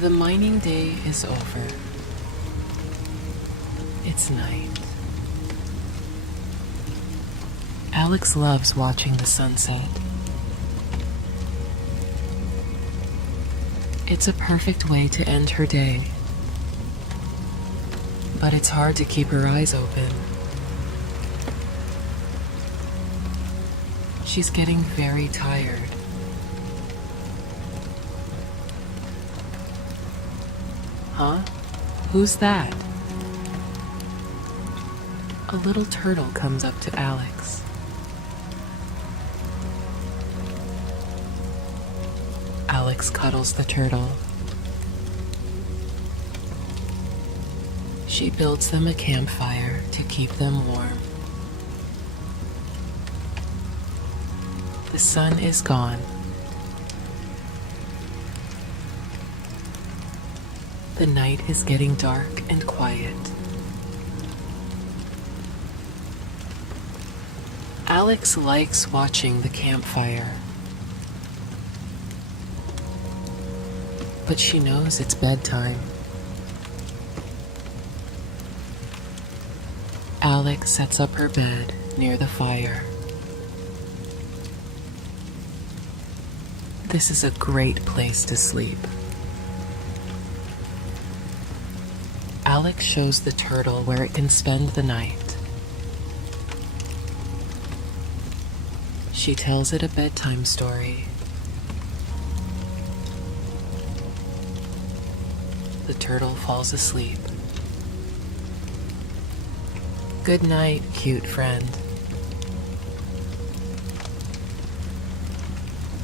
The mining day is over. It's night. Alex loves watching the sunset. It's a perfect way to end her day. But it's hard to keep her eyes open. She's getting very tired. Huh? Who's that? A little turtle comes up to Alex. Alex cuddles the turtle. She builds them a campfire to keep them warm. The sun is gone. The night is getting dark and quiet. Alex likes watching the campfire. But she knows it's bedtime. Alex sets up her bed near the fire. This is a great place to sleep. Alex shows the turtle where it can spend the night. She tells it a bedtime story. The turtle falls asleep. Good night, cute friend.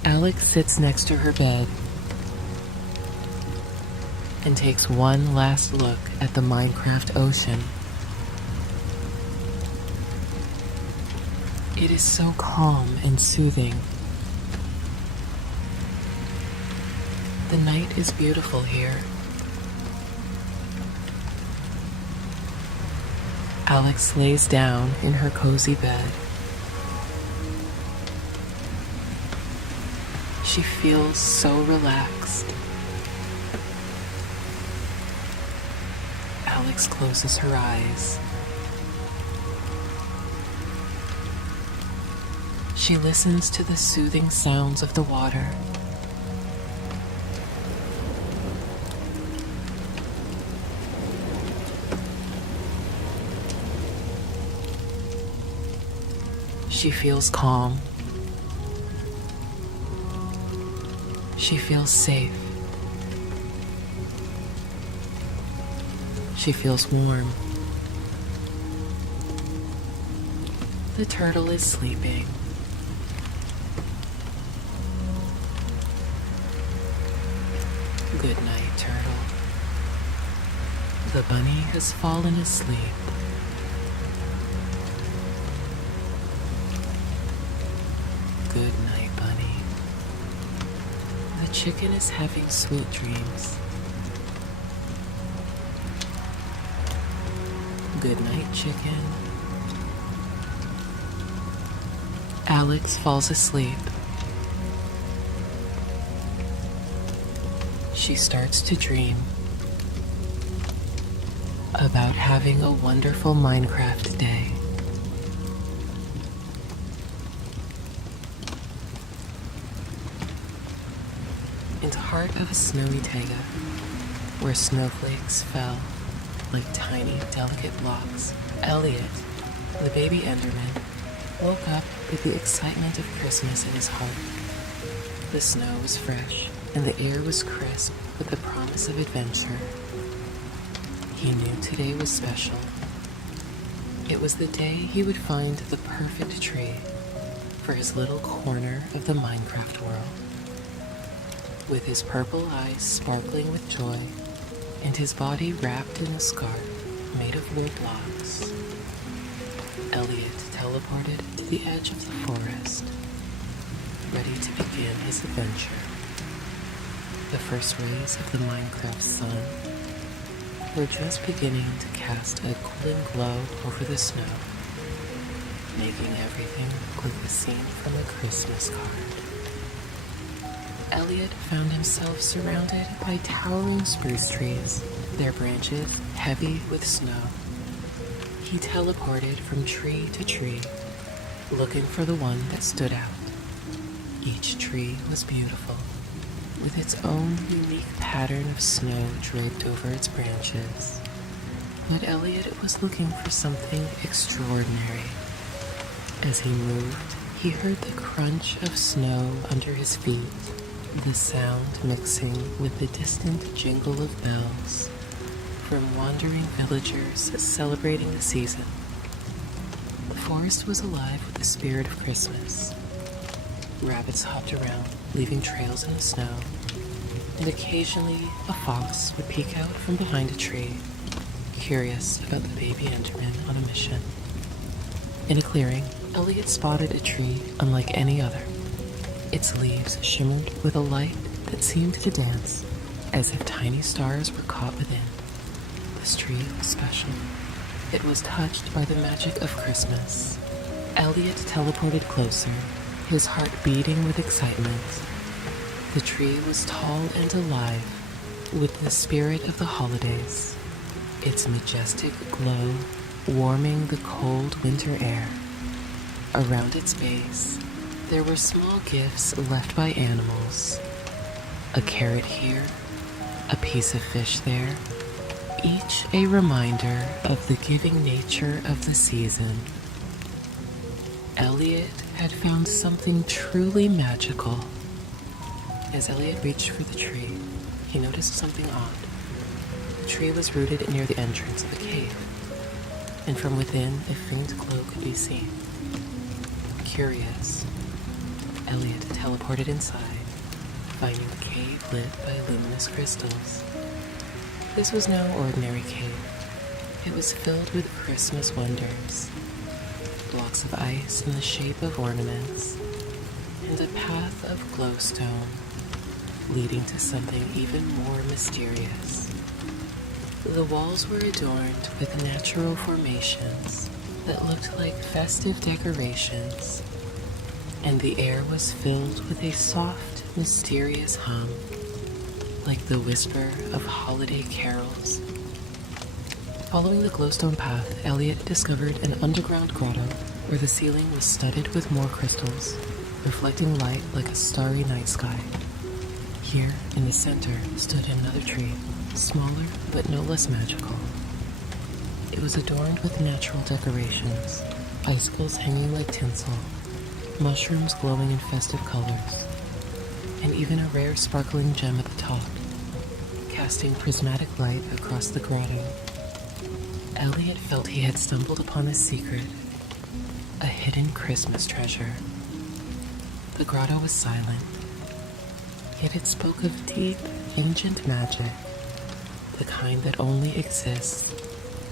Alex sits next to her bed and takes one last look at the Minecraft ocean. It is so calm and soothing. The night is beautiful here. Alex lays down in her cozy bed. She feels so relaxed. Alex closes her eyes. She listens to the soothing sounds of the water. She feels calm. She feels safe. She feels warm. The turtle is sleeping. Good night, turtle. The bunny has fallen asleep. Good night, bunny. The chicken is having sweet dreams. Good night, chicken. Alex falls asleep. She starts to dream about having a wonderful Minecraft day. In the heart of a snowy taiga, where snowflakes fell like tiny, delicate blocks, Elliot, the baby Enderman, woke up with the excitement of Christmas in his heart. The snow was fresh, and the air was crisp with the promise of adventure. He knew today was special. It was the day he would find the perfect tree for his little corner of the Minecraft world. With his purple eyes sparkling with joy, and his body wrapped in a scarf made of wood blocks, Elliot teleported to the edge of the forest, ready to begin his adventure. The first rays of the Minecraft sun were just beginning to cast a cooling glow over the snow, making everything look like a scene from a Christmas card. Elliot found himself surrounded by towering spruce trees, their branches heavy with snow. He teleported from tree to tree, looking for the one that stood out. Each tree was beautiful, with its own unique pattern of snow draped over its branches. But Elliot was looking for something extraordinary. As he moved, he heard the crunch of snow under his feet, the sound mixing with the distant jingle of bells from wandering villagers celebrating the season. The forest was alive with the spirit of Christmas. Rabbits hopped around, leaving trails in the snow, and occasionally a fox would peek out from behind a tree, curious about the baby Enderman on a mission. In a clearing, Elliot spotted a tree unlike any other. Its leaves shimmered with a light that seemed to dance, as if tiny stars were caught within. This tree was special. It was touched by the magic of Christmas. Elliot teleported closer, his heart beating with excitement. The tree was tall and alive, with the spirit of the holidays, its majestic glow warming the cold winter air. Around its base, there were small gifts left by animals. A carrot here, a piece of fish there, each a reminder of the giving nature of the season. Elliot had found something truly magical. As Elliot reached for the tree, he noticed something odd. The tree was rooted near the entrance of a cave, and from within a faint glow could be seen. Curious, Elliot teleported inside, finding the cave lit by luminous crystals. This was no ordinary cave. It was filled with Christmas wonders. Blocks of ice in the shape of ornaments, and a path of glowstone leading to something even more mysterious. The walls were adorned with natural formations that looked like festive decorations, and the air was filled with a soft, mysterious hum, like the whisper of holiday carols. Following the glowstone path, Elliot discovered an underground grotto where the ceiling was studded with more crystals, reflecting light like a starry night sky. Here, in the center, stood another tree, smaller but no less magical. It was adorned with natural decorations, icicles hanging like tinsel, mushrooms glowing in festive colors, and even a rare sparkling gem at the top, casting prismatic light across the grotto. Elliot felt he had stumbled upon a secret, a hidden Christmas treasure. The grotto was silent, yet it spoke of deep, ancient magic, the kind that only exists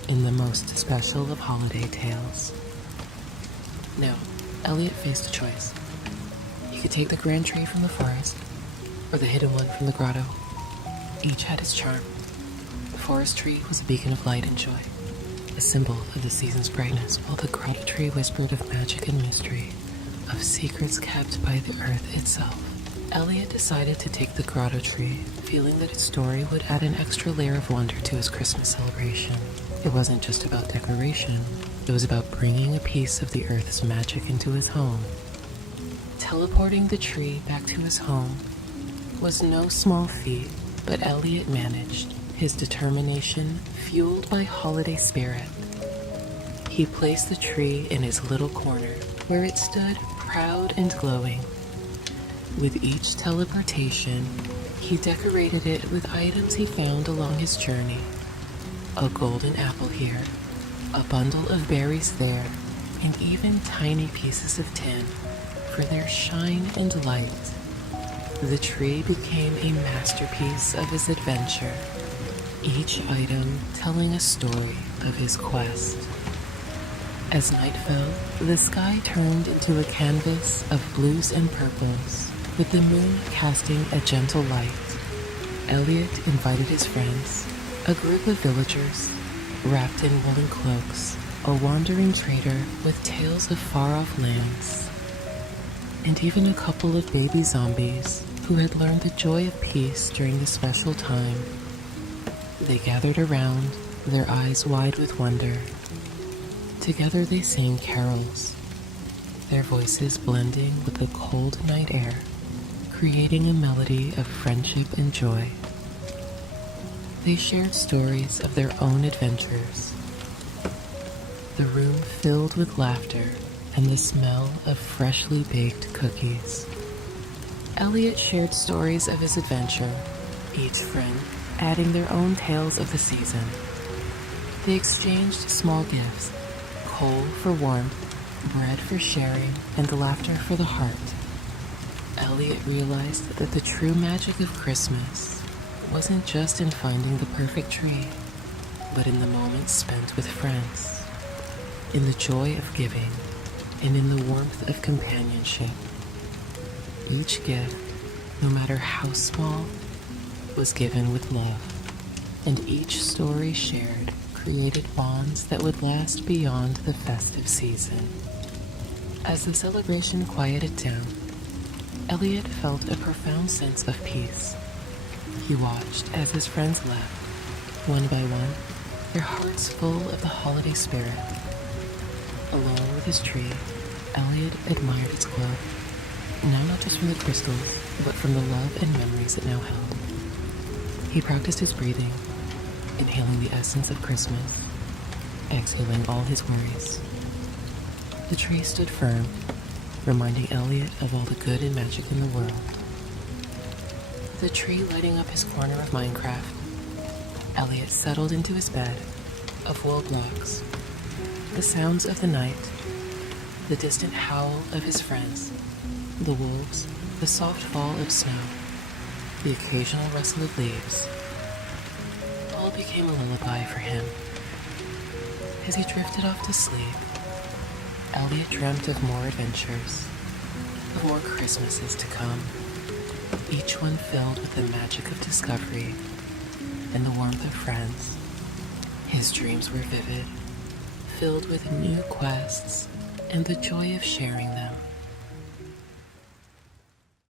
in the most special of holiday tales. Now, Elliot faced a choice. He could take the grand tree from the forest, or the hidden one from the grotto. Each had its charm. The forest tree was a beacon of light and joy, a symbol of the season's brightness, while the grotto tree whispered of magic and mystery, of secrets kept by the earth itself. Elliot decided to take the grotto tree, feeling that its story would add an extra layer of wonder to his Christmas celebration. It wasn't just about decoration, it was about bringing a piece of the earth's magic into his home. Teleporting the tree back to his home was no small feat, but Elliot managed, his determination fueled by holiday spirit. He placed the tree in his little corner, where it stood proud and glowing. With each teleportation, he decorated it with items he found along his journey. A golden apple here, a bundle of berries there, and even tiny pieces of tin for their shine and light. The tree became a masterpiece of his adventure, each item telling a story of his quest. As night fell, the sky turned into a canvas of blues and purples, with the moon casting a gentle light. Elliot invited his friends, a group of villagers, wrapped in woolen cloaks, a wandering trader with tales of far-off lands, and even a couple of baby zombies who had learned the joy of peace during the special time. They gathered around, their eyes wide with wonder. Together they sang carols, their voices blending with the cold night air, creating a melody of friendship and joy. They shared stories of their own adventures. The room filled with laughter and the smell of freshly baked cookies. Elliot shared stories of his adventure, each friend adding their own tales of the season. They exchanged small gifts, coal for warmth, bread for sharing, and laughter for the heart. Elliot realized that the true magic of Christmas wasn't just in finding the perfect tree, but in the moments spent with friends, in the joy of giving, and in the warmth of companionship. Each gift, no matter how small, was given with love, and each story shared created bonds that would last beyond the festive season. As the celebration quieted down, Elliot felt a profound sense of peace. He watched as his friends left, one by one, their hearts full of the holiday spirit. Alone with his tree, Elliot admired its glow, now not just from the crystals, but from the love and memories it now held. He practiced his breathing, inhaling the essence of Christmas, exhaling all his worries. The tree stood firm, reminding Elliot of all the good and magic in the world. The tree lighting up his corner of Minecraft, Elliot settled into his bed of wool blocks. The sounds of the night, the distant howl of his friends, the wolves, the soft fall of snow, the occasional rustle of leaves, all became a lullaby for him. As he drifted off to sleep, Elliot dreamt of more adventures, of more Christmases to come, each one filled with the magic of discovery and the warmth of friends. His dreams were vivid, filled with new quests and the joy of sharing them.